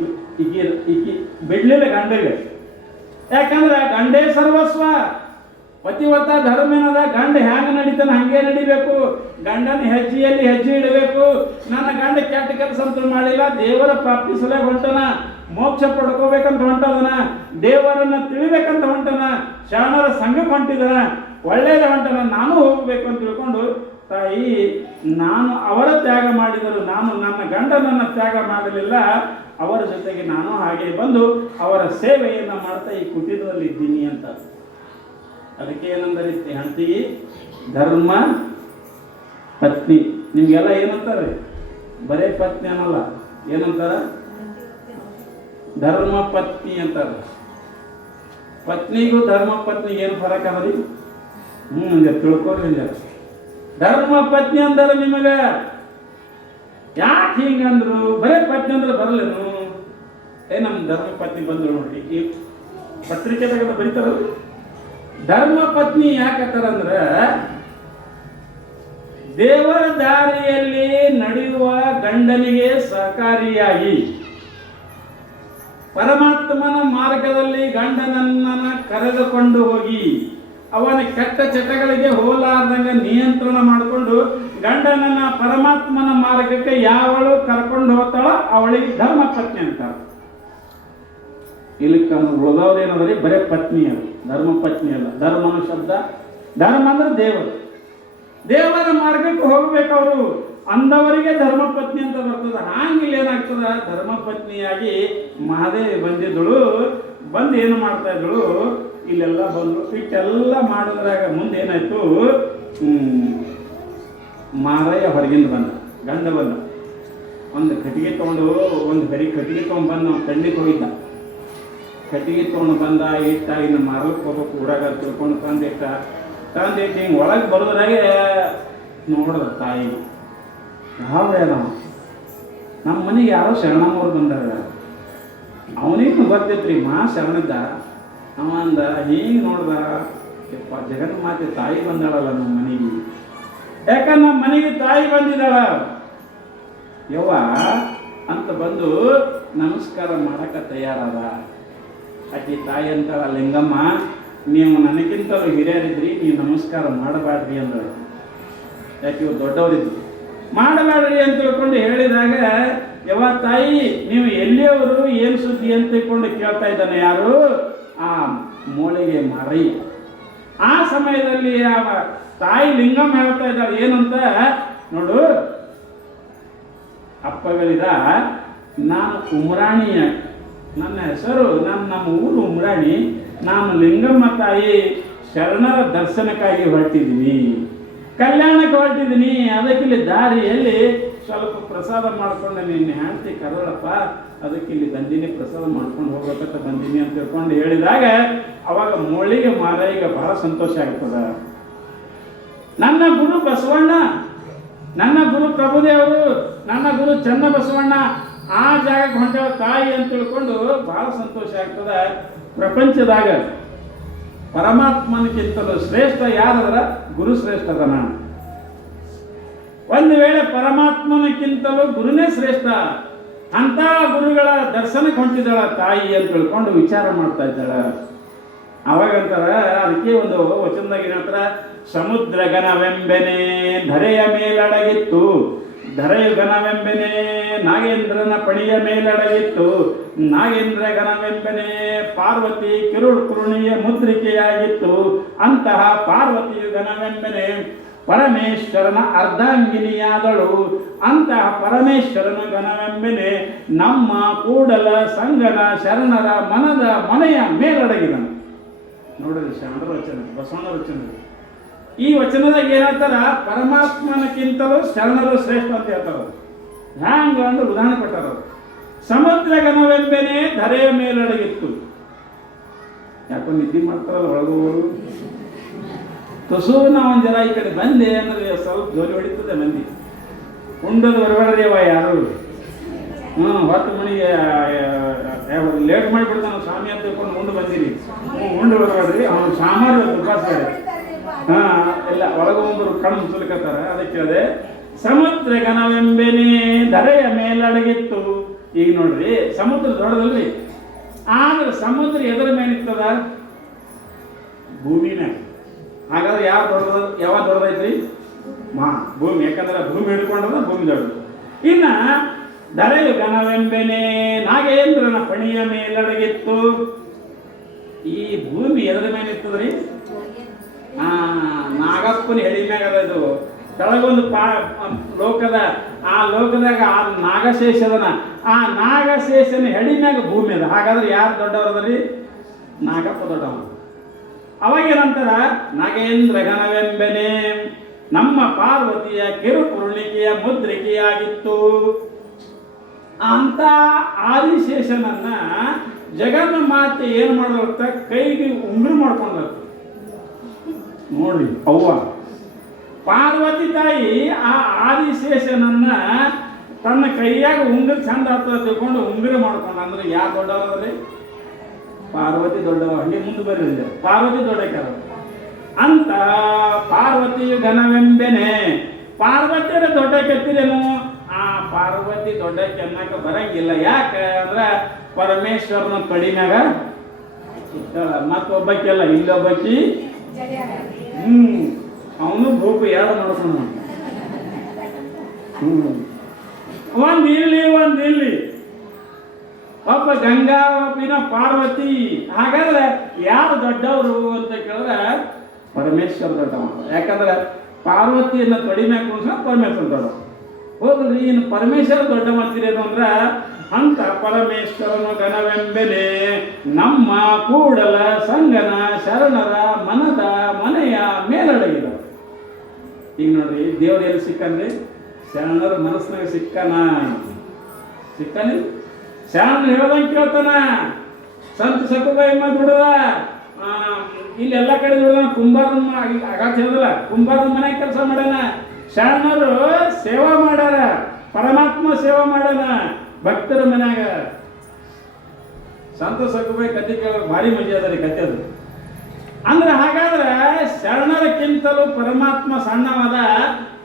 ಬಿಡ್ಲಿಲ್ಲ ಗಂಡಗೆ. ಯಾಕಂದ್ರೆ ಗಂಡೇ ಸರ್ವಸ್ವ, ಪತಿವತ ಧರ್ಮೇನದ. ಗಂಡ ಹ್ಯಾಂಗ ನಡೀತಾನೆ ಹಂಗೆ ನಡಿಬೇಕು. ಗಂಡನ ಹೆಜ್ಜೆಯಲ್ಲಿ ಹೆಜ್ಜೆ ಇಡಬೇಕು. ನನ್ನ ಗಂಡ ಕೆಟ್ಟ ಕೆಲಸ ಅಂತ ಮಾಡಿಲ್ಲ, ದೇವರ ಪ್ರಾಪ್ತಿಸಲೇ ಹೊಂಟನ, ಮೋಕ್ಷ ಪಡ್ಕೋಬೇಕಂತ ಹೊಂಟದನ, ದೇವರನ್ನ ತಿಳಿಬೇಕಂತ ಹೊಂಟನ, ಶರಣರ ಸಂಘಕ್ಕೆ ಹೊಂಟಿದನ, ಒಳ್ಳೇದ ಹೊಂಟನ, ನಾನು ಹೋಗ್ಬೇಕು ಅಂತ ತಿಳ್ಕೊಂಡು ತಾಯಿ ನಾನು ಅವರ ತ್ಯಾಗ ಮಾಡಿದರು, ನಾನು ನನ್ನ ಗಂಡನನ್ನ ತ್ಯಾಗ ಮಾಡಲಿಲ್ಲ, ಅವರ ಜೊತೆಗೆ ನಾನು ಹಾಗೆ ಬಂದು ಅವರ ಸೇವೆಯನ್ನು ಮಾಡ್ತಾ ಈ ಕುಟೀರದಲ್ಲಿ ಇದ್ದೀನಿ ಅಂತ. ಅದಕ್ಕೆ ಏನಂದರೆ ಹೆಂಡತಿಗೆ ಧರ್ಮ ಪತ್ನಿ. ನಿಮ್ಗೆಲ್ಲ ಏನಂತಾರೆ, ಬರೇ ಪತ್ನಿ ಅನ್ನಲ್ಲ, ಏನಂತಾರ ಧರ್ಮ ಪತ್ನಿ ಅಂತಾರ. ಪತ್ನಿಗೂ ಧರ್ಮ ಪತ್ನಿಗೆ ಏನು ಫರಕ್ ಅದ ರೀ? ತಿಳ್ಕೊಳ್ರಿ. ಧರ್ಮ ಪತ್ನಿ ಅಂದಾರ ನಿಮಗ ಯಾಕೆ ಹಿಂಗಂದ್ರು? ಬರೇ ಪತ್ನಿ ಅಂದ್ರೆ ಬರಲೇನು? ನಮ್ಮ ಧರ್ಮ ಪತ್ನಿ ಬಂದ್ರು ನೋಡ್ರಿ, ಈ ಪತ್ರಿಕೆದಾಗ ಬರೀತಾರ. ಧರ್ಮ ಪತ್ನಿ ಯಾಕತ್ತಾರಂದ್ರೆ ದೇವರ ದಾರಿಯಲ್ಲಿ ನಡೆಯುವ ಗಂಡನಿಗೆ ಸಹಕಾರಿಯಾಗಿ ಪರಮಾತ್ಮನ ಮಾರ್ಗದಲ್ಲಿ ಗಂಡನನ್ನ ಕರೆದುಕೊಂಡು ಹೋಗಿ ಅವನ ಕೆಟ್ಟ ಚಟಗಳಿಗೆ ಹೋಲಾರ್ದಂಗ ನಿಯಂತ್ರಣ ಮಾಡಿಕೊಂಡು ಗಂಡನನ್ನ ಪರಮಾತ್ಮನ ಮಾರ್ಗಕ್ಕೆ ಯಾವಳು ಕರ್ಕೊಂಡು ಹೋಗ್ತಾಳ ಅವಳಿಗೆ ಧರ್ಮ ಪತ್ನಿ ಅಂತಾರೆ. ಇಲ್ಲಿ ಉಳಿದವ್ರು ಏನಂದ್ರೆ ಬರೇ ಪತ್ನಿ ಅಲ್ಲ, ಧರ್ಮ ಪತ್ನಿ ಅಲ್ಲ. ಧರ್ಮನ ಶಬ್ದ, ಧರ್ಮ ಅಂದ್ರೆ ದೇವರು, ದೇವರ ಮಾರ್ಗಕ್ಕೆ ಹೋಗ್ಬೇಕು ಅವರು ಅಂದವರಿಗೆ ಧರ್ಮಪತ್ನಿ ಅಂತ ಬರ್ತದೆ. ಹಾಂಗಿಲ್ಲ ಏನಾಗ್ತದ, ಧರ್ಮಪತ್ನಿಯಾಗಿ ಮಹಾದೇವಿ ಬಂದಿದ್ದಳು, ಬಂದು ಏನು ಮಾಡ್ತಾ ಇದ್ದಳು, ಇಲ್ಲೆಲ್ಲ ಬಂದು ಇಟ್ಟೆಲ್ಲ ಮಾಡಿದ್ರಾಗ ಮುಂದೆ ಏನಾಯ್ತು, ಮಾರಯ್ಯ ಹೊರಗಿಂದ ಬಂದ, ಗಂಡ ಬಂದ, ಒಂದು ಕಟ್ಟಿಗೆ ತೊಗೊಂಡು, ಒಂದು ಬರೀ ಕಟ್ಟಿಗೆ ತೊಗೊಂಡು ಬಂದು ನಾವು ಕಣ್ಣಿಗೆ ಹೋಗಿದ್ದ. ಕಟ್ಟಿಗೆ ತೊಗೊಂಡು ಬಂದ, ಇಟ್ಟ, ಇನ್ನು ಮಾರಕ್ಕೆ ಹೋಗ್ಬೇಕು ಊರಾಗ ತಿಳ್ಕೊಂಡು ತಂದಿಟ್ಟ, ಹಿಂಗೆ ಒಳಗೆ ಬರೋದ್ರಾಗೆ ನೋಡ್ದ ತಾಯಿ, ಯಾವ ನಮ್ಮ ಮನೆಗೆ ಯಾರೋ ಶರಣಮ್ಮವ್ರು ಬಂದಾರ, ಅವನಿಗೂ ಗೊತ್ತೈತ್ರಿ ಮಾ ಶರಣದ್ದ. ಅವ ಅಂದ, ಹೀಗೆ ನೋಡ್ದ, ಜಗನ್ಮಾತೆ ತಾಯಿ ಬಂದಾಳಲ್ಲ ನಮ್ಮ ಮನೆಗೆ, ಯಾಕಂದ್ರೆ ನಮ್ಮ ಮನೆಗೆ ತಾಯಿ ಬಂದಿದ್ದಾಳ ಯವ್ವ ಅಂತ ಬಂದು ನಮಸ್ಕಾರ ಮಾಡಕ್ಕೆ ತಯಾರಾದ. ಆಕೆ ತಾಯಿ ಅಂತಾಳ, ಲಿಂಗಮ್ಮ ನೀವು ನನಗಿಂತಲೂ ಹಿರಿಯರಿದ್ರಿ, ನೀವು ನಮಸ್ಕಾರ ಮಾಡಬೇಡ್ರಿ ಅಂದಳು. ಯಾಕೆ ಇವ್ರು ದೊಡ್ಡವರಿದ್ರು, ಮಾಡಬೇಡ್ರಿ ಅಂತ ತಿಳ್ಕೊಂಡು ಹೇಳಿದಾಗ, ಯವ್ವ ತಾಯಿ ನೀವು ಎಲ್ಲಿಯವರು, ಏನು ಸುದ್ದಿ ಅಂತ ತಿಳ್ಕೊಂಡು ಕೇಳ್ತಾ ಇದ್ದಾನೆ ಯಾರು, ಆ ಮೂಳೆಗೆ ಮಾರಯ್ಯ. ಆ ಸಮಯದಲ್ಲಿ ಆ ತಾಯಿ ಲಿಂಗಮ್ಮ ಹೇಳ್ತಾ ಇದ್ದಾಳೆ ಏನಂತ ನೋಡು, ಅಪ್ಪಗಳಿದ ನಾನು ಉಮ್ರಾಣಿಯ, ನನ್ನ ಹೆಸರು, ನಮ್ಮ ಊರು ಉಮ್ರಾಣಿ, ನಾನು ಲಿಂಗಮ್ಮ ತಾಯಿ ಶರಣರ ದರ್ಶನಕ್ಕಾಗಿ ಹೊರಟಿದ್ದೀನಿ, ಕಲ್ಯಾಣಕ್ಕೆ ಹೊರಟಿದ್ದೀನಿ. ಅದಕ್ಕಿಲ್ಲಿ ದಾರಿಯಲ್ಲಿ ಸ್ವಲ್ಪ ಪ್ರಸಾದ ಮಾಡ್ಕೊಂಡು ನಿನ್ನ ಹೆಂಡತಿ ಕರೋಳಪ್ಪ, ಅದಕ್ಕಿಲ್ಲಿ ಬಂದೀನಿ, ಪ್ರಸಾದ ಮಾಡ್ಕೊಂಡು ಹೋಗ್ಬೇಕಂತ ಬಂದೀನಿ ಅಂತ ತಿಳ್ಕೊಂಡು ಹೇಳಿದಾಗ ಅವಾಗ ಮೋಳಿಗೆ ಮಾರಯ್ಯಗೆ ಬಹಳ ಸಂತೋಷ ಆಗ್ತದ. ನನ್ನ ಗುರು ಬಸವಣ್ಣ, ನನ್ನ ಗುರು ಪ್ರಭುದೇವರು, ನನ್ನ ಗುರು ಚನ್ನ ಬಸವಣ್ಣ ಆ ಜಾಗಕ್ಕೆ ಹೊಂಟವ ತಾಯಿ ಅಂತ ತಿಳ್ಕೊಂಡು ಬಹಳ ಸಂತೋಷ ಆಗ್ತದ. ಪ್ರಪಂಚದಾಗ ಪರಮಾತ್ಮನಕ್ಕಿಂತಲೂ ಶ್ರೇಷ್ಠ ಯಾರದ್ರ, ಗುರು ಶ್ರೇಷ್ಠ ಅದನ. ಒಂದು ವೇಳೆ ಪರಮಾತ್ಮನಕ್ಕಿಂತಲೂ ಗುರುನೇ ಶ್ರೇಷ್ಠ, ಅಂತ ಗುರುಗಳ ದರ್ಶನಕ್ಕೆ ಹೊಂಟಿದ್ದಾಳ ತಾಯಿ ಅಂತ ತಿಳ್ಕೊಂಡು ವಿಚಾರ ಮಾಡ್ತಾ ಇದ್ದಾಳ. ಅವಾಗಂತಾರ, ಅದಕ್ಕೆ ಒಂದು ವಚನದಾಗ ಏನಂತಾರ, ಸಮುದ್ರ ಘನವೆಂಬೆನೆ ಧರೆಯ ಮೇಲಡಗಿತ್ತು, ಧರೆಯು ಘನವೆಂಬೆನೆ ನಾಗೇಂದ್ರನ ಪಣಿಯ ಮೇಲಡಗಿತ್ತು, ನಾಗೇಂದ್ರ ಘನವೆಂಬೆನೆ ಪಾರ್ವತಿ ಕಿರುಕುರುಣಿಯ ಮುದ್ರಿಕೆಯಾಗಿತ್ತು, ಅಂತಹ ಪಾರ್ವತಿಯು ಘನವೆಂಬೆನೆ ಪರಮೇಶ್ವರನ ಅರ್ಧಾಂಗಿನಿಯಾದಳು, ಅಂತಹ ಪರಮೇಶ್ವರನ ಘನವೆಂಬೆನೆ ನಮ್ಮ ಕೂಡಲ ಸಂಗನ ಶರಣರ ಮನೆಯ ಮೇಲಡಗಿದನು. ನೋಡಿರಿ ಶರಣರ ವಚನ, ಬಸವಣ್ಣ ವಚನ. ಈ ವಚನದಾಗ ಏನಂತಾರ, ಪರಮಾತ್ಮನಕ್ಕಿಂತಲೂ ಶರಣರು ಶ್ರೇಷ್ಠ ಅಂತ ಹೇಳ್ತಾರ. ಹ್ಯಾಂಗ ಅಂದ್ರೆ ಉದಾಹರಣೆ ಕೊಟ್ಟಾರ. ಸಮುದ್ರ ಘನವೆಂಬೆನೆ ಧರೆಯ ಮೇಲಡಗಿತ್ತು. ಯಾಕೋ ನಿದ್ದೆ ಮಾಡ್ತಾರಲ್ಲ ಒಳಗೋರು, ತುಸು ನಾವು ಒಂದು ಜನ ಈ ಕಡೆ ಬಂದೆ ಅಂದ್ರೆ ಸ್ವಲ್ಪ ಜೋಲಿ ಹೊಡಿತದೆ ಮಂದಿ. ಉಂಡದು ಹೊರಗಡೆದೇವ ಯಾರು, ಹೊತ್ತು ಮನೆಗೆ ಲೇಟ್ ಮಾಡಿಬಿಡ್ತಾನ ಸ್ವಾಮಿ ಅಂತ ತಿಳ್ಕೊಂಡು ಉಂಡು ಬಂದಿರಿ, ಉಂಡು ಹೊರಗಡ್ರಿ, ಅವನು ಸಾಮಾನ್ಯ ಉಪವಾಸ ಎಲ್ಲ ಒಳಗೊಂಬರು ಕಣ್ಣು ಮುಚ್ಚಲಿಕತ್ತಾರ. ಅದಕ್ಕೆ ಕೇಳಿದೆ, ಸಮುದ್ರ ಘನವೆಂಬೆನೆ ಧರೆಯ ಮೇಲಡಗಿತ್ತು. ಈಗ ನೋಡ್ರಿ, ಸಮುದ್ರ ದೊಡ್ಡದಲ್ರಿ, ಆದ್ರೆ ಸಮುದ್ರ ಎದರ ಮೇಲಿರ್ತದ, ಭೂಮಿನ. ಹಾಗಾದ್ರೆ ಯಾವ ದೊಡ್ಡದೈತ್ರಿ, ಭೂಮಿ. ಯಾಕಂದ್ರೆ ಭೂಮಿ ಹಿಡ್ಕೊಂಡ್ರೆ ಭೂಮಿ ದೊಡ್ಡದು. ಇನ್ನ ಧರೆಯು ಘನವೆಂಬೆನೆ ನಾಗೇಂದ್ರನ ಪಣಿಯ ಮೇಲಡಗಿತ್ತು. ಈ ಭೂಮಿ ಎದರ ಮೇಲೆ ಇರ್ತದ್ರಿ, ನಾಗಪ್ಪನ ಹೆಡಿ ಮ್ಯಾಗ ಅದ. ಇದು ಕೆಳಗೊಂದು ಲೋಕದ, ಆ ಲೋಕದಾಗ ಆ ನಾಗಶೇಷದನ, ಆ ನಾಗಶೇಷನ ಹೆಡಿ ಮ್ಯಾಗ ಭೂಮಿ ಅದ. ಹಾಗಾದ್ರೆ ಯಾರು ದೊಡ್ಡವರದ್ರಿ, ನಾಗಪ್ಪ ದೊಡ್ಡವ. ಅವಾಗೇನಂತಾರ, ನಾಗೇಂದ್ರ ಘನವೆಂಬೆನೆ ನಮ್ಮ ಪಾರ್ವತಿಯ ಕಿರುಕುರುಣಿಕೆಯ ಮುದ್ರಿಕೆಯಾಗಿತ್ತು. ಅಂತ ಆದಿಶೇಷನನ್ನ ಜಗನ್ನ ಮಾತೆ ಏನು ಮಾಡೋತ್ತ, ಕೈಗೆ ಉಂಗುರ ಮಾಡ್ಕೊಂಡ್ರ. ನೋಡ್ರಿ ಅವ್ವ ಪಾರ್ವತಿ ತಾಯಿ ಆ ಆದಿಶೇಷನನ್ನ ತನ್ನ ಕೈಯಾಗ ಉಂಗುರ ಚಂದ ಆಗ್ತದೆ ತಿಳ್ಕೊಂಡು ಉಂಗುರ ಮಾಡ್ಕೊಂಡ. ಅಂದ್ರೆ ಯಾರು ದೊಡ್ಡವರದ್ರಿ, ಪಾರ್ವತಿ ದೊಡ್ಡವ. ಹಂಗೆ ಮುಂದೆ ಬರಲಿಲ್ಲ, ಪಾರ್ವತಿ ದೊಡ್ಡಕ್ಕಾರ ಅಂತ. ಪಾರ್ವತಿಯು ಘನವೆಂಬೆನೆ, ಪಾರ್ವತಿಯರ ದೊಡ್ಡ ಕೆತ್ತಿರೇನು, ಆ ಪಾರ್ವತಿ ದೊಡ್ಡ ಕೆನ್ನಕ ಬರಂಗಿಲ್ಲ. ಯಾಕೆ ಅಂದ್ರೆ ಪರಮೇಶ್ವರನ ಕಡಿಮ್ಯಾಗ ಮತ್ತೊಬ್ಬಕ್ಕೆಲ್ಲ, ಇಲ್ಲೊಬ್ಬಕ್ಕಿ ಅವನು ಭೂಪ ಎರಡು ಮಾಡ್ಕೊಂಡು ಒಂದು ಇಲ್ಲಿ ಒಬ್ಬ ಗಂಗಾ ಒಬ್ಬಿನ ಪಾರ್ವತಿ. ಹಾಗಾದ್ರೆ ಯಾರು ದೊಡ್ಡವರು ಅಂತ ಕೇಳಿದ್ರೆ ಪರಮೇಶ್ವರ ದೊಡ್ಡವ. ಯಾಕಂದ್ರೆ ಪಾರ್ವತಿಯನ್ನ ತೊಡಿ ಮ್ಯಾಗ ಕುಣಿಸ ಪರಮೇಶ್ವರ ದೊಡ್ಡವ. ಹೋಗ್ರಿ ಇನ್ನು ಪರಮೇಶ್ವರ ದೊಡ್ಡವ ಅಂತೀರೇನು ಅಂದ್ರೆ ಅಂತ ಪರಮೇಶ್ವರನು ಗಣವೆಂಬೆನೆ ನಮ್ಮ ಕೂಡಲ ಸಂಗನ ಶರಣರ ಮನೆಯ ಮೇಲಡಗಿದ. ಈಗ ನೋಡ್ರಿ ದೇವ್ರ ಎಲ್ಲಿ ಸಿಕ್ಕನ್ರಿ? ಶರಣರ ಮನಸ್ಸಿನಾಗ ಸಿಕ್ಕನಿ. ಶರಣರು ಹೇಳ್ದಂಗೆ ಕೇಳ್ತಾನ. ಸಂತ ಸಕುಬಾಯಿಮ್ಮ ದುಡದ ಇಲ್ಲಿ ಎಲ್ಲ ಕಡೆ ದುಡ್ದ. ಕುಂಬಾರನ ಆಗಾತ್ ಹೇಳಿದಲ್ಲ, ಕುಂಬಾರನ ಮನೆಗೆ ಕೆಲಸ ಮಾಡ್ಯಾನ. ಶರಣರು ಸೇವಾ ಮಾಡ್ಯಾರ, ಪರಮಾತ್ಮ ಸೇವಾ ಮಾಡ್ಯಾನ ಭಕ್ತರ ಮನ್ಯಾಗ. ಸಂತ ಸಕುಬಾಯಿ ಕತೆ ಕೇಳೋದು ಭಾರಿ ಮಜಾ ಅದ ರೀ ಕತೆ ಅದು. ಅಂದ್ರೆ ಹಾಗಾದ್ರೆ ಶರಣರಕ್ಕಿಂತಲೂ ಪರಮಾತ್ಮ ಸಣ್ಣವಾದ.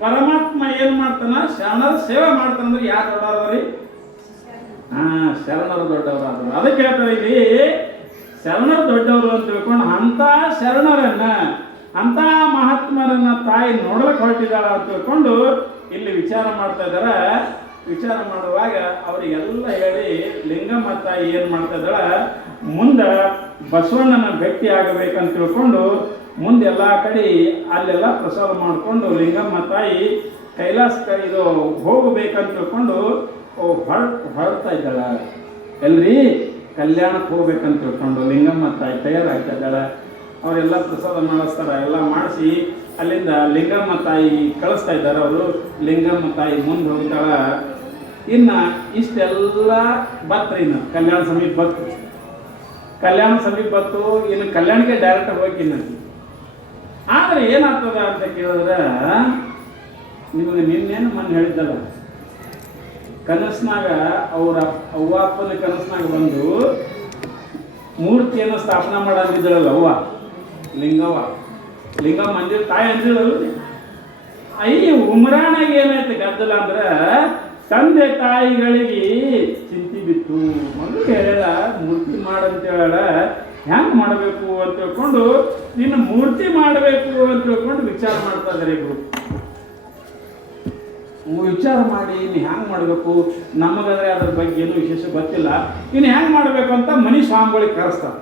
ಪರಮಾತ್ಮ ಏನ್ ಮಾಡ್ತಾನ? ಶರಣರ ಸೇವೆ ಮಾಡ್ತಾನಂದ್ರೆ ಯಾರು ದೊಡ್ಡವ್ರಿ? ಶರಣರು ದೊಡ್ಡವರಾದ್ರು. ಅದಕ್ಕೆ ಹೇಳ್ತಾರೆ ಇಲ್ಲಿ ಶರಣರು ದೊಡ್ಡವರು ಅಂತ ತಿಳ್ಕೊಂಡು ಅಂತ ಶರಣರನ್ನ ಅಂತ ಮಹಾತ್ಮರನ್ನ ತಾಯಿ ನೋಡ್ಲಿಕ್ಕೆ ಹೊರಟಿದ್ದಾಳ ಅಂತ ತಿಳ್ಕೊಂಡು ಇಲ್ಲಿ ವಿಚಾರ ಮಾಡ್ತಾ ಇದ್ದಾರ. ವಿಚಾರ ಮಾಡುವಾಗ ಅವರಿಗೆಲ್ಲ ಹೇಳಿ ಲಿಂಗಮ್ಮ ತಾಯಿ ಏನ್ ಮಾಡ್ತಾ ಇದ್ದಾಳ, ಮುಂದೆ ಬಸವಣ್ಣನ ಭೇಟಿ ಆಗಬೇಕಂತ ತಿಳ್ಕೊಂಡು ಮುಂದೆಲ್ಲ ಕಡೆ ಅಲ್ಲೆಲ್ಲ ಪ್ರಸಾದ ಮಾಡಿಕೊಂಡು ಲಿಂಗಮ್ಮ ತಾಯಿ ಕೈಲಾಸ ಇದು ಹೋಗಬೇಕಂತ ತಿಳ್ಕೊಂಡು ಹೊರಡ್ತಾ ಇದ್ದಾಳ. ಎಲ್ರಿ ಕಲ್ಯಾಣಕ್ಕೆ ಹೋಗ್ಬೇಕಂತ ತಿಳ್ಕೊಂಡು ಲಿಂಗಮ್ಮ ತಾಯಿ ತಯಾರಾಗ್ತಾ ಇದ್ದಾಳ. ಅವರೆಲ್ಲ ಪ್ರಸಾದ ಮಾಡಿಸ್ತಾರ. ಎಲ್ಲ ಮಾಡಿಸಿ ಅಲ್ಲಿಂದ ಲಿಂಗಮ್ಮ ತಾಯಿ ಕಳಿಸ್ತಾ ಇದ್ದಾರೆ. ಅವರು ಲಿಂಗಮ್ಮ ತಾಯಿ ಮುಂದೆ ಹೋಗ್ತಾಳ. ಇನ್ನು ಇಷ್ಟೆಲ್ಲ ಬತ್ರಿ, ಇನ್ನು ಕಲ್ಯಾಣ ಸಮೀಪ ಬತ್ತು. ಇನ್ನು ಕಲ್ಯಾಣಕ್ಕೆ ಡೈರೆಕ್ಟ್ ಹೋಗಿ ಆದರೆ ಏನಾಗ್ತದ ಅಂತ ಕೇಳಿದ್ರೆ, ನಿಮಗೆ ನಿನ್ನೇನು ಮೊನ್ನೆ ಹೇಳಿದ್ದಲ್ಲ, ಕನಸ್ನಾಗ ಅವರ ಅವ್ವಪ್ಪನ ಕನಸ್ನಾಗ ಬಂದು ಮೂರ್ತಿಯನ್ನು ಸ್ಥಾಪನಾ ಮಾಡಂದಿದ್ದಳಲ್ಲ ಅವ್ವ ಲಿಂಗಮ್ಮ ಮಂದಿರ ತಾಯಿ ಅಂದಿಳಲ್ಲ. ಈ ಉಮ್ರಾಣಾಗ ಏನಾಯ್ತು ಗದ್ದಲ ಅಂದ್ರೆ ತಂದೆ ತಾಯಿಗಳಿಗೆ ಚಿಂತೆ ಬಿತ್ತು. ಮಗು ಹೇಳ ಮೂರ್ತಿ ಮಾಡಂತ ಹೇಳ, ಹೆಂಗೆ ಮಾಡಬೇಕು ಅಂತ ತಿಳ್ಕೊಂಡು ನಿನ್ನ ಮೂರ್ತಿ ಮಾಡಬೇಕು ಅಂತ ತಿಳ್ಕೊಂಡು ವಿಚಾರ ಮಾಡ್ತಾ ಇದ್ದಾರೆ ಇಬ್ರು. ವಿಚಾರ ಮಾಡಿ ಇನ್ನು ಹೆಂಗೆ ಮಾಡಬೇಕು, ನಮಗಾದ್ರೆ ಅದ್ರ ಬಗ್ಗೆ ಏನು ವಿಶೇಷ ಗೊತ್ತಿಲ್ಲ, ಇನ್ನು ಹೆಂಗೆ ಮಾಡಬೇಕು ಅಂತ ಮನಿ ಸ್ವಾಮಿಗಳಿಗೆ ಕರೆಸ್ತಾರೆ.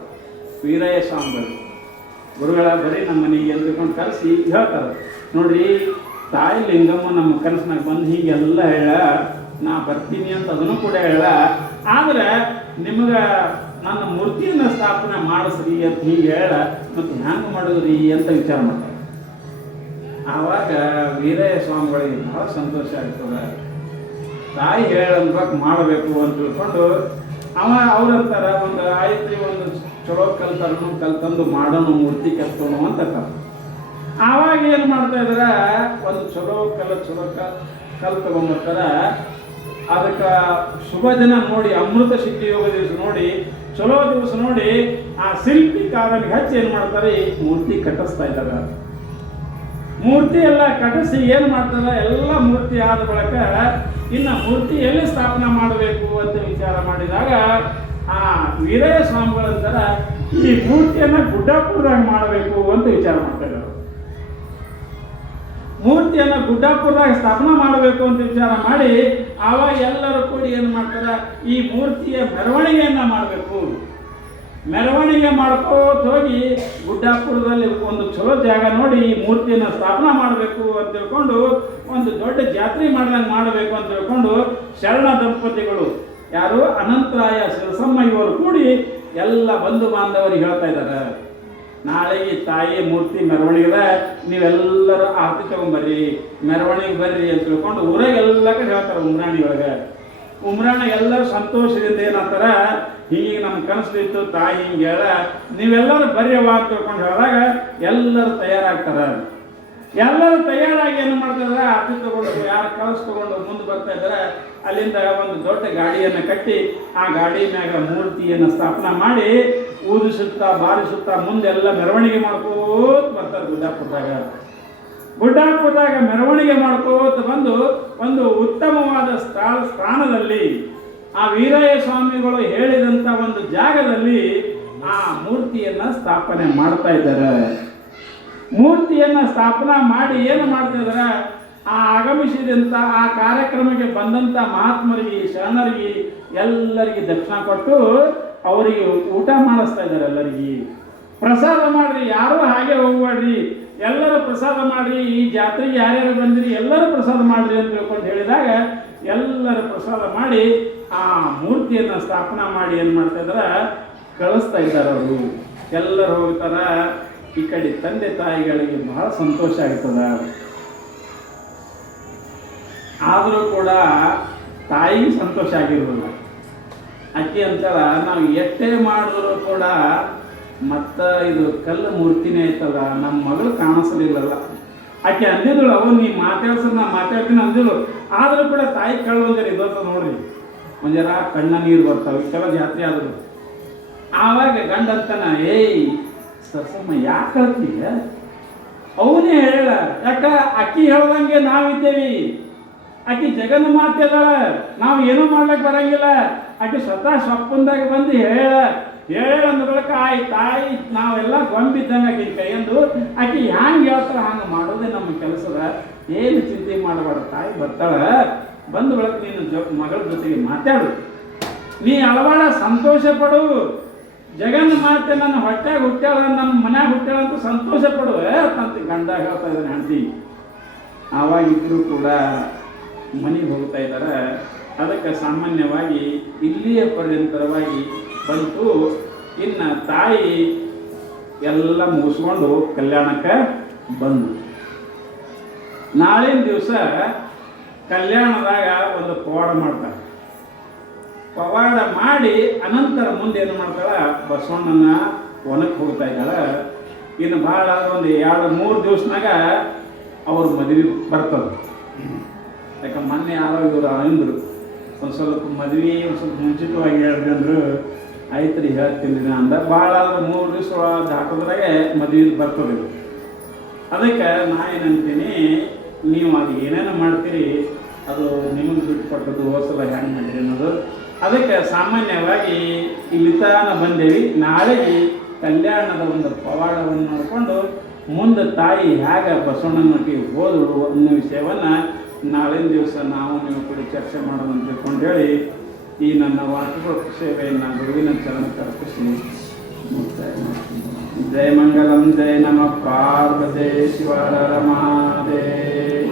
ವೀರಯ್ಯ ಸ್ವಾಮಿಗಳು ಗುರುಗಳ ಬರೀ ನಮ್ಮ ಮನೆಗೆ ಅಂತ ತಿಳ್ಕೊಂಡು ಕರೆಸಿ ಹೇಳ್ತಾರೆ, ನೋಡ್ರಿ ತಾಯಿ ಲಿಂಗಮ್ಮ ನಮ್ಮ ಕನಸಿನಾಗ ಬಂದು ಹೀಗೆಲ್ಲ ಹೇಳ, ನಾ ಬರ್ತೀನಿ ಅಂತ ಅದನ್ನು ಕೂಡ ಹೇಳ, ಆದ್ರೆ ನಿಮಗೆ ನನ್ನ ಮೂರ್ತಿಯನ್ನು ಸ್ಥಾಪನೆ ಮಾಡಿಸ್ರಿ ಅಂತ ಹೀಗೆ ಹೇಳ, ಮತ್ತು ಹ್ಯಾಂಗೆ ಮಾಡಿದ್ರಿ ಅಂತ ವಿಚಾರ ಮಾಡ್ತಾರೆ. ಆವಾಗ ವೀರಯ್ಯ ಸ್ವಾಮಿಗಳಿಗೆ ಭಾಳ ಸಂತೋಷ ಆಗ್ತದೆ. ತಾಯಿ ಹೇಳಬೇಕು ಮಾಡಬೇಕು ಅಂತ ತಿಳ್ಕೊಂಡು ಅವ್ರಂತಾರ ಒಂದು ಆಯ್ತು, ಒಂದು ಚಲೋ ಕಲ್ತಂದು ಮಾಡೋಣ ಮೂರ್ತಿ ಕೆತ್ತೋಣ ಅಂತ ಆವಾಗ ಏನು ಮಾಡ್ತಾ ಇದಾರೆ, ಒಂದು ಚಲೋ ಕಲ್ ತಗೊಂಡ್ಬರ್ತಾರ. ಅದಕ್ಕೆ ಶುಭ ದಿನ ನೋಡಿ, ಅಮೃತ ಸಿದ್ಧಿ ಯೋಗ ದಿವಸ ನೋಡಿ, ಚಲೋ ದಿವಸ ನೋಡಿ ಆ ಶಿಲ್ಪಿಕಾರನಿಗೆ ಹಚ್ಚಿ ಏನು ಮಾಡ್ತಾರೆ, ಮೂರ್ತಿ ಕಟ್ಟಿಸ್ತಾ ಇದ್ದಾರೆ. ಮೂರ್ತಿ ಎಲ್ಲ ಕಟ್ಟಿಸಿ ಏನು ಮಾಡ್ತಾರೆ, ಎಲ್ಲ ಮೂರ್ತಿ ಆದ ಬಳಿಕ ಇನ್ನು ಮೂರ್ತಿ ಎಲ್ಲಿ ಸ್ಥಾಪನೆ ಮಾಡಬೇಕು ಅಂತ ವಿಚಾರ ಮಾಡಿದಾಗ ಆ ವೀರಯ್ಯ ಸ್ವಾಮಿಗಳಂತಾರ ಈ ಮೂರ್ತಿಯನ್ನು ಗುಡ್ಡಾಪುರದಾಗ ಮಾಡಬೇಕು ಅಂತ ವಿಚಾರ ಮಾಡ್ತಾ ಇದ್ದಾರೆ. ಮೂರ್ತಿಯನ್ನು ಗುಡ್ಡಾಪುರದಾಗ ಸ್ಥಾಪನೆ ಮಾಡಬೇಕು ಅಂತ ವಿಚಾರ ಮಾಡಿ ಆವಾಗ ಎಲ್ಲರೂ ಕೂಡಿ ಏನು ಮಾಡ್ತಾರೆ, ಈ ಮೂರ್ತಿಯ ಮೆರವಣಿಗೆಯನ್ನು ಮಾಡಬೇಕು. ಮೆರವಣಿಗೆ ಮಾಡ್ಕೋತ ಹೋಗಿ ಗುಡ್ಡಾಪುರದಲ್ಲಿ ಒಂದು ಚಲೋ ಜಾಗ ನೋಡಿ ಈ ಮೂರ್ತಿಯನ್ನು ಸ್ಥಾಪನೆ ಮಾಡಬೇಕು ಅಂತ ತಿಳ್ಕೊಂಡು ಒಂದು ದೊಡ್ಡ ಜಾತ್ರೆ ಮಾಡ್ದಂಗೆ ಮಾಡಬೇಕು ಅಂತ ತಿಳ್ಕೊಂಡು ಶರಣ ದಂಪತಿಗಳು ಯಾರು ಅನಂತರಾಯ ಶಿರಸಮ್ಮ ಇವರು ಕೂಡಿ ಎಲ್ಲ ಬಂಧು ಬಾಂಧವರಿಗೆ ಹೇಳ್ತಾ ಇದ್ದಾರೆ, ನಾಳೆಗೆ ತಾಯಿ ಮೂರ್ತಿ ಮೆರವಣಿಗೆ ನೀವೆಲ್ಲರೂ ಆರತಿ ತಗೊಂಬರ್ರಿ, ಮೆರವಣಿಗೆ ಬರ್ರಿ ಅಂತ ತಿಳ್ಕೊಂಡು ಊರಾಗೆಲ್ಲ ಕಡೆ ಹೇಳ್ತಾರೆ. ಉಮ್ರಾಣಿ ಒಳಗೆ ಉಮ್ರಾಣ ಎಲ್ಲರೂ ಸಂತೋಷದಿಂದ ಏನಂತಾರ, ಹೀಗೆ ನಮ್ಮ ಕನಸು ತಾಯಿ ಹಿಂಗೆ ಹೇಳ, ನೀವೆಲ್ಲರೂ ಬರ್ಯವ ಅಂತ ತಿಳ್ಕೊಂಡು ಹೇಳಿದಾಗ ಎಲ್ಲರೂ ತಯಾರಾಗ್ತಾರ. ಎಲ್ಲರೂ ತಯಾರಾಗಿ ಏನು ಮಾಡ್ತಾರೆ, ಆರತಿ ತಗೊಂಡು ಯಾರು ಕನಸು ತಗೊಂಡು ಮುಂದೆ ಬರ್ತಾ ಇದ್ದಾರೆ. ಅಲ್ಲಿಂದ ಒಂದು ದೊಡ್ಡ ಗಾಡಿಯನ್ನು ಕಟ್ಟಿ ಆ ಗಾಡಿ ಮ್ಯಾಗ ಮೂರ್ತಿಯನ್ನು ಸ್ಥಾಪನೆ ಮಾಡಿ ಊದಿಸುತ್ತಾ ಬಾರಿಸುತ್ತಾ ಮುಂದೆಲ್ಲ ಮೆರವಣಿಗೆ ಮಾಡ್ಕೋತ ಬರ್ತಾರೆ. ಗುಡ್ಡಾಪುರದಾಗ ಮೆರವಣಿಗೆ ಮಾಡ್ಕೋತ ಬಂದು ಒಂದು ಉತ್ತಮವಾದ ಸ್ಥಾನದಲ್ಲಿ ಆ ವೀರಯ್ಯ ಸ್ವಾಮಿಗಳು ಹೇಳಿದಂಥ ಒಂದು ಜಾಗದಲ್ಲಿ ಆ ಮೂರ್ತಿಯನ್ನ ಸ್ಥಾಪನೆ ಮಾಡ್ತಾ ಇದ್ದಾರೆ. ಮೂರ್ತಿಯನ್ನ ಸ್ಥಾಪನೆ ಮಾಡಿ ಏನು ಮಾಡ್ತಾ ಇದ್ದಾರೆ, ಆ ಆಗಮಿಸಿದಂಥ ಆ ಕಾರ್ಯಕ್ರಮಕ್ಕೆ ಬಂದಂಥ ಮಹಾತ್ಮರಿಗೆ ಶರಣರಿಗೆ ಎಲ್ಲರಿಗೆ ದಕ್ಷಿಣ ಕೊಟ್ಟು ಅವರಿಗೆ ಊಟ ಮಾಡಿಸ್ತಾ ಇದ್ದಾರೆ. ಎಲ್ಲರಿಗೆ ಪ್ರಸಾದ ಮಾಡ್ರಿ, ಯಾರೂ ಹಾಗೆ ಹೋಗ್ಬೇಡ್ರಿ, ಎಲ್ಲರೂ ಪ್ರಸಾದ ಮಾಡ್ರಿ, ಈ ಜಾತ್ರೆಗೆ ಯಾರ್ಯಾರು ಬಂದಿರಿ ಎಲ್ಲರೂ ಪ್ರಸಾದ ಮಾಡ್ರಿ ಅಂತ ಹೇಳ್ಕೊಂಡು ಹೇಳಿದಾಗ ಎಲ್ಲರೂ ಪ್ರಸಾದ ಮಾಡಿ ಆ ಮೂರ್ತಿಯನ್ನು ಸ್ಥಾಪನಾ ಮಾಡಿ ಏನು ಮಾಡ್ತಾ ಇದ್ದಾರೆ, ಕಳಿಸ್ತಾ ಇದ್ದಾರೆ. ಅವರು ಎಲ್ಲರೂ ಹೋಗ್ತಾರ. ಈ ಕಡೆ ತಂದೆ ತಾಯಿಗಳಿಗೆ ಬಹಳ ಸಂತೋಷ ಆಗ್ತದ. ಆದರೂ ಕೂಡ ತಾಯಿಗೆ ಸಂತೋಷ ಆಗಿರೋದಿಲ್ಲ. ಅಕ್ಕಿ ಅಂತಾರ ನಾವು ಎಷ್ಟೇ ಮಾಡಿದ್ರು ಕೂಡ ಇದು ಕಲ್ಲು ಮೂರ್ತಿನೇ ಐತಲ್ಲ, ನಮ್ಮ ಮಗಳು ಕಾಣಿಸಲಿಲ್ಲಲ್ಲ. ಆಕೆ ಅಂದಿದ್ದಳು, ಅವು ನೀ ಮಾತಾಡ್ಸೋದು ನಾ ಮಾತಾಡ್ತೀನಿ ಅಂದಿಳು. ಆದರೂ ಕೂಡ ತಾಯಿ ಕಳ್ಳು ಒಂಜರ ಇದತ್ತ ನೋಡ್ರಿ, ಒಂಜರ ಕಣ್ಣ ನೀರು ಬರ್ತಾವೆ ಕೆಲವು ಜಾತ್ರೆ ಆದರು. ಆವಾಗ ಗಂಡ ಅಂತಾನ, ಏಯ್ ಸರಸಮ್ಮ ಯಾಕೆ ಕಳ್ತೀಗ? ಅವನೇ ಹೇಳ, ಯಾಕ ಅಕ್ಕಿ ಹೇಳ್ದಂಗೆ ನಾವಿದ್ದೇವಿ. ಆಕೆ ಜಗನ್ ಮಾತಿದಾಳ, ನಾವು ಏನೂ ಮಾಡ್ಲಿಕ್ಕೆ ಬರಂಗಿಲ್ಲ. ಆಕೆ ಸ್ವತಃ ಸೊಪ್ಪಂದಾಗ ಬಂದು ಹೇಳ ಅಂದ ಬಳಿಕ ತಾಯಿ ನಾವೆಲ್ಲ ಗೊಂಬಿದ್ದಂಗೆ ಆಕೆ ಕೈಯಂದು ಆಕೆ ಹ್ಯಾಂಗೆ ಹೇಳ್ತಾಳೆ ಹಂಗೆ ಮಾಡೋದೇ ನಮ್ಮ ಕೆಲಸದ. ಏನು ಚಿಂತೆ ಮಾಡಬೇಡ, ತಾಯಿ ಬರ್ತಾಳೆ, ಬಂದ ಬಳಿಕ ನೀನು ಮಗಳ ಜೊತೆಗೆ ಮಾತಾಡು, ನೀ ಅಳವಾಡ ಸಂತೋಷ ಪಡು. ಜಗನ್ ಮಾತೆ ನನ್ನ ಹೊಟ್ಟೆಗೆ ಹುಟ್ಟ್ಯಾಳ, ನನ್ನ ಮನ್ಯಾಗ ಹುಟ್ಟ್ಯಾಳ ಅಂತ ಸಂತೋಷ ಪಡು ಅಂತ ಗಂಡ ಹೇಳ್ತಾ ಇದ್ದಾನೆ ಹೆಂಡತಿ. ಆವಾಗಿದ್ದರೂ ಕೂಡ ಮನೆಗೆ ಹೋಗ್ತಾ ಇದ್ದಾರೆ. ಅದಕ್ಕೆ ಸಾಮಾನ್ಯವಾಗಿ ಇಲ್ಲಿಯ ಪರ್ಯಂತರವಾಗಿ ಬಂತು. ಇನ್ನು ತಾಯಿ ಎಲ್ಲ ಮುಗಿಸ್ಕೊಂಡು ಕಲ್ಯಾಣಕ್ಕೆ ಬಂದು ನಾಳಿನ ದಿವಸ ಕಲ್ಯಾಣದಾಗ ಒಂದು ಪವಾಡ ಮಾಡ್ತಾರೆ. ಪವಾಡ ಮಾಡಿ ಅನಂತರ ಮುಂದೆ ಏನು ಮಾಡ್ತಾಳೆ, ಬಸವಣ್ಣನ ಒನಕ್ಕೆ ಹೋಗ್ತಾ ಇದ್ದಾಳೆ. ಇನ್ನು ಭಾಳ ಒಂದು 2-3 ದಿವಸನಾಗ ಅವ್ರ ಮದುವೆ ಬರ್ತದೆ. ಯಾಕೆ ಮೊನ್ನೆ ಯಾರೋ ಇವರು ಅಂದರು, ಒಂದು ಸ್ವಲ್ಪ ಮದುವೆ ಒಂದು ಸ್ವಲ್ಪ ಮುಂಚಿತವಾಗಿ ಹೇಳ್ರಿ ಅಂದರು. ಆಯ್ತು ರೀ ಹೇಳ್ತೀನಿ ಅಂದ. ಭಾಳ 3 ದಿವಸ ದಾಟೋದ್ರಾಗೆ ಮದುವೆ ಬರ್ತದೆ. ಅದಕ್ಕೆ ನಾ ಏನಂತೀನಿ, ನೀವು ಅದು ಏನೇನು ಮಾಡ್ತೀರಿ ಅದು ನಿಮಗೆ ಬಿಟ್ಟು ಕೊಟ್ಟದ್ದು, ಹೋಸಲ ಹೆಂಗೆ ಮಾಡಿರಿ ಅನ್ನೋದು. ಅದಕ್ಕೆ ಸಾಮಾನ್ಯವಾಗಿ ಇಲ್ಲಿ ತಾನ ಬಂದೇವಿ. ನಾಳೆ ಕಲ್ಯಾಣದ ಒಂದು ಪವಾಡವನ್ನು ನೋಡಿಕೊಂಡು ಮುಂದೆ ತಾಯಿ ಹೇಗೆ ಬಸವಣ್ಣನೊಟ್ಟಿಗೆ ಹೋದಳು ಅನ್ನೋ ವಿಷಯವನ್ನು ನಾಳಿನ ದಿವಸ ನಾವು ನೀವು ಕೂಡ ಚರ್ಚೆ ಮಾಡೋಣ ಅಂತ ತಿಳ್ಕೊಂಡು ಹೇಳಿ ಈ ನನ್ನ ವಾರ್ಷಿಕ ಸೇವೆಯನ್ನು ಗುರುವಿನ ಚರಣಕ್ಕೆ ಅರ್ಪಿಸಿ ಮುಕ್ತಾಯ ಮಾಡ್ತೀನಿ. ಜಯ ಮಂಗಲಂ, ಜಯ ನಮಃ ಪಾರ್ವತೇ ಶಿವರ ಮಹಾದೇವ.